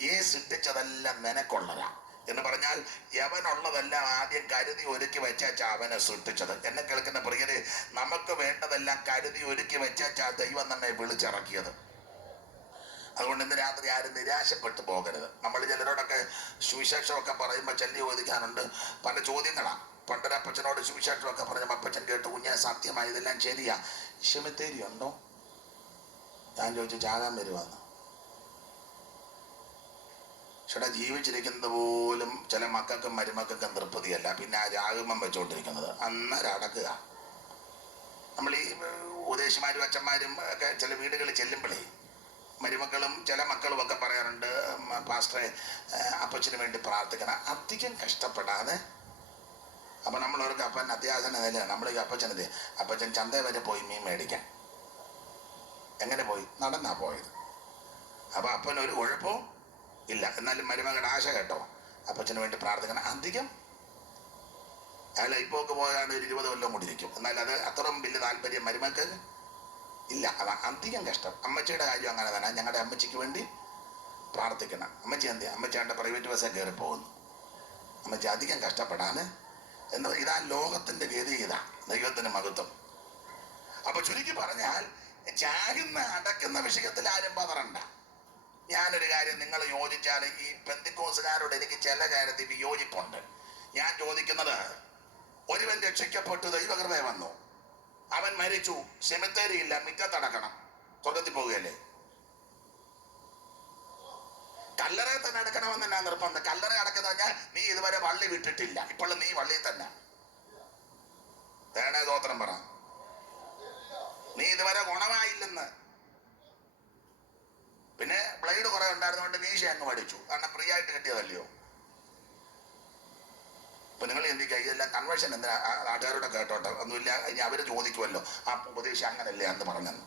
ഈ സൃഷ്ടിച്ചതെല്ലാം നിനക്കുള്ളതാ എന്ന് പറഞ്ഞാൽ യവനുള്ളതെല്ലാം ആദ്യം കരുതി ഒരുക്കി വെച്ചാ അവനെ സൃഷ്ടിച്ചത്. എന്നെ കേൾക്കുന്ന പ്രിയരെ, നമുക്ക് വേണ്ടതെല്ലാം കരുതി ഒരുക്കി വെച്ചാ ദൈവം നമ്മെ വിളിച്ചിറക്കിയത്. അതുകൊണ്ട് ഇന്ന് രാത്രി ആരും നിരാശപ്പെട്ടു പോകരുത്. നമ്മൾ ചിലരോടൊക്കെ സുവിശേഷമൊക്കെ പറയുമ്പോൾ ചൊല്ലി ചോദിക്കാനുണ്ട് പല ചോദ്യങ്ങളാണ്. പണ്ടൊരപ്പച്ചനോട് സുവിശേഷമൊക്കെ പറഞ്ഞ അപ്പച്ചൻ കേട്ട്, കുഞ്ഞാ സത്യമായി ഇതെല്ലാം ശരിയാ, സെമിത്തേരി ഉണ്ടോ? ഞാൻ ചോദിച്ചു, ചാകാൻ വരുവാന്ന്. ചേട്ടാ, ജീവിച്ചിരിക്കുന്നത് പോലും ചില മക്കൾക്കും മരുമക്കൾക്കും തൃപ്തിയല്ല. പിന്നെ ആ ജാഗമം വെച്ചുകൊണ്ടിരിക്കുന്നത് അന്നേരം അടക്കുക. നമ്മൾ ഈ ഉപദേശിമാരും അച്ഛന്മാരും ഒക്കെ ചില വീടുകളിൽ ചെല്ലുമ്പോഴേ മരുമക്കളും ചില മക്കളും ഒക്കെ പറയാറുണ്ട്, പാസ്റ്ററെ അപ്പച്ചന് വേണ്ടി പ്രാർത്ഥിക്കണം, അധികം കഷ്ടപ്പെടാതെ. അപ്പം നമ്മളവർക്ക് അപ്പൻ അത്യാസന നിലയാണ്. നമ്മൾ ഈ അപ്പച്ചൻ ചന്ത വരെ പോയി മീൻ മേടിക്കാൻ. എങ്ങനെ പോയി? നടന്നാ പോയത്. അപ്പൊ അപ്പനൊരു കുഴപ്പവും ഇല്ല. എന്നാലും മരുമകളുടെ ആശ കേട്ടോ, അപ്പച്ചന് വേണ്ടി പ്രാർത്ഥിക്കണം. അധികം അയാൾ ഇപ്പോക്ക് പോയാണ് ഒരു 20 കൊല്ലം കൂടി ഇരിക്കും. എന്നാൽ അത് അത്രയും വലിയ താല്പര്യം മരുമക്ക് ഇല്ല. അവ അധികം കഷ്ടം. അമ്മച്ചിയുടെ കാര്യം അങ്ങനെ തന്നെ. ഞങ്ങളുടെ അമ്മച്ചിക്ക് വേണ്ടി പ്രാർത്ഥിക്കണം. അമ്മച്ചി എന്ത്, അമ്മച്ചിയുടെ പ്രൈവറ്റ് ബസ്സിൽ കയറി പോകുന്നു. അമ്മച്ചി അധികം കഷ്ടപ്പെടാന് എന്താ, ഇതാ ലോകത്തിന്റെ ഗതി, ഇതാ ദൈവത്തിന്റെ മഹത്വം. അപ്പൊ ചുരുക്കി പറഞ്ഞാൽ ചാകുന്ന അടക്കുന്ന വിഷയത്തിൽ ആരും പതറണ്ട. ഞാനൊരു കാര്യം നിങ്ങൾ യോജിച്ചാൽ, ഈ പെന്തിക്കോസുകാരോട് എനിക്ക് ചില കാര്യത്തിൽ വിയോജിപ്പുണ്ട്. ഞാൻ ചോദിക്കുന്നത്, ഒരുവൻ രക്ഷിക്കപ്പെട്ടു, ദൈവകൃപ വന്നു, അവൻ മരിച്ചു, സെമിത്തേരി ഇല്ല, മിറ്റത്തടക്കണം, സ്വർഗത്തിൽ പോവുകയല്ലേ? കല്ലറ തന്നെ അടക്കണമെന്ന് ഞാൻ നിർബന്ധം. കല്ലറ അടക്കുന്ന പറഞ്ഞാൽ നീ ഇതുവരെ വള്ളി വിട്ടിട്ടില്ല, ഇപ്പോഴും നീ വള്ളി തന്നെ. വേണേ ദോത്രം പറ, നീ ഇതുവരെ ഗുണമായില്ലെന്ന്. പിന്നെ ബ്ലേഡ് കുറെ ഉണ്ടായിരുന്നുകൊണ്ട് മീശ അങ്ങ് പഠിച്ചു, കാരണം ഫ്രീ ആയിട്ട് കിട്ടിയതല്ലയോ. ഇപ്പൊ നിങ്ങൾ എന്തിക്കാ ഇതെല്ലാം കൺവേർഷൻ എന്തിനാ? നാട്ടുകാരോടെ കേട്ടോട്ടെ, ഒന്നുമില്ല, ഇനി അവര് ചോദിക്കുമല്ലോ, ആ ഉപദേശം അങ്ങനല്ലേ അന്ന് പറഞ്ഞെന്ന്.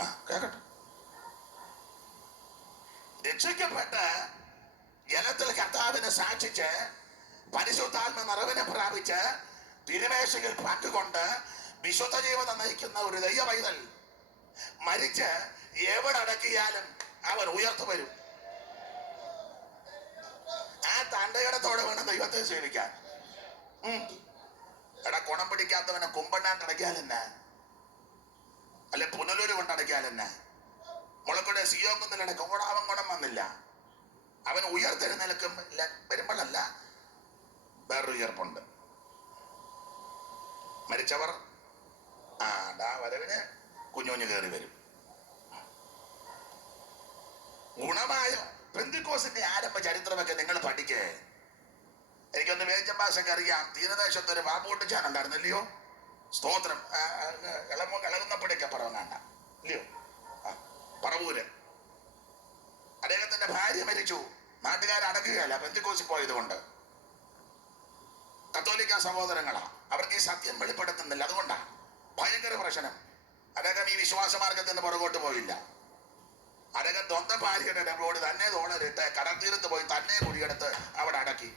ആ കേക്കട്ടെ. രക്ഷിക്കപ്പെട്ട് ജലത്തിൽ കർത്താവിനെ സാക്ഷിച്ച് പരിശുദ്ധാത്മ നിറവിനെ പ്രാപിച്ച് തിരുമേശയിൽ പങ്കുകൊണ്ട് വിശുദ്ധ ജീവിതം നയിക്കുന്ന ഒരു ദൈവ പൈതൽ മരിച്ച് എവിടെ അടക്കിയാലും അവൻ ഉയർത്തു വരും. ആ തണ്ടയിടത്തോടെ വേണം ദൈവത്തെ സേവിക്കാൻ. എടാ, കുണം പിടിക്കാത്തവനെ കുമ്പണ്ണാണ്ട് അടയ്ക്കാൽ തന്നെ, അല്ലെ പുനലൂര് കൊണ്ടടയ്ക്കാൽ തന്നെ. മുളക്കൊടെ സിയോങ്കുന്നിലടക്ക ഓടാവൻ ഗുണം വന്നില്ല. അവൻ ഉയർത്തെഴുന്നേൽക്കും വരുമ്പോഴല്ല, വേറൊരു ഉയർപ്പുണ്ട്. മരിച്ചവർ വരവിന് കുഞ്ഞുഞ്ഞു കയറി വരും. ഗുണമായ പെന്തിക്കോസിന്റെ ആരംഭ ചരിത്രമൊക്കെ നിങ്ങൾ പഠിക്കേ. എനിക്കൊന്ന് വേച്ചൻ ഭാഷയ്ക്ക് അറിയാം. തീരദേശത്ത് ഒരു ബാബുട്ടിച്ചാൻ ഉണ്ടായിരുന്നില്ലയോ? സ്തോത്രം. ഇളകുന്നപ്പടിയൊക്കെ പറവങ്ങാണ്ട ഇല്ലയോ? പറവൂര്. അദ്ദേഹത്തിന്റെ ഭാര്യ മരിച്ചു, നാട്ടുകാരടക്കുകയല്ല, പെന്തിക്കോസിൽ പോയത് കൊണ്ട്. കത്തോലിക്ക സഹോദരങ്ങളാ, അവർക്ക് ഈ സത്യം വെളിപ്പെടുത്തുന്നില്ല, അതുകൊണ്ടാ ഭയങ്കര പ്രശ്നം. അദ്ദേഹം ഈ വിശ്വാസ മാർഗത്തിൽ നിന്ന് പുറകോട്ട് പോയില്ല. അദ്ദേഹം സ്വന്തം ഭാര്യയുടെ ഡബ്ലോട് തന്നെ തോണലിട്ട് കടൽ തീരത്ത് പോയി തന്നെ കുഴിയെടുത്ത് അവിടെ അടക്കി.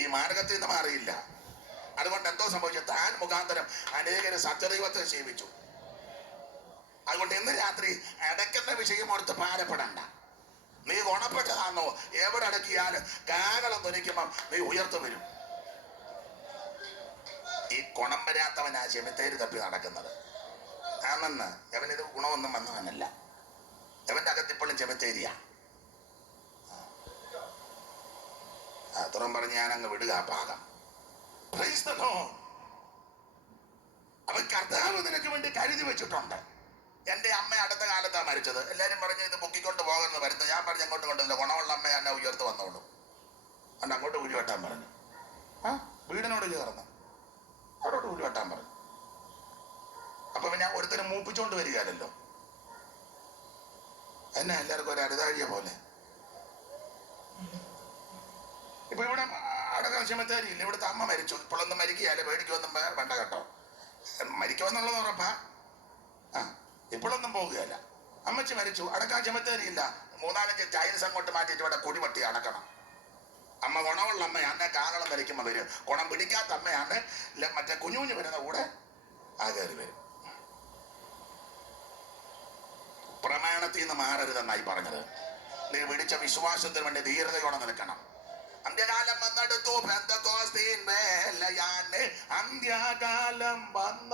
ഈ മാർഗത്തിൽ നിന്ന് മാറിയില്ല. അതുകൊണ്ട് എന്തോ സംഭവിച്ചു, താൻ മുഖാന്തരം അനേകരെ സത്യദൈവത്തെ സേവിച്ചു. അതുകൊണ്ട് ഇന്ന് രാത്രി അടയ്ക്കുന്ന വിഷയം ഓർത്ത് ഭാരപ്പെടണ്ട. നീ ഗുണപ്പെട്ടതാണോ, എവിടെ അടക്കിയാലും കാകളം ധനിക്കുമ്പം നീ ഉയർത്തു വരും. ഈ ഗുണം വരാത്തവനാ ചെമിത്തേരി തപ്പി നടക്കുന്നത്. ആണെന്ന് അവനിത് ഗുണമൊന്നും വന്നവനല്ല. അവന്റെ അകത്തിപ്പോഴും ചെമിത്തേരിയാ. അത്രയും പറഞ്ഞ് ഞാൻ അങ്ങ് വിടുക ആ പാകം. അവൻ കർത്താവ് നിനക്ക് വേണ്ടി കരുതി വെച്ചിട്ടുണ്ട്. എന്റെ അമ്മ അടുത്ത കാലത്താണ് മരിച്ചത്. എല്ലാരും പറഞ്ഞ് ഇത് പൊക്കിക്കൊണ്ട് പോകരുത് വരുന്നത്. ഞാൻ പറഞ്ഞ് അങ്ങോട്ട് കൊണ്ടില്ല, ഗുണമുള്ള അമ്മ എന്നെ ഉയർത്ത് വന്നോളൂ. അണ്ട് അങ്ങോട്ട് കുഴി വെട്ടാൻ പറഞ്ഞു. വീടിനോട് ചേർന്ന് അവിടോട്ട് കുഴി വെട്ടാൻ പറഞ്ഞു. അപ്പൊ ഞാൻ ഒരുത്തരം മൂപ്പിച്ചോണ്ട് വരികയല്ലോ. എന്നെ എല്ലാവർക്കും ഒരു അരുതാഴിയ പോലെ. ഇപ്പൊ ഇവിടെ അടക്കം ചെമത്തേരിയില്ല. ഇവിടുത്തെ അമ്മ മരിച്ചു. ഇപ്പോഴൊന്നും മരിക്കുകയല്ലേ, പേടിക്കൊന്നും വേണ്ട കേട്ടോ. മരിക്കുമെന്നുള്ളത് ഉറപ്പാ. ഇപ്പോഴൊന്നും പോകുകയല്ല. അമ്മച്ചി മരിച്ചു, അടക്കാൻ ചെമത്തേരിയില്ല. 3-4 ടൈൽസ് അങ്ങോട്ട് മാറ്റിയിട്ട് ഇവിടെ കുടിവട്ടി അടക്കണം. അമ്മ ഗുണമുള്ള അമ്മയാണ്, കാകളം വരയ്ക്കുമ്പോ വരും. ഗുണം പിടിക്കാത്ത അമ്മയാണ്, മറ്റേ കുഞ്ഞുകുഞ്ഞു വരുന്ന കൂടെ ആ കയറി വരും. പ്രമാണത്തിൽ നിന്ന് മാറരുതെന്നായി പറഞ്ഞത്. നീ പിടിച്ച വിശ്വാസത്തിന് വേണ്ടി ധീരതയോടെ നിൽക്കണം. അന്ത്യകാലം വന്നെടുത്തു, അന്ത്യകാലം വന്ന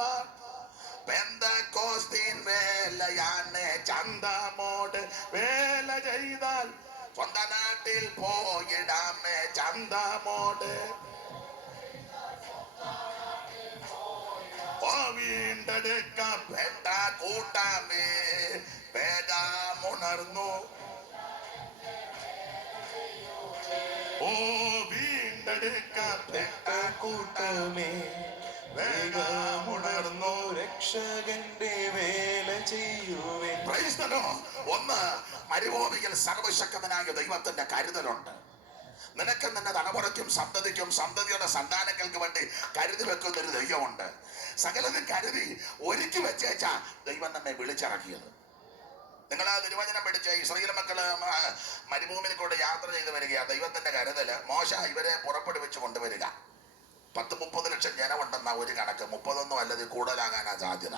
പെന്തക്കോസ്തീൻ വേലയാണ്. ചന്തമോട് വേല ചെയ്താൽ സ്വന്തം നാട്ടിൽ പോയിടാമേ. ചന്തമോട് വീണ്ടെടുക്കപ്പെട്ട കൂട്ടാമേ, വേഗമുണർന്നു. വീണ്ടെടുക്കപ്പെട്ട കൂട്ടമേ, വേഗമുണർന്നു, രക്ഷകന്റെ വേല ചെയ്യുവേ. ഒന്ന്, മരുഭൂമിയിൽ സർവശക്തനായ ദൈവത്തിന്റെ കരുതലുണ്ട്. നിനക്ക് നിന്റെ തലമുറയ്ക്കും സന്തതിക്കും സന്തതിയുടെ സന്താനങ്ങൾക്ക് വേണ്ടി കരുതി വെക്കുന്ന ഒരു ദൈവമുണ്ട്. സകലതും കരുതി ഒരുക്കി വെച്ചേച്ചാ ദൈവം നമ്മെ വിളിച്ചിറക്കിയത്. നിങ്ങൾ ആ തിരുവചനം പഠിച്ച ഇസ്രായേൽ മക്കള് മരുഭൂമിയിൽ കൂടെ യാത്ര ചെയ്ത് വരിക. ദൈവത്തിന്റെ കരുതല് മോശ ഇവരെ പുറപ്പെടുവിച്ച് കൊണ്ടുവരിക. 30 ലക്ഷം ജനമുണ്ടെന്ന ഒരു കണക്ക്. 30 അല്ലത് കൂടുതലാകാനാ സാധ്യത.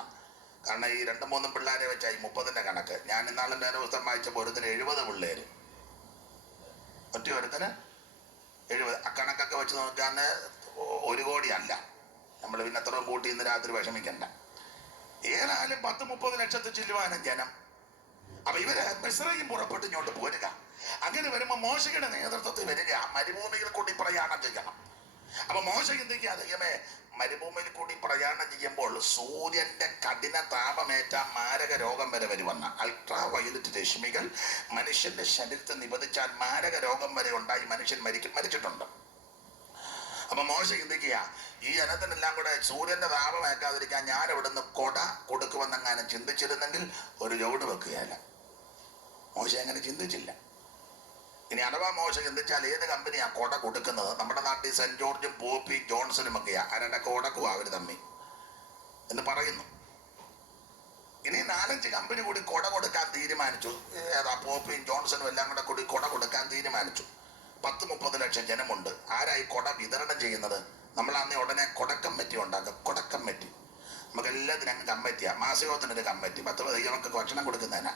കാരണം ഈ 2-3 പിള്ളേരെ വെച്ചായി 30ന്റെ കണക്ക്. ഞാൻ ഇന്നാളും വേദപുസ്തകം വായിച്ചപ്പോൾ ഒരുത്തിന് 70 പിള്ളേര്, ഒറ്റ ഒരുത്തിന് 70. അക്കണക്കൊക്കെ വെച്ച് നോക്കാൻ 1 കോടി അല്ല. നമ്മൾ പിന്നെ അത്രയും കൂട്ടി ഇന്ന് രാത്രി വിഷമിക്കണ്ട. ഏതായാലും 10-30 ലക്ഷത്തിൽ ചില്ലുവാനും ജനം. അപ്പൊ ഇവര് മിസ്രയീം പുറപ്പെട്ട് ഇങ്ങോട്ട് പോരുക. അങ്ങനെ വരുമ്പോ മോശയുടെ നേതൃത്വത്തിൽ വരിക. മരുഭൂമിയിൽ കൂടി പ്രയാണം ചെയ്യണം. അപ്പൊ മോശ ചിന്തിക്കുക, ദൈവമേ, മരുഭൂമിയിൽ കൂടി പ്രയാണം ചെയ്യുമ്പോൾ സൂര്യന്റെ കഠിന താപമേറ്റ മാരക രോഗം വരെ വരുവന്ന അൾട്രാ വയലറ്റ് രശ്മികൾ മനുഷ്യന്റെ ശരീരത്തിൽ നിബന്ധിച്ചാൽ മാരക രോഗം വരെ ഉണ്ടായി മനുഷ്യൻ മരിച്ചിട്ടുണ്ട്. അപ്പൊ മോശ ചിന്തിക്കുക, ഈ ജനത്തിനെല്ലാം കൂടെ സൂര്യന്റെ താപം ഏൽക്കാതിരിക്കാൻ ഞാൻ ഇവിടുന്ന് കൊട കൊടുക്കുമെന്നെങ്ങാനും ചിന്തിച്ചിരുന്നെങ്കിൽ ഒരു ചുവട് വെക്കുകയല്ല. മോശ അങ്ങനെ ചിന്തിച്ചില്ല. ഇനി അഥവാ മോശ ചിന്തിച്ചാൽ ഏത് കമ്പനിയാ കൊട കൊടുക്കുന്നത്? നമ്മുടെ നാട്ടിൽ സെന്റ് ജോർജും പോപ്പി ജോൺസണും ഒക്കെയാ. ആരുടെ കൊടക്കുവാ അവര് തമ്മി എന്ന് പറയുന്നു. ഇനി 4-5 കമ്പനി കൂടി കൊട കൊടുക്കാൻ തീരുമാനിച്ചു. ഏതാ പോപ്പിയും ജോൺസണും എല്ലാം കൂടി കൊട കൊടുക്കാൻ തീരുമാനിച്ചു. 10-30 ലക്ഷം ജനമുണ്ട്. ആരായി കൊട വിതരണം ചെയ്യുന്നത്? നമ്മൾ അന്ന് ഉടനെ കൊടക്കമ്മിറ്റി ഉണ്ടാക്കുക. കൊടക്കമ്മിറ്റി നമുക്ക് എല്ലാത്തിനും അങ്ങ് കമ്മിറ്റിയാ. മാസയോഗത്തിനൊരു കമ്മിറ്റി, 10 നമുക്ക് ഭക്ഷണം കൊടുക്കുന്നതിനാ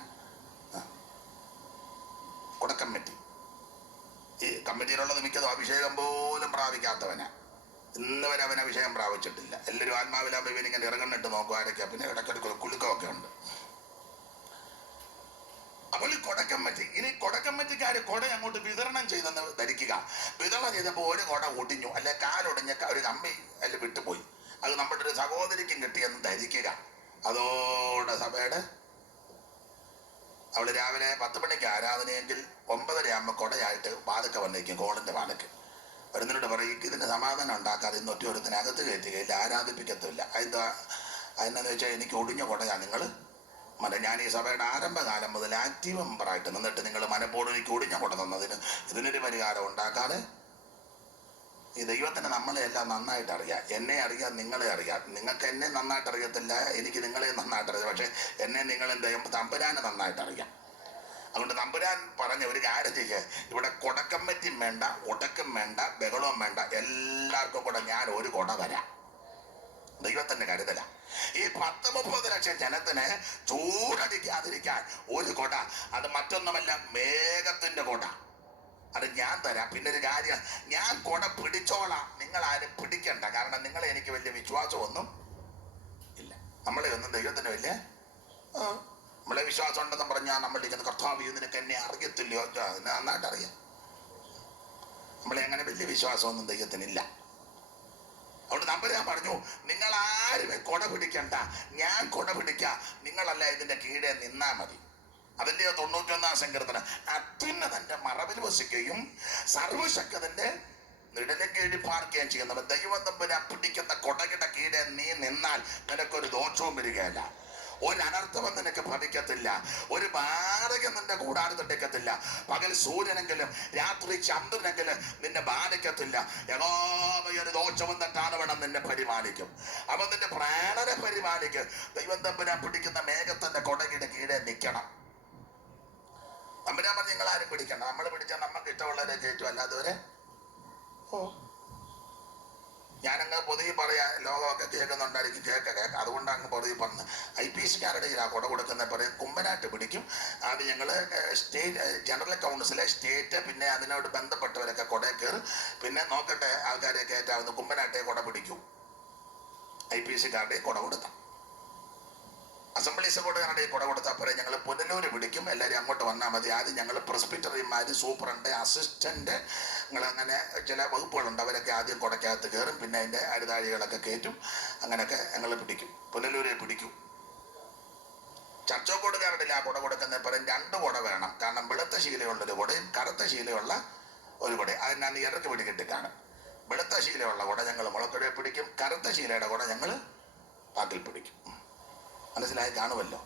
കൊടക്കമ്മിറ്റി. ഈ കമ്മിറ്റിയിലുള്ളത് മിക്കതും അഭിഷേകം പോലും പ്രാപിക്കാത്തവനാ. ഇന്ന് വരെ അവൻ അഭിഷേകം പ്രാപിച്ചിട്ടില്ല. എല്ലാവരും ആത്മാവിലാകുമ്പോൾ ഇവനിങ്ങനെ ഇറങ്ങണിട്ട് നോക്കും ആരൊക്കെയാ. പിന്നെ ഇടയ്ക്കൊരു കുലുക്കമൊക്കെ ഉണ്ട്. അപ്പോൾ ഈ കൊടക്കമ്മിറ്റി, ഇനി കൊടക്കമ്മിറ്റിക്കാര് കൊട അങ്ങോട്ട് വിതരണം ചെയ്തെന്ന് ധരിക്കുക. വിതരണം ചെയ്തപ്പോൾ ഒരു കൊട ഒടിഞ്ഞു, അല്ലെ കാലൊടിഞ്ഞ ഒരു കമ്പി അല്ലെ വിട്ടുപോയി. അത് നമ്മുടെ ഒരു സഹോദരിക്കും കിട്ടിയെന്ന് ധരിക്കുക. അതോടെ സഭയുടെ അവള് രാവിലെ 10 മണിക്ക് ആരാധനയെങ്കിൽ 9:30 ആകുമ്പോൾ കൊടയായിട്ട് വാതൊക്കെ വന്നേക്കും. കോളിന്റെ വാതൊക്കെ വരുന്നവരോട് പറയും, ഇതിന് സമാധാനം ഉണ്ടാക്കാതെ ഇന്ന് ഒരുത്തിനകത്ത് കയറ്റുകയില്ല, ആരാധിപ്പിക്കത്തില്ല. അതെന്താന്ന് വെച്ചാൽ എനിക്ക് ഒടിഞ്ഞ കൊടയാ. നിങ്ങൾ ഞാൻ ഈ സഭയുടെ ആരംഭകാലം മുതൽ ആക്റ്റീവ് മെമ്പറായിട്ട് നിന്നിട്ട് നിങ്ങൾ മനപ്പോഴും എനിക്ക് ഒടിഞ്ഞ കൊട തന്നതിന് ഇതിനൊരു പരിഹാരം ഉണ്ടാക്കാതെ. ഈ ദൈവത്തിന് നമ്മളെ എല്ലാം നന്നായിട്ട് അറിയാം. എന്നെ അറിയാം, നിങ്ങളെ അറിയാം. നിങ്ങൾക്ക് എന്നെ നന്നായിട്ട് അറിയത്തില്ല, എനിക്ക് നിങ്ങളെ നന്നായിട്ട് അറിയാം. പക്ഷെ എന്നെ നിങ്ങളെന്താ തമ്പുരാനെ നന്നായിട്ട് അറിയാം. അതുകൊണ്ട് തമ്പുരാൻ പറഞ്ഞ ഒരു കാര്യം ചെയ്യുക, ഇവിടെ കൊടക്കമ്മറ്റും വേണ്ട, ഒടക്കം വേണ്ട, ബഹളവും വേണ്ട, എല്ലാവർക്കും കൂടെ ഞാൻ ഒരു കൊട തരാം. ദൈവത്തിന്റെ കരുതല. ഈ 10-30 ലക്ഷം ജനത്തിന് ചൂടടിക്കാതിരിക്കാൻ ഒരു കൊട. അത് മറ്റൊന്നുമല്ല, മേഘത്തിന്റെ കൊട. അത് ഞാൻ തരാം. പിന്നെ ഒരു കാര്യം, ഞാൻ കൊട പിടിച്ചോളാം, നിങ്ങൾ ആരും പിടിക്കണ്ട. കാരണം നിങ്ങളെ എനിക്ക് വലിയ വിശ്വാസമൊന്നും ഇല്ല. നമ്മളെ ഒന്നും ദൈവത്തിന് വലിയ നമ്മളെ വിശ്വാസം ഉണ്ടെന്ന് പറഞ്ഞാൽ നമ്മളിരിക്കുന്ന കർത്താവ് നിനക്ക് എന്നെ അറിയത്തില്ലയോ? നന്നായിട്ട് അറിയാം. നമ്മളെ അങ്ങനെ വലിയ വിശ്വാസമൊന്നും ദൈവത്തിനില്ല. അതുകൊണ്ട് ഞാൻ പറഞ്ഞു, നിങ്ങൾ ആരും കൊട പിടിക്കണ്ട, ഞാൻ കൊട പിടിക്കാം, നിങ്ങളല്ല ഇതിന്റെ കീഴെ നിന്നാ മതി. അതിന്റെ 91-ാം സങ്കീർത്തനം, അത്യുന്നതന്റെ മറവിൽ വസിക്കുകയും സർവശക്തന്റെ നിഴലിൻ കീഴിൽ പാർക്കുകയും ചെയ്യുന്നവൻ ദൈവം തമ്പുരാൻ പിടിക്കുന്ന കൊടകിടെ കീഴെ നീ നിന്നാൽ നിനക്കൊരു ദോഷവും വരികയല്ല, ഒരു അനർത്ഥവും നിനക്ക് ഭവിക്കത്തില്ല, ഒരു ബാധകം നിന്റെ കൂടാരത്തെക്കത്തില്ല. പകൽ സൂര്യനെങ്കിലും രാത്രി ചന്ദ്രനെങ്കിലും നിന്നെ ബാധിക്കത്തില്ല. യഹോവയുടെ ദോഷവും തെറ്റാണ് വേണം നിന്നെ പരിപാലിക്കും. അവൻ നിന്റെ പ്രാണനെ പരിപാലിക്കും. ദൈവം തമ്പുരാൻ പിടിക്കുന്ന മേഘത്തിന്റെ കൊടകിടെ കീഴെ നിൽക്കണം. തമ്പുരാൻ പറഞ്ഞ് നിങ്ങൾ ആരും പിടിക്കണ്ട, നമ്മൾ പിടിച്ചാൽ നമുക്ക് ഇഷ്ടമുള്ളവരെ കയറ്റും, അല്ലാത്തവരെ ഞാനങ്ങ് പൊതുവെ പറയാ. ലോകമൊക്കെ കേൾക്കുന്നുണ്ടായിരിക്കും, കേൾക്കാം. അതുകൊണ്ട് അങ്ങ് പൊതുവെ പറഞ്ഞ് IPC-കാരുടെ ആ കൊട കൊടുക്കുന്ന പറയും കുമ്പനായിട്ട് പിടിക്കും. അത് ഞങ്ങൾ സ്റ്റേറ്റ് ജനറൽ കൗൺസിലെ സ്റ്റേറ്റ് പിന്നെ അതിനോട് ബന്ധപ്പെട്ടവരൊക്കെ കൊട കയറി പിന്നെ നോക്കട്ടെ ആൾക്കാരെ കയറ്റാവുന്ന കുമ്പനായിട്ടേ കൊട പിടിക്കൂ. IPC-കാരുടെ കൊട കൊടുത്താം. അസംബ്ലീസ് കൂടെ കൊട കൊടുത്താൽ പോലെ ഞങ്ങൾ പുനലൂര് പിടിക്കും. എല്ലാവരും അങ്ങോട്ട് വന്നാൽ മതി. ആദ്യം ഞങ്ങൾ പ്രസ്ബിറ്ററിമാർ, സൂപ്രണ്ട്, അസിസ്റ്റന്റ്, അങ്ങനെ ചില വകുപ്പുകളുണ്ട്, അവരൊക്കെ ആദ്യം കൊടക്കകത്ത് കയറും. പിന്നെ അതിൻ്റെ അരുതാഴികളൊക്കെ കയറ്റും. അങ്ങനെയൊക്കെ ഞങ്ങൾ പിടിക്കും. പുനലൂരെ പിടിക്കും. ചർച്ചോക്കോടുകാരുടെ ആ കൊട കൊടുക്കുന്ന പറയും 2 കൊട വേണം. കാരണം വെളുത്ത ശീലയുള്ളൊരു കൊടയും കറുത്ത ശീലയുള്ള ഒരു കൊടയും. അതിനാണ് ഇറക്കി പിടിക്കിട്ട് കാണും. വെളുത്ത ശീലയുള്ള കൊട ഞങ്ങൾ മുളക്കൊടയെ പിടിക്കും, കറുത്ത ശീലയുടെ കൊട ഞങ്ങൾ പാക്കിൽ പിടിക്കും. മനസ്സിലായി കാണുമല്ലോ.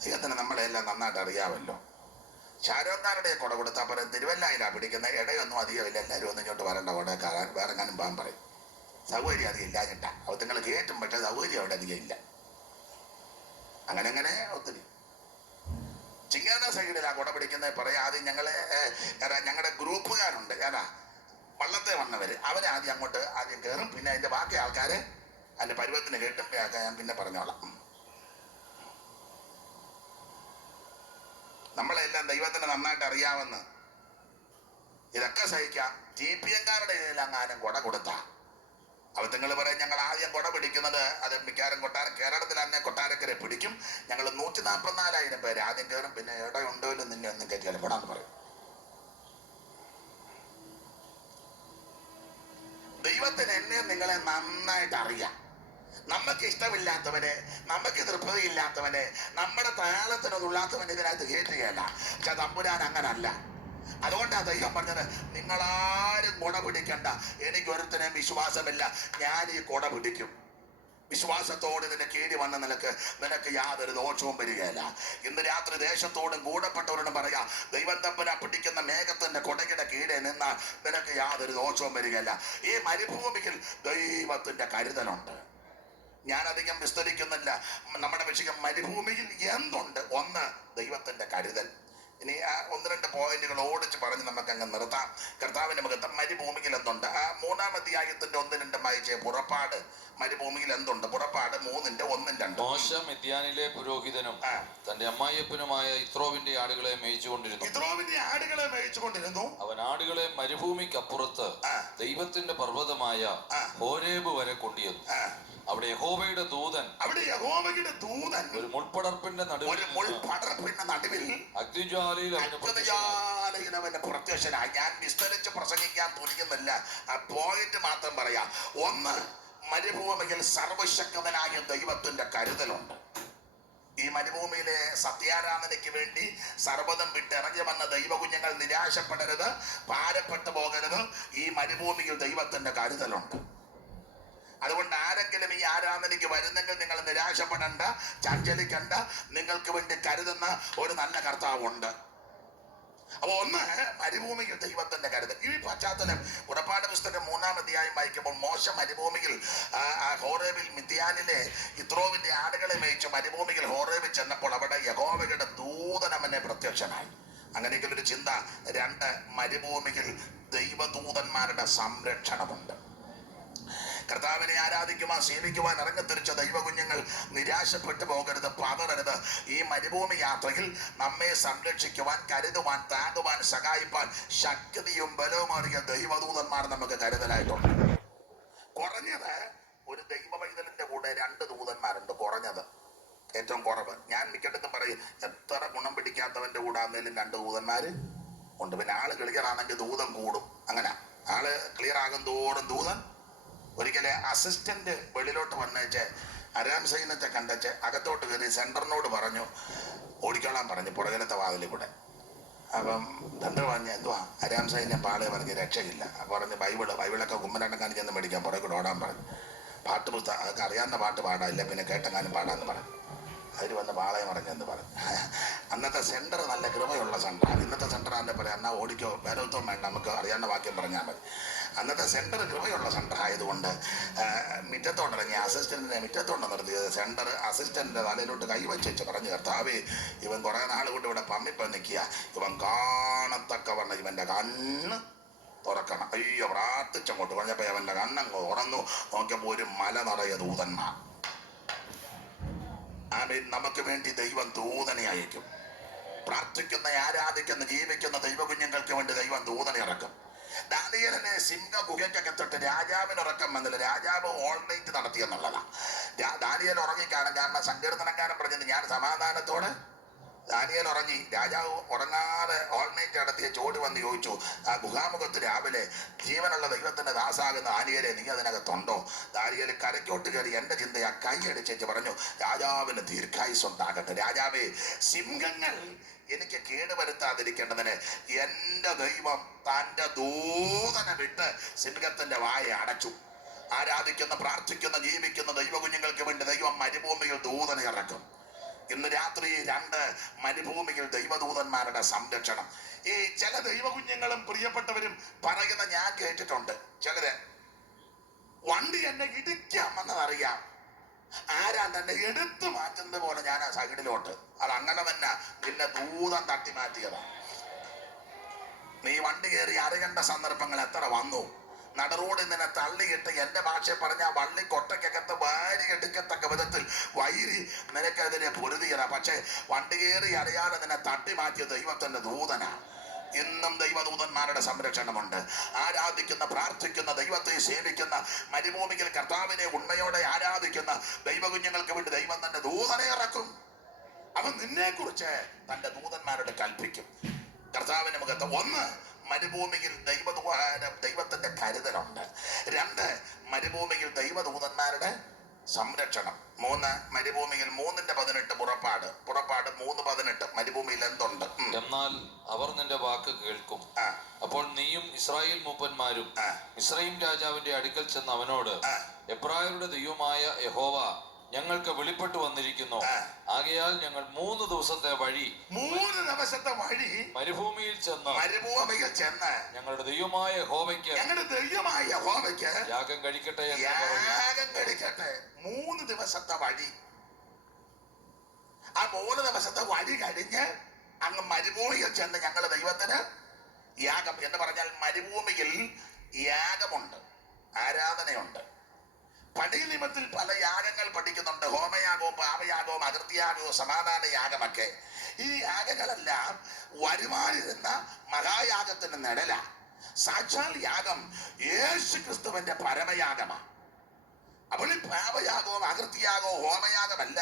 ദൈവത്തിന് നമ്മളെല്ലാം നന്നായിട്ട് അറിയാമല്ലോ. ഷാരോക്കാരുടെ കൊട കൊടുത്താൽ പറയും തിരുവല്ലായിലാ പിടിക്കുന്ന, ഇടയൊന്നും അധികമില്ല, എല്ലാവരും ഒന്നും ഇങ്ങോട്ട് വരേണ്ട കൊട കാണാൻ വേറെ കാനും പോകാൻ പറയും. സൗകര്യം അധികം ഇല്ലാഞ്ഞിട്ടാ. അപ്പോൾ നിങ്ങൾ കയറ്റും, പക്ഷേ സൗകര്യം അവിടെ അധികം ഇല്ല. അങ്ങനെ ഒത്തിരി ചിങ്ങാന സൈഡിലാ കുട പിടിക്കുന്നത് പറയാം. ആദ്യം ഞങ്ങളുടെ ഗ്രൂപ്പുകാരുണ്ട് വള്ളത്തെ വന്നവര് അവരാദ്യം അങ്ങോട്ട് ആദ്യം കയറും. പിന്നെ അതിന്റെ ബാക്കി ആൾക്കാര് അതിന്റെ പരുവത്തിന് കേട്ടും ഞാൻ പിന്നെ പറഞ്ഞോളാം. നമ്മളെല്ലാം ദൈവത്തിന് നന്നായിട്ട് അറിയാമെന്ന് ഇതൊക്കെ സഹിക്കാം. TPM-കാരുടെ ഇതിലെങ്ങാനും കുട കൊടുത്താ നിങ്ങൾ പറയും ഞങ്ങൾ ആദ്യം കുട പിടിക്കുന്നത് അത് മിക്കാരും കേരളത്തിൽ തന്നെ കൊട്ടാരക്കരെ പിടിക്കും. ഞങ്ങൾ 144,000 പേര് ആദ്യം കയറും. പിന്നെ എവിടെ ഉണ്ടോ നിന്നെ ഒന്നും കയറ്റിയാലും പെടാന്ന് പറയും. ദൈവത്തിന് എന്നെ നിങ്ങളെ നന്നായിട്ട് അറിയാം. നമുക്ക് ഇഷ്ടമില്ലാത്തവനെ, നമുക്ക് തൃപ്തിയില്ലാത്തവനെ, നമ്മുടെ താളത്തിനൊന്നുള്ളാത്തവനെ ഇതിനകത്ത് കയറ്റുകയല്ല. പക്ഷെ തമ്പുരാൻ അങ്ങനല്ല. അതുകൊണ്ടാണ് ദൈവം പറഞ്ഞത് നിങ്ങളാരും കുട പിടിക്കണ്ട, എനിക്കൊരുത്തനും വിശ്വാസമില്ല, ഞാൻ ഈ കുട പിടിക്കും. വിശ്വാസത്തോട് ഇതിന്റെ കീഴി വന്ന നിനക്ക് യാതൊരു ദോഷവും വരികയില്ല. ഇന്ന് രാത്രി ദേശത്തോടും കൂടപ്പെട്ടവരോടും പറയാ, ദൈവം തമ്പുരാൻ പിടിക്കുന്ന മേഘത്തിന്റെ കൊടയുടെ കീഴെ നിന്നാൽ നിനക്ക് യാതൊരു ദോഷവും വരികയില്ല. ഈ മരുഭൂമിയിൽ ദൈവത്തിന്റെ കരുതലുണ്ട്. ഞാനധികം വിസ്തരിക്കുന്നില്ല. നമ്മുടെ വിഷയം മരുഭൂമിയിൽ എന്തുണ്ട്? ഒന്ന്, ദൈവത്തിന്റെ കരുതൽ. ഇനി ആ 1-2 പോയിന്റുകൾ ഓടിച്ച് പറഞ്ഞ് നമുക്ക് അങ്ങ് നിർത്താം. കർത്താവിന്റെ മുഖത്ത് മരുഭൂമിയിൽ എന്തുണ്ട്? ആ 3-ാം അധ്യായത്തിന്റെ 1-2 വായിച്ചേ. പുറപ്പാട് മരുഭൂമിയിൽ എന്തുണ്ട്? പുറപ്പാട് 3:1-2. മോശ മിദ്യാനിലെ പുരോഹിതനും തന്റെ അമ്മായിയപ്പനുമായ ഇത്രോവിന്റെ ആടുകളെ മേയിച്ചുകൊണ്ടിരുന്നു. അവൻ ആടുകളെ മരുഭൂമിക്കപ്പുറത്ത് ദൈവത്തിന്റെ പർവ്വതമായ ഹോരേബ് വരെ കൊണ്ടുവന്നു. അവിടെ യഹോവയുടെ ദൂതൻ ഒരു മുൾപടർപ്പിന്റെ നടുവിൽ അഗ്നിജ്വാലയിൽ അവന് പ്രത്യക്ഷനായി. ഞാൻ വിസ്തരിച്ച് പ്രസംഗിക്കാൻ തുനിയുന്നില്ല, ആ പോയിന്റ് മാത്രം പറയാം. ഒന്ന്, മരുഭൂമിയിൽ സർവശക്തനായ ദൈവത്തിന്റെ കരുതലുണ്ട്. ഈ മരുഭൂമിയിലെ സത്യാരാധനയ്ക്ക് വേണ്ടി സർവ്വതം വിട്ടിറങ്ങി വന്ന ദൈവകുഞ്ഞുങ്ങൾ നിരാശപ്പെടരുത്, ഭാരപ്പെട്ടു പോകരുത്. ഈ മരുഭൂമിയിൽ ദൈവത്തിന്റെ കരുതലുണ്ട്. അതുകൊണ്ട് ആരെങ്കിലും ഈ ആരാധനയ്ക്ക് വരുന്നെങ്കിൽ നിങ്ങൾ നിരാശപ്പെടണ്ട, ചഞ്ചലിക്കണ്ട. നിങ്ങൾക്ക് വേണ്ടി കരുതുന്ന ഒരു നല്ല കർത്താവുണ്ട്. അപ്പൊ ഒന്ന്, മരുഭൂമിയിൽ ദൈവത്തിന്റെ കരുതൽ. ഈ പശ്ചാത്തലം പുറപ്പാട് പുസ്തകം 3-ാം അധ്യായം വായിക്കുമ്പോൾ മോശ മരുഭൂമിയിൽ ഹോറേബിൽ മിദ്യാനിലെ ഇത്രോവിന്റെ ആടുകളെ മേയിച്ച് മരുഭൂമിയിൽ ഹോറേബിൽ ചെന്നപ്പോൾ അവിടെ യഹോവയുടെ ദൂതൻ അവനെ പ്രത്യക്ഷനായി. അങ്ങനെയെങ്കിൽ ഒരു ചിന്ത. 2, മരുഭൂമിയിൽ ദൈവദൂതന്മാരുടെ സംരക്ഷണമുണ്ട്. കർത്താവിനെ ആരാധിക്കുവാൻ സേവിക്കുവാൻ ഇറങ്ങിത്തിരിച്ച ദൈവകുഞ്ഞുങ്ങൾ നിരാശപ്പെട്ടു പോകരുത്, പതറരുത്. ഈ മരുഭൂമി യാത്രയിൽ നമ്മെ സംരക്ഷിക്കുവാൻ, കരുതുവാൻ, താങ്ങുവാൻ, സഹായിപ്പാൻ ശക്തിയും ബലവുമേറിയ ദൈവദൂതന്മാർ നമുക്ക് കരുതലായിട്ടുണ്ട്. കുറഞ്ഞത് ഒരു ദൈവ പൈതലിന്റെ കൂടെ 2 ദൂതന്മാരുണ്ട്. കുറഞ്ഞത്, ഏറ്റവും കുറവ്. ഞാൻ മിക്കടത്തും പറയും, എത്ര ഗുണം പിടിക്കാത്തവന്റെ കൂടെ ആണെങ്കിലും 2 ദൂതന്മാര് ഉണ്ട്. പിന്നെ ആള് ക്ലിയർ ആണെങ്കിൽ ദൂതൻ കൂടും. അങ്ങനെ ആള് ക്ലിയർ ആകും തോറും ദൂതൻ. ഒരിക്കലെ അസിസ്റ്റന്റ് വെളിയിലോട്ട് വന്നേച്ച് അരാം സൈന്യത്തെ കണ്ടേച്ച് അകത്തോട്ട് കയറി സെന്ററിനോട് പറഞ്ഞു ഓടിക്കോളാൻ പറഞ്ഞു പുറകിലത്തെ വാതിലിൽ കൂടെ. അപ്പം സെന്റർ പറഞ്ഞ് എന്തുവാ അരാം സൈന്യം പാളെ പറഞ്ഞ് രക്ഷയില്ല. പറഞ്ഞ് ബൈബിളൊക്കെ കുമ്മനാട്ടം കാണിച്ചെന്ന് മേടിക്കാൻ പുറകെ കൂടെ ഓടാൻ പറഞ്ഞു. പാട്ട് പുസ്തകം അതൊക്കെ അറിയാവുന്ന പാട്ട് പാടാമില്ല, പിന്നെ കേട്ടെങ്ങാനും പാടാന്ന് പറഞ്ഞു. അതിൽ വന്ന് പാളയം പറഞ്ഞെന്ന് പറഞ്ഞു. അന്നത്തെ സെന്റർ നല്ല കൃപയുള്ള സെന്ററാണ്. ഇന്നത്തെ സെന്റർ ആണെന്ന് പറയാം, എന്നാൽ ഓടിക്കോ വേറൊത്തും വേണ്ട, നമുക്ക് അറിയാവുന്ന വാക്യം പറഞ്ഞാൽ മതി. അന്നത്തെ സെന്റർ കൃപയുള്ള സെന്റർ ആയതുകൊണ്ട് മുറ്റത്തോട്ടിറങ്ങി അസിസ്റ്റന്റിനെ മുറ്റത്തോണ്ട് നിർത്തിയത്. സെന്റർ അസിസ്റ്റന്റിന്റെ തലയിലോട്ട് കൈവച്ച് പറഞ്ഞു, കർത്താവേ, ഇവൻ കുറെ നാൾ കൊണ്ട് ഇവിടെ പമ്മിപ്പം നിൽക്കുക, ഇവൻ കാണത്തക്കവണ്ണം ഇവന്റെ കണ്ണ് തുറക്കണം. അയ്യോ, പ്രാർത്ഥിച്ചങ്ങോട്ട് പറഞ്ഞപ്പോ അവന്റെ കണ്ണങ്ങ് ഉറന്നു. നോക്കിയപ്പോ ഒരു മല നിറയെ ദൂതന്മാർ. ആമേൻ. നമുക്ക് വേണ്ടി ദൈവം ദൂതനെ അയക്കും. പ്രാർത്ഥിക്കുന്ന, ആരാധിക്കുന്ന, ജീവിക്കുന്ന ദൈവകുഞ്ഞുങ്ങൾക്ക് വേണ്ടി ദൈവം ദൂതനെ ഇറക്കും. ദാനിയേലിനെ സിംഹ ഗുഹയ്ക്കകത്തിട്ട് രാജാവിന് ഉറക്കം വന്നില്ല. രാജാവ് ഓൾ നൈറ്റ് നടത്തിയെന്നുള്ളതാ. ദാനിയേൽ ഉറങ്ങിക്കാണും. കാരണം സങ്കീർത്തനക്കാരൻ പറഞ്ഞത് ഞാൻ സമാധാനത്തോടെ. ദാനിയേൽ ഉറങ്ങി. രാജാവ് ഉറങ്ങാതെ ഓൾ നൈറ്റ് നടത്തിയ ചോട് വന്ന് ചോദിച്ചു, ആ ഗുഹാമുഖത്ത് രാവിലെ ജീവനുള്ള ദൈവത്തിന്റെ ദാസാകുന്ന ദാനിയേലെ നീ അതിനകത്തുണ്ടോ? ദാനിയേൽ കരയ്ക്കോട്ട് കയറി എന്റെ ചിന്തയാ കൈയടിച്ചേച്ച് പറഞ്ഞു, രാജാവിന് ദീർഘായുസ്സുണ്ടാകട്ടെ. രാജാവേ, സിംഹങ്ങൾ എനിക്ക് കേടുവരുത്താതിരിക്കേണ്ടതിന് എന്റെ ദൈവം തന്റെ ദൂതനെ വിട്ട് സിംഹത്തിന്റെ വായ അടച്ചു. ആരാധിക്കുന്ന, പ്രാർത്ഥിക്കുന്ന, ജീവിക്കുന്ന ദൈവകുഞ്ഞുങ്ങൾക്ക് വേണ്ടി ദൈവം മരുഭൂമിയിൽ ദൂതനെ ഇറക്കും. ഇന്ന് രാത്രി 2 മരുഭൂമിയിൽ ദൈവദൂതന്മാരുടെ സംരക്ഷണം. ഈ ചില ദൈവകുഞ്ഞുങ്ങളും പ്രിയപ്പെട്ടവരും പറയുന്ന ഞാൻ കേട്ടിട്ടുണ്ട്. ചിലര് വണ്ടി എന്നെ ഇടിക്കാമെന്നറിയാം, ആരാ തന്നെ എടുത്തു മാറ്റുന്നത് പോലെ ഞാൻ ആ സൈഡിലോട്ട്. അത് അങ്ങനെ തന്നെ പിന്നെ ദൂതം തട്ടി മാറ്റിയതാ. നീ വണ്ടി കയറി അറിയേണ്ട സന്ദർഭങ്ങൾ എത്ര വന്നു. നടറോഡിൽ നിന്നെ തള്ളിയിട്ട് എന്റെ ഭാഷ പറഞ്ഞ വള്ളി കൊട്ടയ്ക്കകത്ത് വാരി എടുക്കത്തക്ക വിധത്തിൽ വൈരി നിനക്കെതിരെ പൊരുതിയതാ. പക്ഷെ വണ്ടി കയറി അറിയാതെ നിന്നെ തട്ടി മാറ്റിയ ദൈവത്തിന്റെ ദൂതനാ. ഇന്നും ദൈവദൂതന്മാരുടെ സംരക്ഷണമുണ്ട്. ആരാധിക്കുന്ന, പ്രാർത്ഥിക്കുന്ന, ദൈവത്തെ സേവിക്കുന്ന, മരുഭൂമിയിൽ കർത്താവിനെ ഉണ്മയോടെ ആരാധിക്കുന്ന ദൈവകുഞ്ഞുങ്ങൾക്ക് വേണ്ടി ദൈവം തന്റെ ദൂതനെ ഇറക്കും. അവൻ നിന്നെ കുറിച്ച് തന്റെ ദൂതന്മാരോട് കൽപ്പിക്കും. കർത്താവിന്റെ മുഖത്ത് ഒന്ന്, മരുഭൂമിയിൽ ദൈവത്തിന്റെ കരുതലുണ്ട്. രണ്ട്, മരുഭൂമിയിൽ ദൈവദൂതന്മാരുടെ സംരക്ഷണം. മൂന്ന്, മരുഭൂമിയിൽ 3:18 പുറപ്പാട് 3:18 മരുഭൂമിയിൽ എന്തുണ്ട്? എന്നാൽ അവർ നിന്റെ വാക്ക് കേൾക്കും. അപ്പോൾ നീയും ഇസ്രായേൽ മൂപ്പന്മാരും മിസ്രയീം രാജാവിന്റെ അടുക്കൽ ചെന്ന് അവനോട്, എബ്രായരുടെ ദൈവമായ യഹോവ ഞങ്ങൾക്ക് വെളിപ്പെട്ടു വന്നിരിക്കുന്നു. ആകയാൽ ഞങ്ങൾ 3 ദിവസത്തെ വഴി മരുഭൂമിയിൽ ചെന്ന് ഞങ്ങളുടെ ദൈവമായ യഹോവയ്ക്ക് യാഗം കഴിക്കട്ടെ എന്ന് പറഞ്ഞു. 3 ദിവസത്തെ വഴി. ആ 3 ദിവസത്തെ വഴി കഴിഞ്ഞ് അങ്ങ് മരുഭൂമിയിൽ ചെന്ന് ഞങ്ങളുടെ ദൈവത്തിന് യാഗം എന്ന് പറഞ്ഞാൽ മരുഭൂമിയിൽ യാഗമുണ്ട്, ആരാധനയുണ്ട്. പടിയിൽ നിയമത്തിൽ പല യാഗങ്ങൾ പഠിക്കുന്നുണ്ട്. ഹോമയാഗവും പാപയാഗവും അകൃത്യയാഗവും സമാധാന യാഗമൊക്കെ. ഈ യാഗങ്ങളെല്ലാം വരുമാനിരുന്ന മഹായാഗത്തിന് നിഴല. സാക്ഷാൽ യാഗം യേശു ക്രിസ്തുവിന്റെ പരമയാഗമാണ്. അപ്പോൾ ഈ പാപയാഗവും അകൃത്യയാഗവും ഹോമയാഗമല്ല.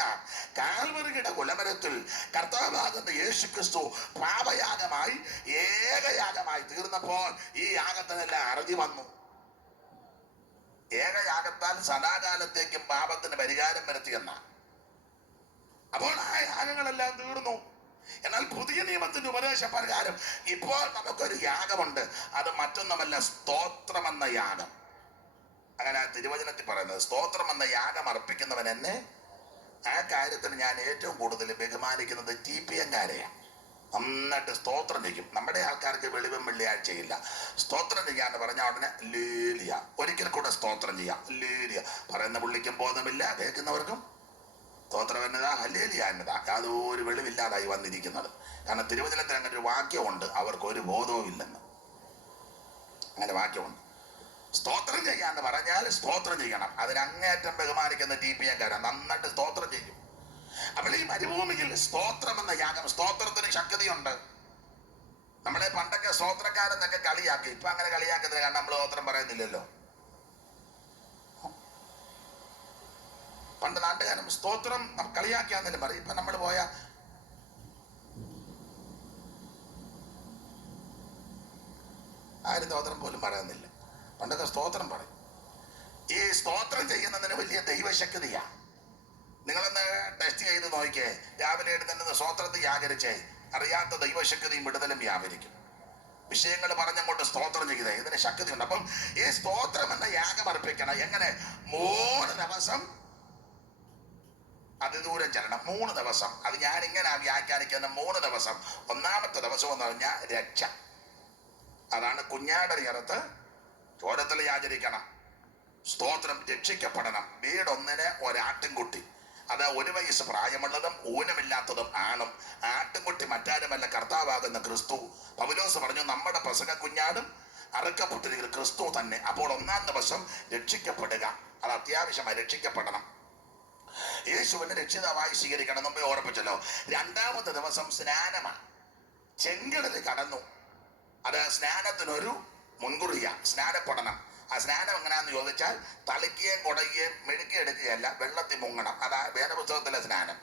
കാൽവറിയുടെ കുലമരത്തിൽ കർത്താവാകുന്ന യേശു ക്രിസ്തു പാപയാഗമായി ഏകയാഗമായി തീർന്നപ്പോൾ ഈ യാഗത്തിനെല്ലാം അറിഞ്ഞു വന്നു. ഏകയാഗത്താൽ സദാകാലത്തേക്കും പാപത്തിന് പരിഹാരം വരുത്തിയെന്ന. അപ്പോൾ ആ യാഗങ്ങളെല്ലാം തീർന്നു. എന്നാൽ പുതിയ നിയമത്തിന്റെ ഉപദേശപ്രകാരം ഇപ്പോൾ നമുക്കൊരു യാഗമുണ്ട്. അത് മറ്റൊന്നുമല്ല, സ്തോത്രമെന്ന യാഗം. അങ്ങനെ തിരുവചനത്തിൽ പറയുന്നത്, സ്തോത്രമെന്ന യാഗം അർപ്പിക്കുന്നവൻ എന്നെ. ആ കാര്യത്തിന് ഞാൻ ഏറ്റവും കൂടുതൽ ബഹുമാനിക്കുന്നത് TPM-കാരെയാണ്. നന്നായിട്ട് സ്തോത്രം ചെയ്യും. നമ്മുടെ ആൾക്കാർക്ക് വെളിവും വെള്ളിയാഴ്ചയില്ല. സ്തോത്രം ചെയ്യാന്ന് പറഞ്ഞ ഉടനെ ലേലിയ. ഒരിക്കൽ കൂടെ സ്തോത്രം ചെയ്യാം, ലേലിയ. പറയുന്ന പുള്ളിക്കും ബോധമില്ല, കേൾക്കുന്നവർക്കും സ്തോത്രം എന്നതാ, ഹല്ലേലിയ എന്നതാ. യാതൊരു വെളിവില്ലാതായി വന്നിരിക്കുന്നത്. കാരണം തിരുവചനത്തിൽ അങ്ങനെ ഒരു വാക്യമുണ്ട്, അവർക്ക് ഒരു ബോധവും ഇല്ലെന്ന്. അങ്ങനെ വാക്യമുണ്ട്. സ്തോത്രം ചെയ്യാന്ന് പറഞ്ഞാൽ സ്തോത്രം ചെയ്യണം. അതിനങ്ങേറ്റം ബഹുമാനിക്കുന്ന TPM-കാരൻ നന്നായിട്ട് സ്തോത്രം ചെയ്യും. അപ്പോൾ ഈ മരുഭൂമിയിൽ സ്തോത്രം എന്ന യാഗം, സ്തോത്രത്തിന് ശക്തിയുണ്ട്. നമ്മളെ പണ്ടൊക്കെ സ്തോത്രക്കാരെന്നൊക്കെ കളിയാക്കി. ഇപ്പൊ അങ്ങനെ കളിയാക്കുന്നത് കാരണം നമ്മൾ സ്തോത്രം പറയുന്നില്ലല്ലോ. പണ്ട് നാട്ടുകാരും സ്തോത്രം കളിയാക്കിയാന്നല്ലേ പറയും. ഇപ്പൊ നമ്മൾ പോയ ആരും സ്തോത്രം പോലും പറയുന്നില്ല. പണ്ടൊക്കെ സ്തോത്രം പറയും. ഈ സ്തോത്രം ചെയ്യുന്നതിന് വലിയ ദൈവശക്തിയാ. നിങ്ങളൊന്ന് ടെസ്റ്റ് ചെയ്ത് നോക്കിക്കേ. രാവിലെ എഴുന്നേറ്റ് സ്തോത്രത്തിൽ വ്യാകരിച്ചേ, അറിയാത്ത ദൈവശക്തിയും വിടുതലും വ്യാപരിക്കും. വിഷയങ്ങൾ പറഞ്ഞങ്ങോട്ട് സ്തോത്രം ചെയ്തേ, ഇതിന് ശക്തിയുണ്ട്. അപ്പം ഈ സ്തോത്രം എന്ന യാഗം അർപ്പിക്കണം. എങ്ങനെ? 3 ദിവസം അതിദൂരം ചെല്ലണം. 3 ദിവസം. അത് ഞാൻ ഇങ്ങനെ വ്യാഖ്യാനിക്കുന്ന 3 ദിവസം. ഒന്നാമത്തെ ദിവസം എന്ന് പറഞ്ഞാൽ രക്ഷ. അതാണ് കുഞ്ഞാടൻ ഇറത്ത് ചോരത്തിൽ യാചരിക്കണം. സ്തോത്രം, രക്ഷിക്കപ്പെടണം. വീടൊന്നിന് ഒരാട്ടിൻകുട്ടി. അത് 1 വയസ്സ് പ്രായമുള്ളതും ഊനമില്ലാത്തതും ആണും. ആട്ടിൻകുട്ടി മറ്റാരുമല്ല, കർത്താവാകുന്ന ക്രിസ്തു. പൗലോസ് പറഞ്ഞു, നമ്മുടെ പെസഹ കുഞ്ഞാടും അറുക്കപ്പെട്ടിരിക്കുന്ന ക്രിസ്തു തന്നെ. അപ്പോൾ 1-ാം ദിവസം രക്ഷിക്കപ്പെടുക. അത് അത്യാവശ്യമായി രക്ഷിക്കപ്പെടണം. യേശുവിനെ രക്ഷിതാവായി സ്വീകരിക്കണം. മുമ്പേ ഓർപ്പിച്ചല്ലോ. 2-ാമത്തെ ദിവസം സ്നാനമാണ്. ചെങ്കടൽ കടന്നു. അത് സ്നാനത്തിനൊരു മുൻകുറിയ. സ്നാനപ്പെടണം. ആ സ്നാനം എങ്ങനെയാന്ന് ചോദിച്ചാൽ തളിക്കുകയും കുടയുകയും മെഴുക്കിയെടുക്കുകയല്ല, വെള്ളത്തിൽ മുങ്ങണം. അതാ വേദപുസ്തകത്തിലെ സ്നാനം.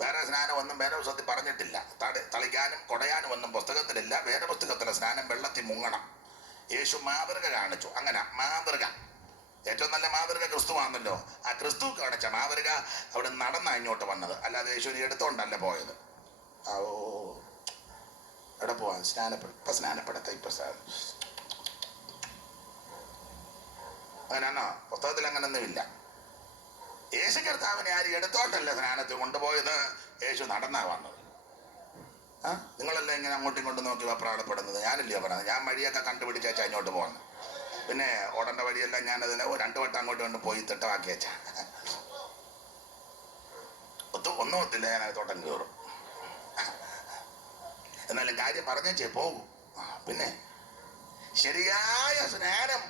വേറെ സ്നാനം ഒന്നും വേദപുസ്തകത്തിൽ പറഞ്ഞിട്ടില്ല. തളിക്കാനും കുടയാനും ഒന്നും പുസ്തകത്തിലില്ല. വേദപുസ്തകത്തിലെ സ്നാനം വെള്ളത്തിൽ മുങ്ങണം. യേശു മാതൃക കാണിച്ചു. അങ്ങനെ മാതൃക, ഏറ്റവും നല്ല മാതൃക ക്രിസ്തുവാണല്ലോ. ആ ക്രിസ്തു കാണിച്ച മാതൃക അവിടെ നടന്ന ഇങ്ങോട്ട് വന്നത്, അല്ലാതെ യേശുവിനെ എടുത്തോണ്ടല്ല പോയത്. ഓ, എവിടെ പോവാൻ? ഇപ്പൊ സ്നാനപ്പെടുത്ത അങ്ങനെയാണോ? പുസ്തകത്തിൽ അങ്ങനൊന്നുമില്ല. യേശു കർത്താവിനെ ആരും എടുത്തോണ്ടല്ല സ്നാനത്തിൽ കൊണ്ടുപോയത്. യേശു നടന്നാ വന്നത്. നിങ്ങളല്ലേ ഇങ്ങനെ അങ്ങോട്ടും ഇങ്ങോട്ടും നോക്കി വെപ്രാളപ്പെടുന്നത്? ഞാനില്ലയോ പറയുന്നത്? ഞാൻ വഴിയൊക്കെ കണ്ടുപിടിച്ചാ ഇങ്ങോട്ട് പോകുന്നത്. പിന്നെ ഓടേണ്ട വഴിയെല്ലാം ഞാനതിനെ 2 വട്ടം അങ്ങോട്ട് കൊണ്ട് പോയി തിട്ടമാക്കി വെച്ചാ. ഒന്നും ഒത്തില്ല, ഞാൻ തോട്ടം കയറും. എന്നാലും കാര്യം പറഞ്ഞേ പോകും. പിന്നെ ശരിയായ സ്നാനം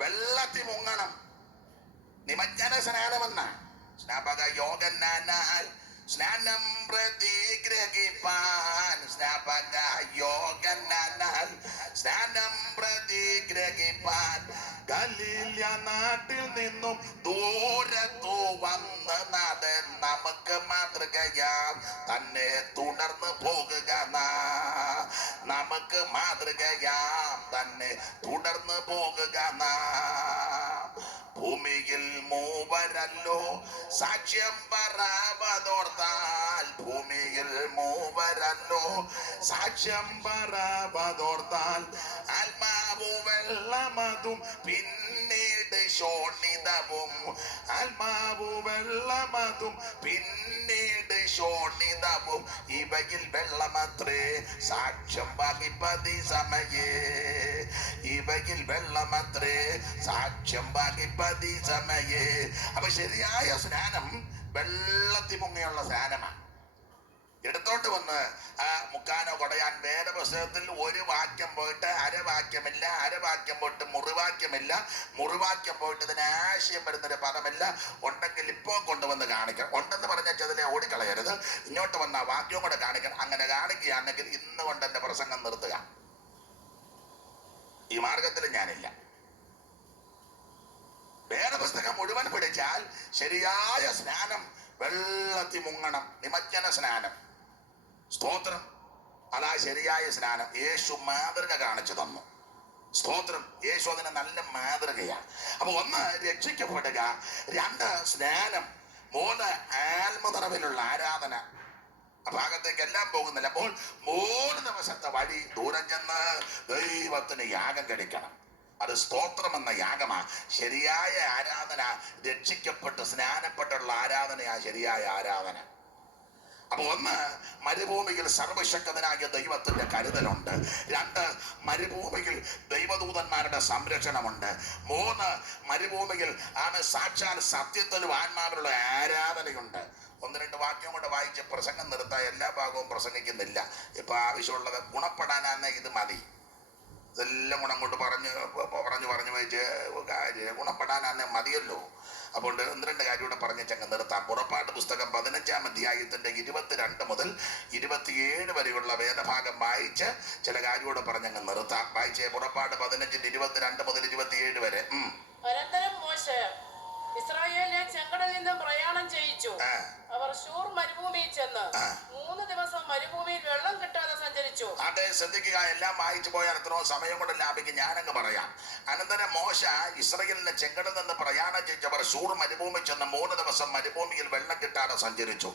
വെള്ളത്തിൽ മുങ്ങണം. നിമജ്ജന സ്നാനമെന്ന സ്നാപക യോഗനാൽ സ്നാനം പ്രതിഗ്രഹിപ്പാൻ, സ്നാപക യോഗനാൽ സ്നാനം പ്രതിഗ്രഹിപ്പാൻ ഗലീല നാട്ടിൽ നിന്നും ദൂരത്തു വന്ന് നാഥൻ നമുക്ക് മാതൃകയാം തന്നെ തുടർന്ന് പോകുക. നമുക്ക് മാതൃകയാം തന്നെ തുടർന്ന് പോകുക. ഭൂമിയിൽ മൂവരല്ലോ സാക്ഷ്യം പറയാതോർത്താൽ, ഭൂമിയിൽ മൂവരല്ലോ സാക്ഷ്യം പറയാതോർത്താൽ, ആത്മാവു വെള്ളമതും പിന്നീട് ശോണിതവും, ആത്മാവു വെള്ളമതും പിന്നീട് ശോണിതവും, ഇവയിൽ വെള്ളമത്രേ സാക്ഷ്യം വഹിപ്പതി സമയേ, ഇവയിൽ വെള്ളമത്രേ സാക്ഷ്യം വഹിപ്പതി സമയേ. അപ്പൊ ശരിയായ സ്നാനം വെള്ളത്തിൽ മുങ്ങിയുള്ള സ്നാനമാണ്. എടുത്തോട്ട് വന്ന് മുക്കാനോ കൊടയാൻ വേദപുസ്തകത്തിൽ ഒരു വാക്യം പോയിട്ട് അരവാക്യമില്ല, അരവാക്യം പോയിട്ട് മുറിവാക്യമില്ല, മുറിവാക്യം പോയിട്ട് ഇതിന് ആശയം വരുന്നൊരു പദമില്ല. ഉണ്ടെങ്കിൽ ഇപ്പോൾ കൊണ്ടുവന്ന് കാണിക്കണം. ഉണ്ടെന്ന് പറഞ്ഞാൽ അതിനെ ഓടിക്കളയരുത്, ഇങ്ങോട്ട് വന്ന ആ വാക്യവും കൂടെ കാണിക്കണം. അങ്ങനെ കാണിക്കുകയാണെങ്കിൽ ഇന്ന് കൊണ്ട് എൻ്റെ പ്രസംഗം നിർത്തുക. ഈ മാർഗത്തിൽ ഞാനില്ല. വേദപുസ്തകം മുഴുവൻ പിടിച്ചാൽ ശരിയായ സ്നാനം വെള്ളത്തിൽ മുങ്ങണം, നിമജ്ജന സ്നാനം. സ്തോത്രം. അതാ ശരിയായ സ്നാനം. യേശു മാതൃക കാണിച്ചു തന്നു. സ്തോത്രം. യേശു അതിന് നല്ല മാതൃകയാണ്. അപ്പൊ ഒന്ന് രക്ഷിക്കപ്പെടുക, രണ്ട് സ്നാനം, മൂന്ന് ആത്മനിറവിലുള്ള ആരാധന. ആ ഭാഗത്തേക്ക് എല്ലാം പോകുന്നില്ല. അപ്പോൾ 3 ദിവസത്തെ വഴി ദൂരം ചെന്ന് ദൈവത്തിന് യാഗം കഴിക്കണം. അത് സ്തോത്രം എന്ന യാഗമാ. ശരിയായ ആരാധന രക്ഷിക്കപ്പെട്ട് സ്നാനപ്പെട്ടുള്ള ആരാധനയാ ശരിയായ ആരാധന. അപ്പൊ ഒന്ന്, മരുഭൂമിയിൽ സർവശക്തനായ ദൈവത്തിന്റെ കരുതലുണ്ട്. 2, മരുഭൂമിയിൽ ദൈവദൂതന്മാരുടെ സംരക്ഷണമുണ്ട്. 3, മരുഭൂമിയിൽ സാക്ഷാൽ സത്യത്തിലും ആത്മാവിലുള്ള ആരാധനയുണ്ട്. 1-2 വാക്യം കൊണ്ട് വായിച്ച് പ്രസംഗം നിർത്താൻ എല്ലാ ഭാഗവും പ്രസംഗിക്കുന്നില്ല. ഇപ്പൊ ആവശ്യമുള്ളത് ഗുണപ്പെടാനാണ് ഇത് മതി. ഇതെല്ലാം ഗുണം കൊണ്ട് പറഞ്ഞു വെച്ച് ഗുണപ്പെടാനാണ് മതിയല്ലോ. അപ്പോൾ 1-2 കാര്യം കൂടെ പറഞ്ഞങ്ങ് നിർത്താം. പുറപ്പാട് പുസ്തകം 15-ാം അധ്യായത്തിന്റെ 22 മുതൽ 27 വരെയുള്ള വേദഭാഗം വായിച്ച് ചില കാര്യം കൂടെ പറഞ്ഞങ്ങ് നിർത്താം. വായിച്ചേ. പുറപ്പാട് 15-ന്റെ 22 മുതൽ 27 വരെ. അനന്തരം മോശെ ഇസ്രായേലിനെ ചെങ്കടലിൽ നിന്നും പ്രയാണം ചെയ്യിച്ചു. അവർ ശൂർ മരുഭൂമിയിൽ ചെന്ന് 3 ദിവസം മരുഭൂമിയിൽ വെള്ളം കിട്ടാതെ സഞ്ചരിച്ചു. അതെ, ശ്രദ്ധിക്കുക. എല്ലാം വായിച്ചു പോയാൽ എത്രയോ സമയം കൊണ്ട് ലാഭിക്കും. ഞാനങ്ങ് പറയാം. അനന്തരം മോശ ഇസ്രായേലിനെ ചെങ്കടലിൽ നിന്ന് പ്രയാണം ചെയ്യിച്ചവർ ശൂർ മരുഭൂമി ചെന്ന് 3 ദിവസം മരുഭൂമിയിൽ വെള്ളം കിട്ടാതെ സഞ്ചരിച്ചു.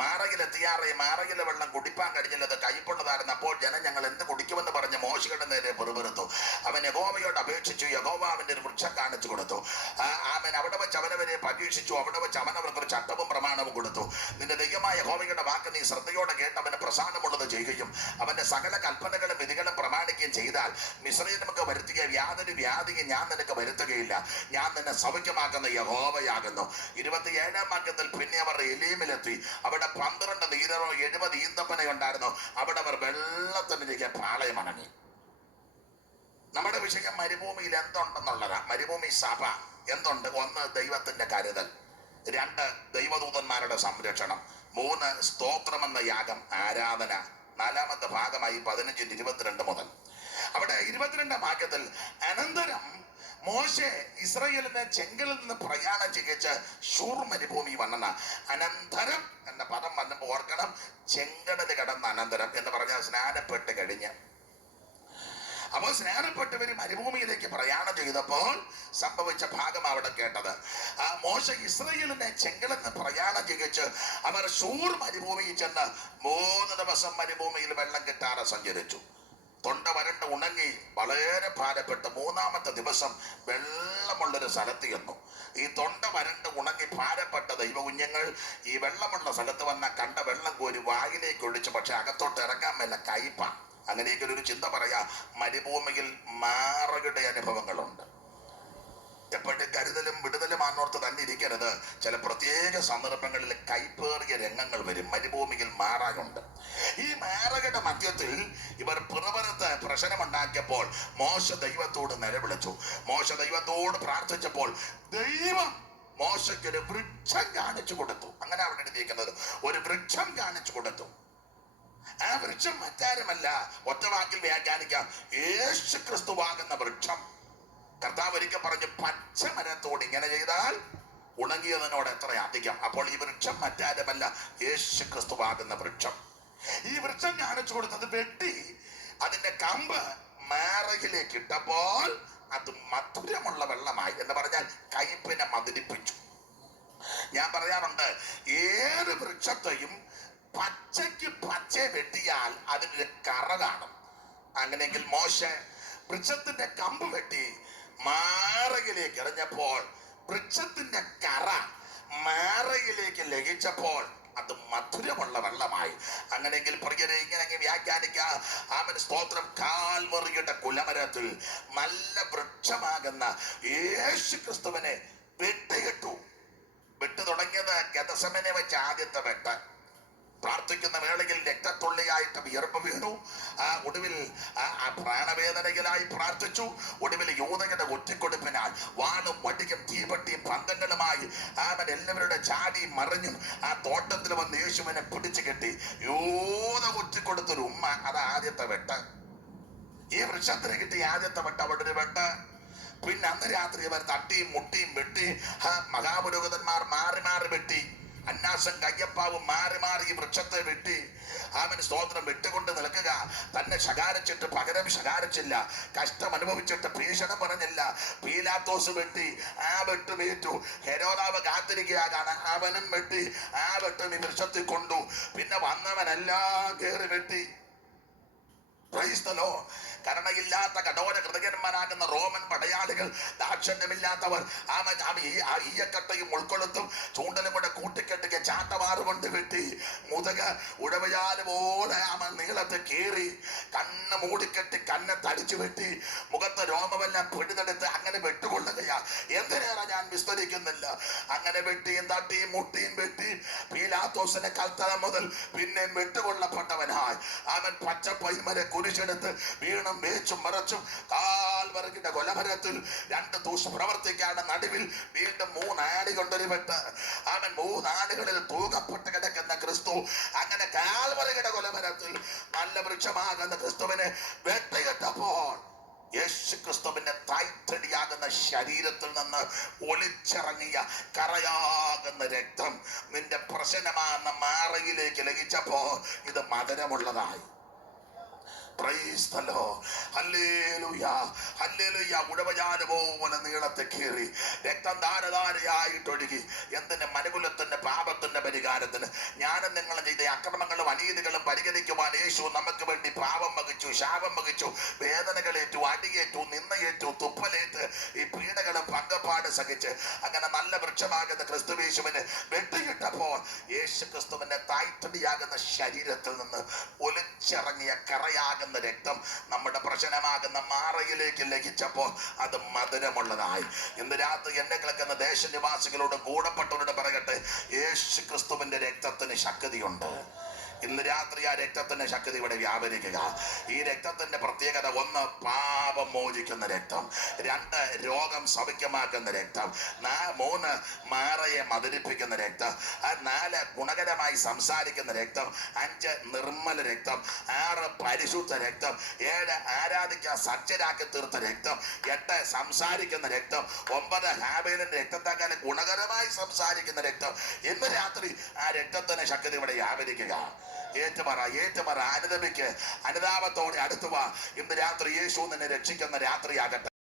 മാറയിലെത്തിയാറേ മാറയിലെ വെള്ളം കുടിപ്പാൻ കഴിഞ്ഞില്ലത് കയ്പുള്ളതായിരുന്നു. അപ്പോൾ ജനം ഞങ്ങൾ എന്ത് കുടിക്കുമെന്ന് പറഞ്ഞ് മോശയുടെ നേരെ പെറുപെറുത്തു. അവൻ യഹോവയോട് അപേക്ഷിച്ചു. യഹോവ അവന്റെ ഒരു വൃക്ഷം കാണിച്ചു കൊടുത്തു. അവൻ അവിടെ വെച്ച് അവനവരെ പരീക്ഷിച്ചു. അവിടെ വെച്ച് അവൻ അവർക്കൊരു ചട്ടവും പ്രമാണവും കൊടുത്തു. നിന്റെ ദൈവമായ യഹോവയുടെ വാക്ക് നീ ശ്രദ്ധയോടെ കേട്ട് അവന് പ്രസാദമുള്ളത് ചെയ്യുകയും അവന്റെ സകല കൽപ്പനകളും വിധികളും പ്രമാണിക്കുകയും ചെയ്താൽ മിസ്രയീമിൽ നമുക്ക് വരുത്തിയ യാതൊരു വ്യാധിയും ഞാൻ നിനക്ക് വരുത്തുകയില്ല. ഞാൻ നിന്നെ സൗഖ്യമാക്കുന്ന യഹോവയാകുന്നു. 27-ാം വാക്യത്തിൽ പിന്നെ അവർ എലീമിലെത്തി. അവിടെ 12 നീരറോ 70 ഈന്തപ്പനയുണ്ടായിരുന്നു. അവിടെ അവർ വെള്ളത്തിനിരിക്കെ പാളയമണങ്ങി. നമ്മുടെ വിഷയം മരുഭൂമിയിൽ എന്തുണ്ടെന്നുള്ളതാ. മരുഭൂമി സഭ എന്തുണ്ട്? 1, ദൈവത്തിന്റെ കരുതൽ. 2, ദൈവദൂതന്മാരുടെ സംരക്ഷണം. 3, സ്തോത്രമെന്ന യാഗം, ആരാധന. 4-ാമത്തെ ഭാഗമായി 15-22 മുതൽ. അവിടെ 22-ാം വാക്യത്തിൽ അനന്തരം മോശെ ഇസ്രായേലിനെ ചെങ്കലിൽ നിന്ന് പ്രയാണം ചെയ്യിച്ച് ശൂർ മരുഭൂമി വന്നെന്ന. അനന്തരം എന്ന പദം വന്നപ്പോൾ ഓർക്കണം, ചെങ്കടൽ കടന്ന അനന്തരം എന്ന് പറഞ്ഞാൽ സ്നാനപ്പെട്ട് കഴിഞ്ഞ്. അപ്പോൾ സ്നാനപ്പെട്ടവർ മരുഭൂമിയിലേക്ക് പ്രയാണം ചെയ്തപ്പോൾ സംഭവിച്ച ഭാഗം അവിടെ കേട്ടത്. മോശ ഇസ്രായേലിനെ ചെങ്കടലിൽ നിന്ന് പ്രയാണം ചെയ്യിച്ച് അവർ ശൂർ മരുഭൂമിയിൽ ചെന്ന് 3 ദിവസം മരുഭൂമിയിൽ വെള്ളം കിട്ടാതെ സഞ്ചരിച്ചു. തൊണ്ട വരണ്ട് ഉണങ്ങി വളരെ ഭാരപ്പെട്ട് 3-ാമത്തെ ദിവസം വെള്ളമുള്ളൊരു സ്ഥലത്ത് ചെന്നു. ഈ തൊണ്ട വരണ്ട് ഉണങ്ങി ഭാരപ്പെട്ട ദൈവകുഞ്ഞുങ്ങൾ ഈ വെള്ളമുള്ള സ്ഥലത്ത് വന്ന കണ്ട വെള്ളം കോരി വായിലേക്ക് ഒഴിച്ചു. പക്ഷെ അകത്തോട്ട് ഇറങ്ങാൻ മേല കയ്പ. അങ്ങനെയൊക്കെ ഒരു ചിന്ത പറയാ. മരുഭൂമിയിൽ മാറയുടെ അനുഭവങ്ങളുണ്ട്. എപ്പോഴും കരുതലും വിടുതലും ആണോർത്ത് തന്നെ ഇരിക്കരുത്. ചില പ്രത്യേക സന്ദർഭങ്ങളിൽ കൈപ്പേറിയ രംഗങ്ങൾ വരും. മരുഭൂമിയിൽ മാറാകുണ്ട്. ഈ മാറയുടെ മധ്യത്തിൽ ഇവർ പിറവരത്ത് പ്രശ്നമുണ്ടാക്കിയപ്പോൾ മോശ ദൈവത്തോട് നിലവിളിച്ചു. മോശ ദൈവത്തോട് പ്രാർത്ഥിച്ചപ്പോൾ ദൈവം മോശയ്ക്ക് ഒരു വൃക്ഷം കാണിച്ചു കൊടുത്തു. അങ്ങനെ അവിടെ എഴുതിയിരിക്കുന്നത്, ഒരു വൃക്ഷം കാണിച്ചു കൊടുത്തു. ആ വൃക്ഷം മറ്റാരുമല്ല, ഒറ്റ വാക്കിൽ വ്യാഖ്യാനിക്കാം, യേശു ക്രിസ്തുവാകുന്ന വൃക്ഷം. കർത്താവ് ഒരിക്കൽ പറഞ്ഞു, പച്ചമരത്തോട് ഇങ്ങനെ ചെയ്താൽ ഉണങ്ങിയതിനോട് എത്ര അധികം. അപ്പോൾ ഈ വൃക്ഷം മറ്റാരുമല്ല, യേശു ക്രിസ്തുവാകുന്ന വൃക്ഷം. ഈ വൃക്ഷം കാണിച്ചു കൊടുത്തത് വെട്ടി അതിന്റെ കമ്പ് മാറയിലേക്ക് ഇട്ടപ്പോൾ അത് മധുരമുള്ള വെള്ളമായി. എന്ന് പറഞ്ഞാൽ കയ്പിനെ മധുരിപ്പിച്ചു. ഞാൻ പറയാറുണ്ട്, ഏത് വൃക്ഷത്തെയും പച്ചയ്ക്ക് പച്ച വെട്ടിയാൽ അതിനൊരു കറ കാണും. അങ്ങനെയെങ്കിൽ മോശ വൃക്ഷത്തിന്റെ കമ്പ് വെട്ടി മാറയിലേക്ക് എറിഞ്ഞപ്പോൾ വൃക്ഷത്തിന്റെ കറ മാറയിലേക്ക് ലഭിച്ചപ്പോൾ അത് മധുരമുള്ള വെള്ളമായി. അങ്ങനെയെങ്കിൽ പ്രിയരെ, ഇങ്ങനെ വ്യാഖ്യാനിക്കാം. ആമേൻ, സ്തോത്രം. കാൽവറിയുടെ കുലമരത്തിൽ നല്ല വൃക്ഷമാകുന്ന യേശു ക്രിസ്തുവിനെ വെട്ടിയിട്ടു. വെട്ടു തുടങ്ങിയത് ഗതസമനെ വെച്ച് ആദ്യത്തെ വെട്ട്. പ്രാർത്ഥിക്കുന്ന വേളയിൽ രക്തത്തുള്ളിയായിട്ട് വിയർപ്പ് വീണു. ഒടുവിൽ പ്രാണവേദനയിലായി പ്രാർത്ഥിച്ചു. ഒടുവിൽ യൂദയുടെ ഒറ്റിക്കൊടുപ്പിനാൽ വാണും വടിയും തീപട്ടിയും പന്തങ്ങളുമായി അവൻ എല്ലാവരുടെ ചാടി മറിഞ്ഞും ആ തോട്ടത്തിൽ വന്ന് യേശുവിനെ പിടിച്ചു കെട്ടി യൂദ ഒറ്റിക്കൊടുത്തൊരു ഉമ്മ. അത് ആദ്യത്തെ വെട്ട്. ഈ വൃക്ഷത്തിന് കിട്ടിയ ആദ്യത്തെ വെട്ട് അവിടെ ഒരു വെട്ട്. പിന്നെ അന്ന് രാത്രി ഇവർ തട്ടിയും മുട്ടിയും വെട്ടി മഹാപുരോഹിതന്മാർ മാറി മാറി വെട്ടി. അന്നാസം കയ്യപ്പാവും മാറി മാറി ഈ വൃക്ഷത്തെ വെട്ടി. അവൻ സ്തോത്രം വെട്ടുകൊണ്ട് നിൽക്കുക. തന്നെ ശകാരിച്ചിട്ട് പകരം ശകാരിച്ചില്ല. കഷ്ടം അനുഭവിച്ചിട്ട് ഭീഷണം പറഞ്ഞില്ല. പീലാത്തോസ് വെട്ടി, ആ വെട്ട് വീറ്റു. ഹെരോദാവ് കാത്തിരിക്കുകയാണ്, അവനും വെട്ടി. ആ വെട്ടും ഈ വൃക്ഷത്തിൽ കൊണ്ടു. പിന്നെ വന്നവനെല്ലാം കേറി വെട്ടി. കരുണയില്ലാത്ത കഠോര ഹൃദയന്മാരാകുന്ന റോമൻ പടയാളികൾ, ദാക്ഷിണ്യമില്ലാത്തവർ, ഈയക്കട്ടയും ഉൾക്കൊളുത്തും ചൂണ്ടലും കൂടെ കൂട്ടിക്കെട്ടിയ ചാട്ടമാറുകൊണ്ട് വെട്ടി. മുതക ഉഴവയാല് പോലെ നീളത്തെ കീറി. കണ്ണ് മൂടിക്കെട്ടി കണ്ണ് തടിച്ചു വെട്ടി. മുഖത്ത് രോമമെല്ലാം പിടിതെടുത്ത് അങ്ങനെ വെട്ടുകൊള്ളുകയാ. എന്തിനേറെ ഞാൻ വിസ്തരിക്കുന്നില്ല. അങ്ങനെ വെട്ടിയും തട്ടിയും മുട്ടിയും വെട്ടി പീലാത്തോസിനെ കൽത്തറ മുതൽ പിന്നെ വെട്ടുകൊള്ളപ്പെട്ടവനായി അവൻ പച്ചപ്പൈമരെ കുരിശെടുത്ത് വീണും വേച്ചും മറച്ചും കാൽവറകിന്റെ കൊലമരത്തിൽ 2 ദുഷ്പ്രവർത്തിക്കാണ് നടുവിൽ വീണ്ടും 3 ആണി കൊണ്ടൊരു വെട്ട്. അവൻ 3 ആണികളിൽ തൂക്കപ്പെട്ട് കിടക്കുന്ന ക്രിസ്തു. അങ്ങനെ കാൽവറകിന്റെ കൊലമരത്തിൽ നല്ല വൃക്ഷമാകുന്ന ക്രിസ്തുവിനെ വെട്ടിയിട്ടപ്പോൾ യേശു ക്രിസ്തുവിന്റെ തായ്തടിയാകുന്ന ശരീരത്തിൽ നിന്ന് ഒലിച്ചിറങ്ങിയ കറയാകുന്ന രക്തം നിന്റെ പ്രശ്നമാകുന്ന മാറയിലേക്ക് ലഭിച്ചപ്പോ ഇത് മധുരമുള്ളതായി. Praise the Lord. Hallelujah. Hallelujah. ഉടവജാല് പോലെ നീളത്തെ കീറി രക്തം ധാരധാരയായിട്ടൊഴുകി. എന്തിന്? മനുകുലത്തിന്റെ പാപത്തിന്റെ പരിഹാരത്തിന്. ഞാനും നിങ്ങളും ചെയ്ത അക്രമങ്ങളും അനീതികളും പരിഹരിക്കുവാൻ യേശു നമുക്ക് വേണ്ടി പാപം വഹിച്ചു, ശാപം വഹിച്ചു, വേദനകളേറ്റു, അടിയേറ്റു, നിന്നയേറ്റു, തുപ്പലേറ്റ് ഈ പീഡകളും പങ്കപ്പാട് സഹിച്ച് അങ്ങനെ നല്ല വൃക്ഷമാകുന്ന ക്രിസ്തുവേശുവിനെ വെട്ടിയിട്ടപ്പോൾ യേശു ക്രിസ്തുവിന്റെ തായ്തടിയാകുന്ന ശരീരത്തിൽ നിന്ന് ഒലിച്ചിറങ്ങിയ കറയാകുന്ന രക്തം നമ്മുടെ പ്രശ്നമാകുന്ന മാറയിലേക്ക് ലഭിച്ചപ്പോൾ അത് മധുരമുള്ളതായി. ഇന്ന് രാത്രി എന്നെ കേൾക്കുന്ന ദേശനിവാസികളോട് കൂടപ്പെട്ടവരോട് പറയട്ടെ, യേശു ക്രിസ്തുവിന്റെ രക്തത്തിന് ശക്തിയുണ്ട്. ഇന്ന് രാത്രി ആ രക്തത്തിന്റെ ശക്തി ഇവിടെ വ്യാപരിക്കുക. ഈ രക്തത്തിന്റെ പ്രത്യേകത: 1, പാപം മോചിക്കുന്ന രക്തം; 2, രോഗം സൗഖ്യമാക്കുന്ന രക്തം; 3, മാറയെ മധുരിപ്പിക്കുന്ന രക്തം; 4, ഗുണകരമായി സംസാരിക്കുന്ന രക്തം; 5, നിർമ്മല രക്തം; 6, പരിശുദ്ധ രക്തം; 7, ആരാധിക്കാൻ സജ്ജരാക്കി തീർത്ത രക്തം; 8, സംസാരിക്കുന്ന രക്തം; 9, ഹാബേലിന്റെ രക്തത്തെക്കാൾ ഗുണകരമായി സംസാരിക്കുന്ന രക്തം. ഇന്ന് രാത്രി ആ രക്തത്തിന്റെ ശക്തി ഇവിടെ വ്യാപരിക്കുക. ഏറ്റുപറ, അനുദപിക്ക്, അനുതാപത്തോടെ അടുത്തുവാ. ഇന്ന് രാത്രി യേശു നിന്നെ രക്ഷിക്കുന്ന രാത്രിയാകട്ടെ.